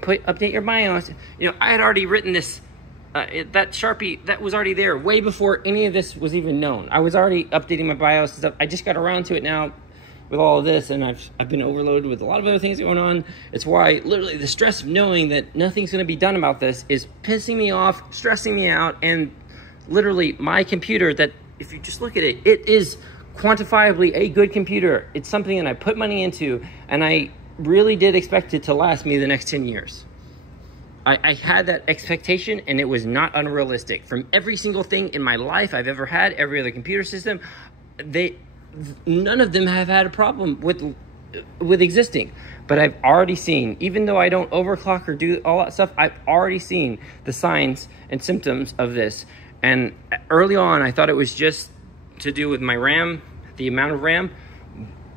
update your BIOS. You know, I had already written this, that Sharpie, that was already there way before any of this was even known. I was already updating my BIOS and stuff. I just got around to it now with all of this, and I've been overloaded with a lot of other things going on. It's why literally the stress of knowing that nothing's going to be done about this is pissing me off, stressing me out, and literally my computer, that if you just look at it, it is quantifiably a good computer. It's something that I put money into, and I really did expect it to last me the next 10 years. I had that expectation, and it was not unrealistic. From every single thing in my life I've ever had, every other computer system, none of them have had a problem with existing. But I've already seen, even though I don't overclock or do all that stuff, I've already seen the signs and symptoms of this. And early on, I thought it was just to do with my RAM, the amount of RAM.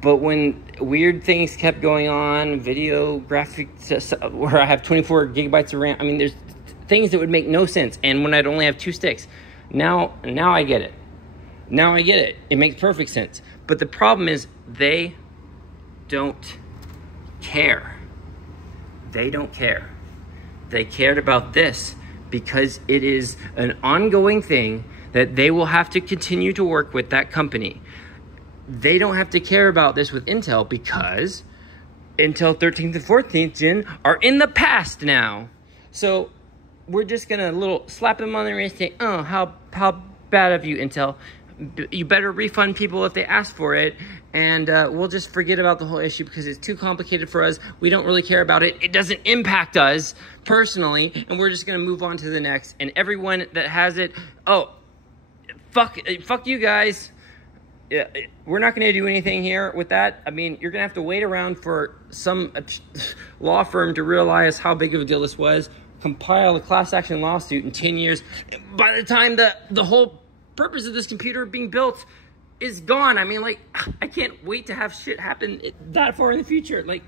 But when weird things kept going on, video, graphics, where I have 24 gigabytes of RAM, I mean, there's things that would make no sense. And when I'd only have 2 sticks, now I get it. Now I get it. It makes perfect sense. But the problem is they don't care. They don't care. They cared about this because it is an ongoing thing that they will have to continue to work with that company. They don't have to care about this with Intel because Intel 13th and 14th gen are in the past now. So we're just gonna little slap them on the wrist and say, oh, how bad of you, Intel. You better refund people if they ask for it, and we'll just forget about the whole issue because it's too complicated for us. We don't really care about it. It doesn't impact us personally, and we're just gonna move on to the next. And everyone that has it, oh, fuck you guys. Yeah, we're not going to do anything here with that. I mean, you're going to have to wait around for some law firm to realize how big of a deal this was, compile a class action lawsuit in 10 years. By the time the whole purpose of this computer being built is gone. I mean, like, I can't wait to have shit happen that far in the future. Like,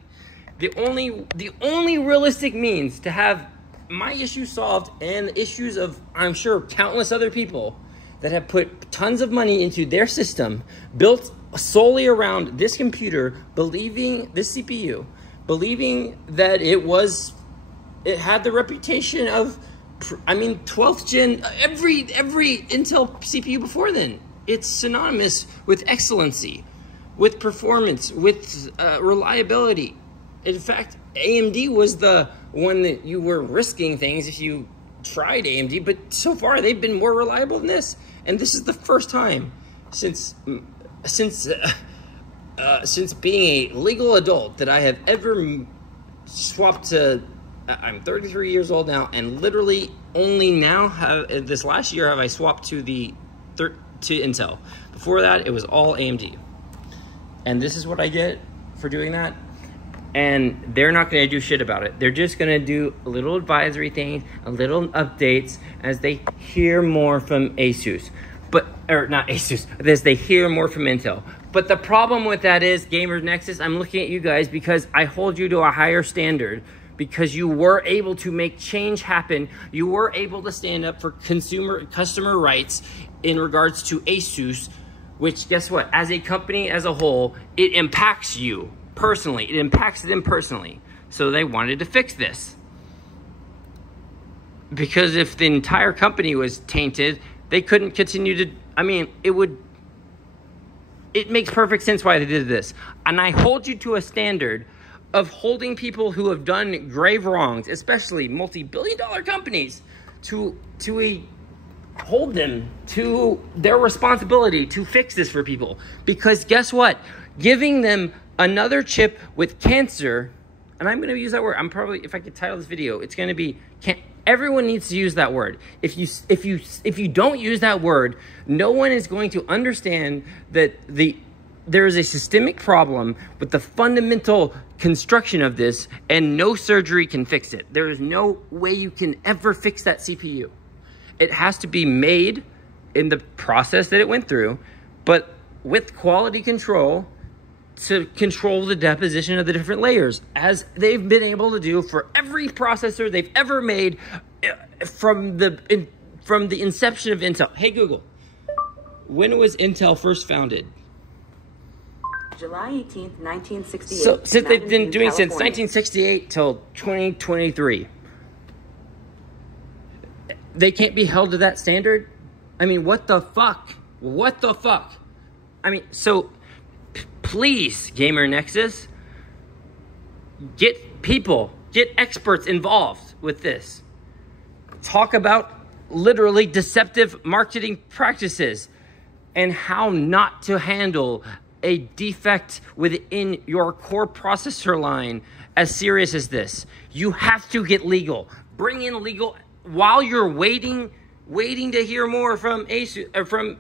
the only realistic means to have my issue solved and the issues of, I'm sure, countless other people that have put tons of money into their system, built solely around this computer, believing, this CPU, believing that it had the reputation of, I mean, 12th gen, every Intel CPU before then. It's synonymous with excellency, with performance, with reliability. In fact, AMD was the one that you were risking things if you tried AMD, but so far they've been more reliable than this. And this is the first time since being a legal adult that I have ever swapped to. I'm 33 years old now, and literally only now this last year have I swapped to to Intel. Before that, it was all AMD. And this is what I get for doing that. And they're not going to do shit about it. They're just going to do a little advisory thing, a little updates as they hear more from ASUS. Or not ASUS, as they hear more from Intel. But the problem with that is, Gamers Nexus, I'm looking at you guys because I hold you to a higher standard because you were able to make change happen. You were able to stand up for customer rights in regards to ASUS, which, guess what? As a company as a whole, it impacts you personally. It impacts them personally. So they wanted to fix this. Because if the entire company was tainted, they couldn't continue to, I mean, it makes perfect sense why they did this. And I hold you to a standard of holding people who have done grave wrongs, especially multi-billion-dollar companies, hold them to their responsibility to fix this for people. Because guess what? Giving them another chip with cancer, and I'm going to use that word. I'm probably, if I could title this video, it's going to be, everyone needs to use that word. If you don't use that word, no one is going to understand that there is a systemic problem with the fundamental construction of this, and no surgery can fix it. There is no way you can ever fix that CPU. It has to be made in the process that it went through, but with quality control to control the deposition of the different layers, as they've been able to do for every processor they've ever made from the inception of Intel. Hey Google, when was Intel first founded? July 18th, 1968. So since they've been doing California. since 1968 till 2023, they can't be held to that standard. I mean, what the fuck? What the fuck? I mean, so please, Gamer Nexus, get experts involved with this. Talk about literally deceptive marketing practices and how not to handle a defect within your core processor line as serious as this. You have to get legal. Bring in legal while you're waiting to hear more from Asus, from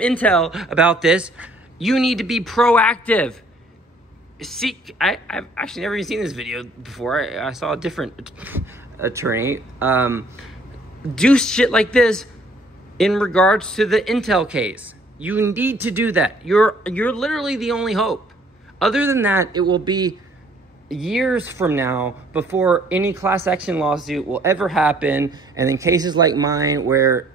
Intel about this. You need to be proactive. I've actually never even seen this video before. I saw a different attorney do shit like this in regards to the Intel case. You need to do that. You're literally the only hope. Other than that, it will be years from now before any class action lawsuit will ever happen, and then cases like mine where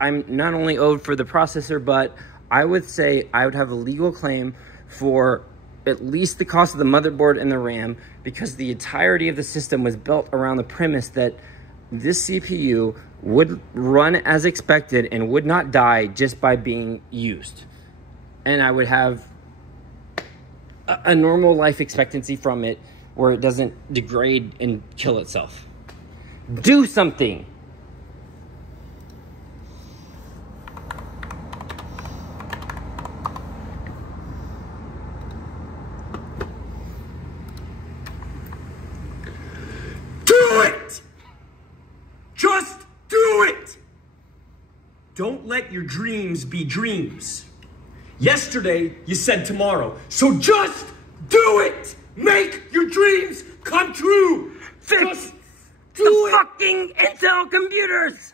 I'm not only owed for the processor, but I would say I would have a legal claim for at least the cost of the motherboard and the RAM, because the entirety of the system was built around the premise that this CPU would run as expected and would not die just by being used. And I would have a normal life expectancy from it where it doesn't degrade and kill itself. Do something. Do it! Just do it! Don't let your dreams be dreams. Yesterday, you said tomorrow, so just do it! Make your dreams come true! Fix the fucking Intel computers!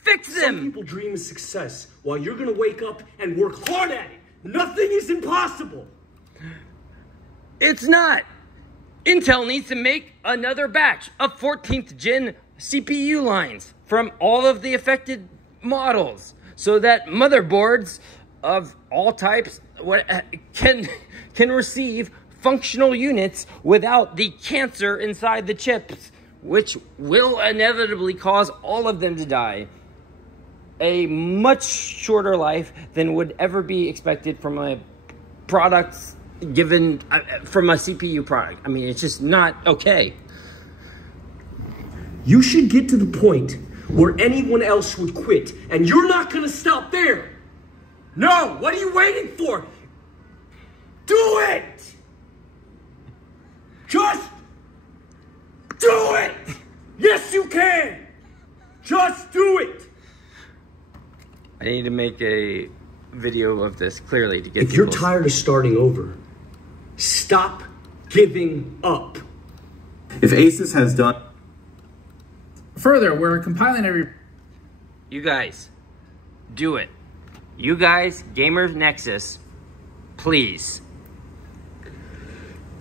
Fix them! Some people dream of success while you're gonna wake up and work hard at it. Nothing is impossible. It's not. Intel needs to make another batch of 14th gen CPU lines from all of the affected models so that motherboards of all types can receive functional units without the cancer inside the chips, which will inevitably cause all of them to die. A much shorter life than would ever be expected from a product given from a CPU product. I mean, it's just not okay. You should get to the point where anyone else would quit, and you're not gonna stop there. No, what are you waiting for? Do it! Just do it! Yes, you can! Just do it! I need to make a video of this clearly to get If you're tired of starting over, stop giving up. If Asus has done... Further, we're compiling every... You guys, do it. You guys, Gamers Nexus, please.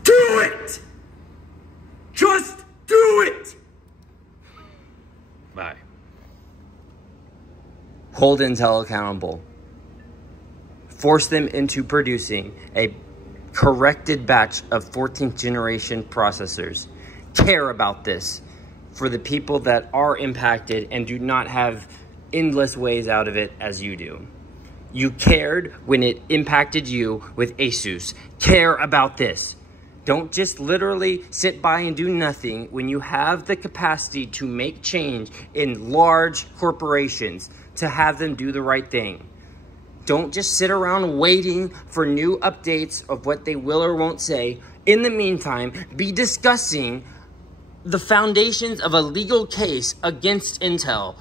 Do it! Just do it! Bye. Hold Intel accountable. Force them into producing a corrected batch of 14th generation processors. Care about this for the people that are impacted and do not have endless ways out of it as you do. You cared when it impacted you with Asus. Care about this. Don't just literally sit by and do nothing when you have the capacity to make change in large corporations to have them do the right thing. Don't just sit around waiting for new updates of what they will or won't say. In the meantime, be discussing the foundations of a legal case against Intel.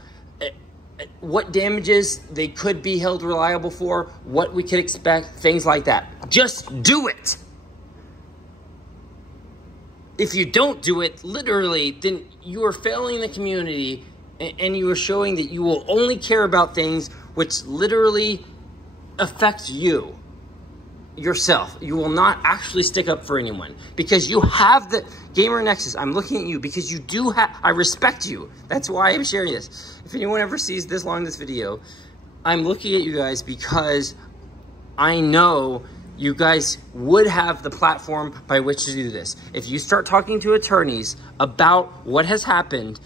What damages they could be held reliable for, what we could expect, things like that. Just do it. If you don't do it, literally, then you are failing the community and you are showing that you will only care about things which literally affect you, yourself. You will not actually stick up for anyone because you have the Gamer Nexus. I'm looking at you because you do have, I respect you. That's why I'm sharing this. If anyone ever sees this long, this video, I'm looking at you guys because I know you guys would have the platform by which to do this. If you start talking to attorneys about what has happened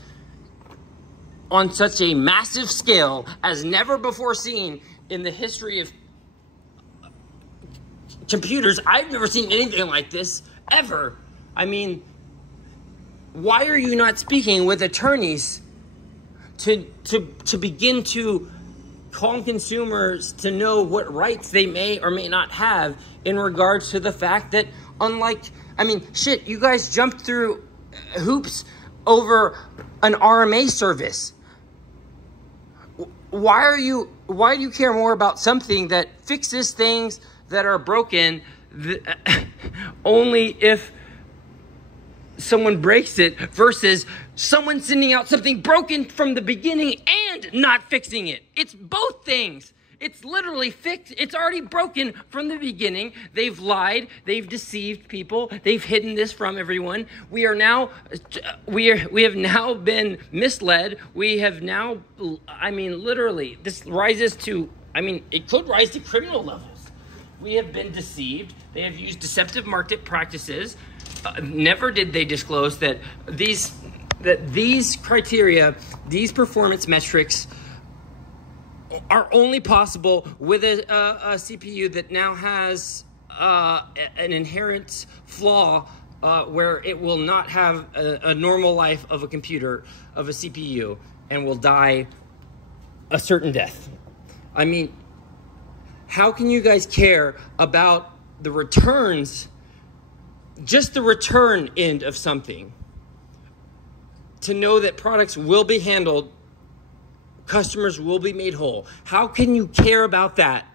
on such a massive scale as never before seen in the history of computers, I've never seen anything like this, ever. I mean, why are you not speaking with attorneys to begin to calm consumers to know what rights they may or may not have in regards to the fact that unlike, I mean, shit, you guys jumped through hoops over an RMA service. Why do you care more about something that fixes things that are broken only if someone breaks it versus someone sending out something broken from the beginning and not fixing it? It's both things. It's literally fixed. It's already broken from the beginning. They've lied. They've deceived people. They've hidden this from everyone. We have now been misled. We have now, I mean, literally, this rises to, I mean, it could rise to criminal levels. We have been deceived. They have used deceptive market practices. Never did they disclose that these criteria, these performance metrics, are only possible with a CPU that now has an inherent flaw where it will not have a normal life of a computer, of a CPU, and will die a certain death. I mean, how can you guys care about the returns, just the return end of something, to know that products will be handled, customers will be made whole? How can you care about that,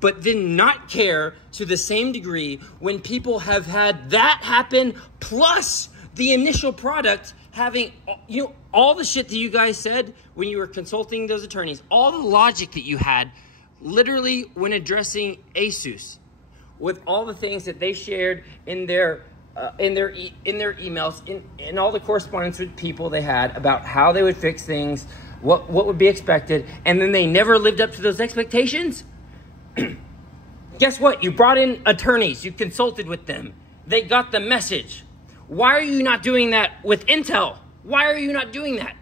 but then not care to the same degree when people have had that happen, plus the initial product having, you know, all the shit that you guys said when you were consulting those attorneys, all the logic that you had, literally when addressing ASUS, with all the things that they shared in their emails, in all the correspondence with people they had about how they would fix things, what would be expected, and then they never lived up to those expectations? Guess what? You brought in attorneys. You consulted with them. They got the message. Why are you not doing that with Intel? Why are you not doing that?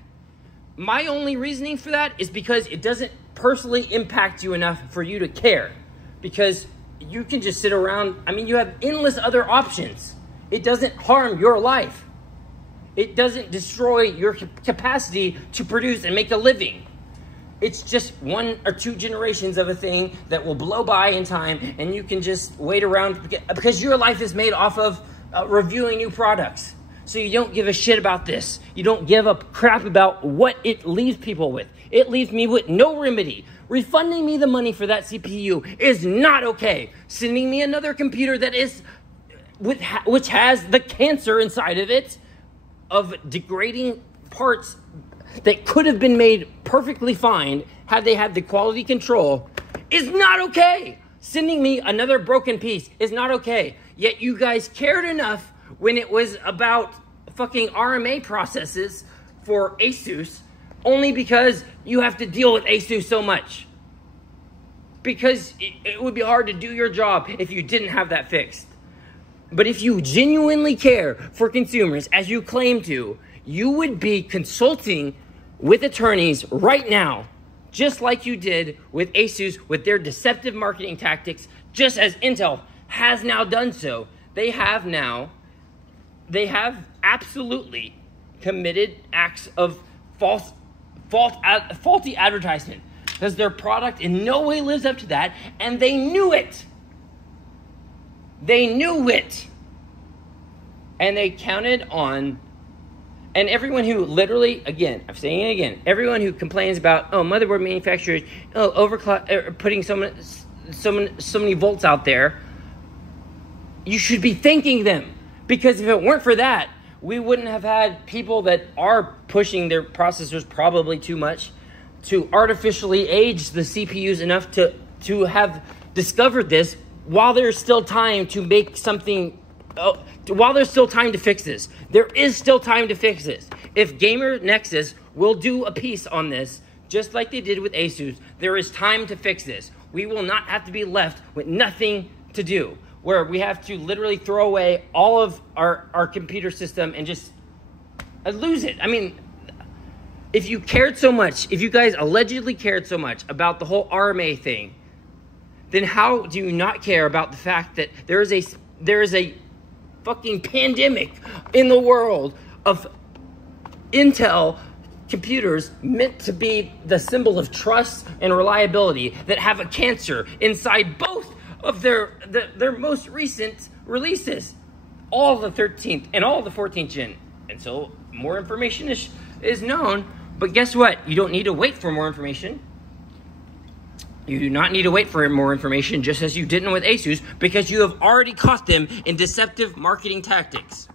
My only reasoning for that is because it doesn't personally impact you enough for you to care. Because you can just sit around. I mean, you have endless other options. It doesn't harm your life. It doesn't destroy your capacity to produce and make a living. It's just 1 or 2 generations of a thing that will blow by in time, and you can just wait around because your life is made off of reviewing new products. So you don't give a shit about this. You don't give a crap about what it leaves people with. It leaves me with no remedy. Refunding me the money for that CPU is not okay. Sending me another computer that is which has the cancer inside of it, of degrading parts that could have been made perfectly fine had they had the quality control, is not okay. Sending me another broken piece is not okay. Yet you guys cared enough when it was about fucking RMA processes for ASUS, only because you have to deal with ASUS so much. Because it would be hard to do your job if you didn't have that fixed. But if you genuinely care for consumers, as you claim to, you would be consulting with attorneys right now, just like you did with ASUS with their deceptive marketing tactics, just as Intel has now done so. They have absolutely committed acts of faulty advertisement, because their product in no way lives up to that, and they knew it. They knew it. And they counted on, and everyone who literally, again, I'm saying it again, everyone who complains about, oh, motherboard manufacturers, oh, putting so many volts out there, you should be thanking them. Because if it weren't for that, we wouldn't have had people that are pushing their processors probably too much to artificially age the CPUs enough to have discovered this while there's still time to make something, while there's still time to fix this. There is still time to fix this. If Gamer Nexus will do a piece on this, just like they did with Asus, there is time to fix this. We will not have to be left with nothing to do, where we have to literally throw away all of our computer system and just lose it. I mean, if you cared so much, if you guys allegedly cared so much about the whole RMA thing, then how do you not care about the fact that there is a fucking pandemic in the world of Intel computers meant to be the symbol of trust and reliability that have a cancer inside both of their most recent releases, all the 13th and all the 14th gen. And so more information is known, but guess what? You don't need to wait for more information. You do not need to wait for more information, just as you didn't with Asus, because you have already caught them in deceptive marketing tactics.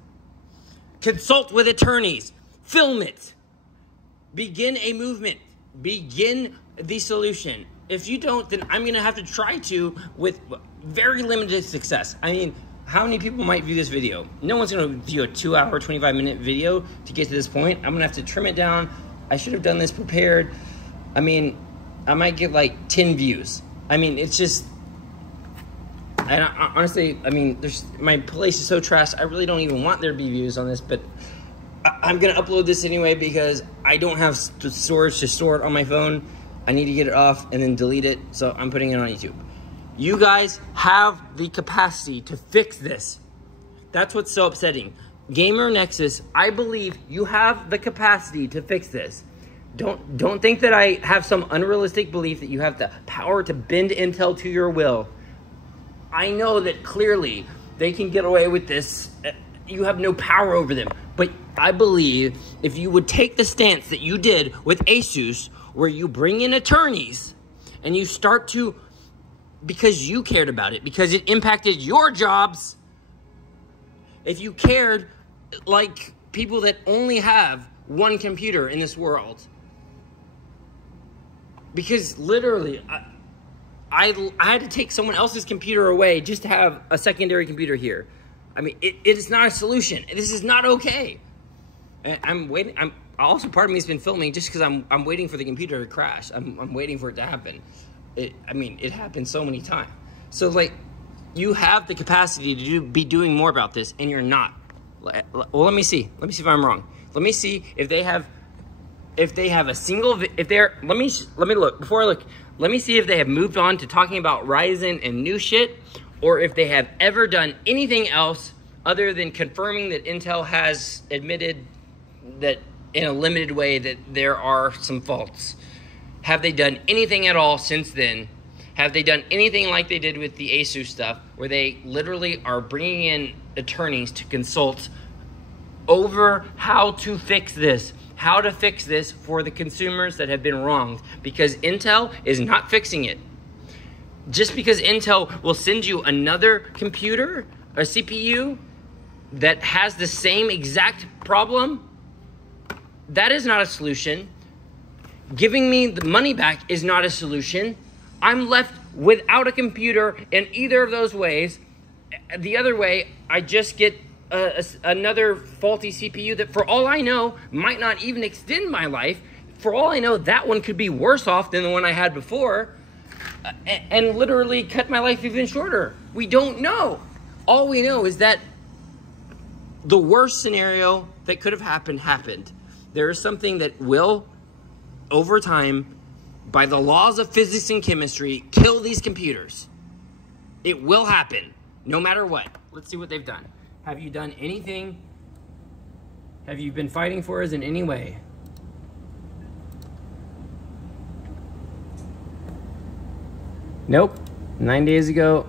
Consult with attorneys. Film it. Begin a movement. Begin the solution. If you don't, then I'm going to have to try to with very limited success. I mean, how many people might view this video? No one's going to view a 2-hour, 25-minute video to get to this point. I'm going to have to trim it down. I should have done this prepared. I mean, I might get like 10 views. I mean, it's just, and honestly, I mean, my place is so trash. I really don't even want there to be views on this, but I'm going to upload this anyway because I don't have storage to store it on my phone. I need to get it off and then delete it, so I'm putting it on YouTube. You guys have the capacity to fix this. That's what's so upsetting. Gamer Nexus, I believe you have the capacity to fix this. Don't think that I have some unrealistic belief that you have the power to bend Intel to your will. I know that clearly they can get away with this. You have no power over them. But I believe if you would take the stance that you did with Asus, where you bring in attorneys and you start to, because you cared about it, because it impacted your jobs, if you cared like people that only have one computer in this world, because literally I had to take someone else's computer away just to have a secondary computer here. I mean, it is not a solution. This is not okay. I'm waiting. Also, part of me has been filming just because I'm waiting for the computer to crash. I'm waiting for it to happen. I mean, it happens so many times. So, like, you have the capacity to be doing more about this, and you're not. Well, let me see. Let me see if I'm wrong. Let me see if they have a single. Let me look before I look. Let me see if they have moved on to talking about Ryzen and new shit, or if they have ever done anything else other than confirming that Intel has admitted that in a limited way that there are some faults. Have they done anything at all since then? Have they done anything like they did with the Asus stuff, where they literally are bringing in attorneys to consult over how to fix this? How to fix this for the consumers that have been wronged, because Intel is not fixing it. Just because Intel will send you another computer, a CPU, that has the same exact problem, that is not a solution. Giving me the money back is not a solution. I'm left without a computer in either of those ways. The other way, I just get another faulty CPU that, for all I know, might not even extend my life. For all I know, that one could be worse off than the one I had before, and literally cut my life even shorter. We don't know. All we know is that the worst scenario that could have happened. There is something that will, over time, by the laws of physics and chemistry, kill these computers. It will happen, no matter what. Let's see what they've done. Have you done anything? Have you been fighting for us in any way? Nope. 9 days ago.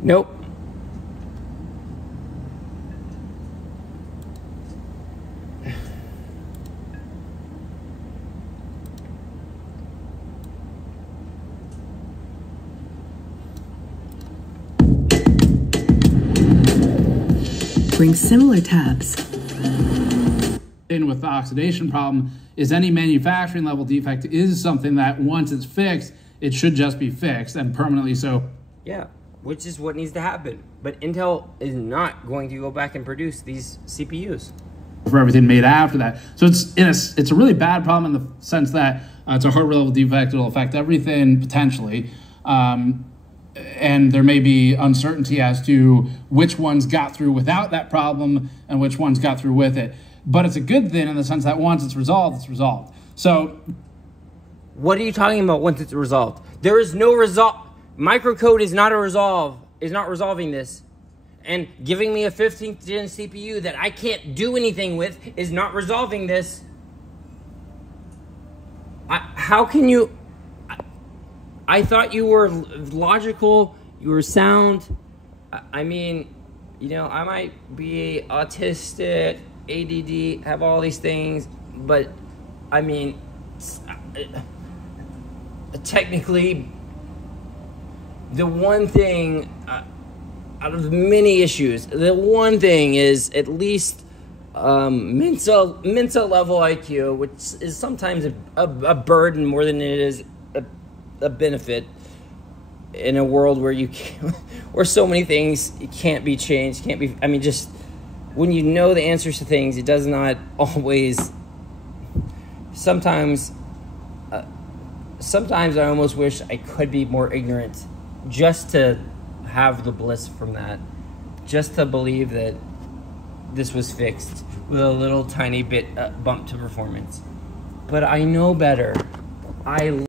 Nope. offering similar tabs. In with the oxidation problem is any manufacturing level defect is something that once it's fixed, it should just be fixed and permanently so. Yeah, which is what needs to happen. But Intel is not going to go back and produce these CPUs. For everything made after that. So it's a really bad problem in the sense that it's a hardware level defect. It'll affect everything potentially. And there may be uncertainty as to which ones got through without that problem and which ones got through with it. But it's a good thing in the sense that once it's resolved, it's resolved. So what are you talking about once it's resolved? There is no resolve. Microcode is not resolving this. And giving me a 15th gen CPU that I can't do anything with is not resolving this. How can you... I thought you were logical, you were sound. I mean, you know, I might be autistic, ADD, have all these things, but I mean, technically, the one thing out of many issues, the one thing is at least mental level IQ, which is sometimes a burden more than it is a benefit in a world where where so many things can't be changed, I mean, just when you know the answers to things, it does not always. Sometimes I almost wish I could be more ignorant, just to have the bliss from that, just to believe that this was fixed with a little tiny bit bump to performance. But I know better.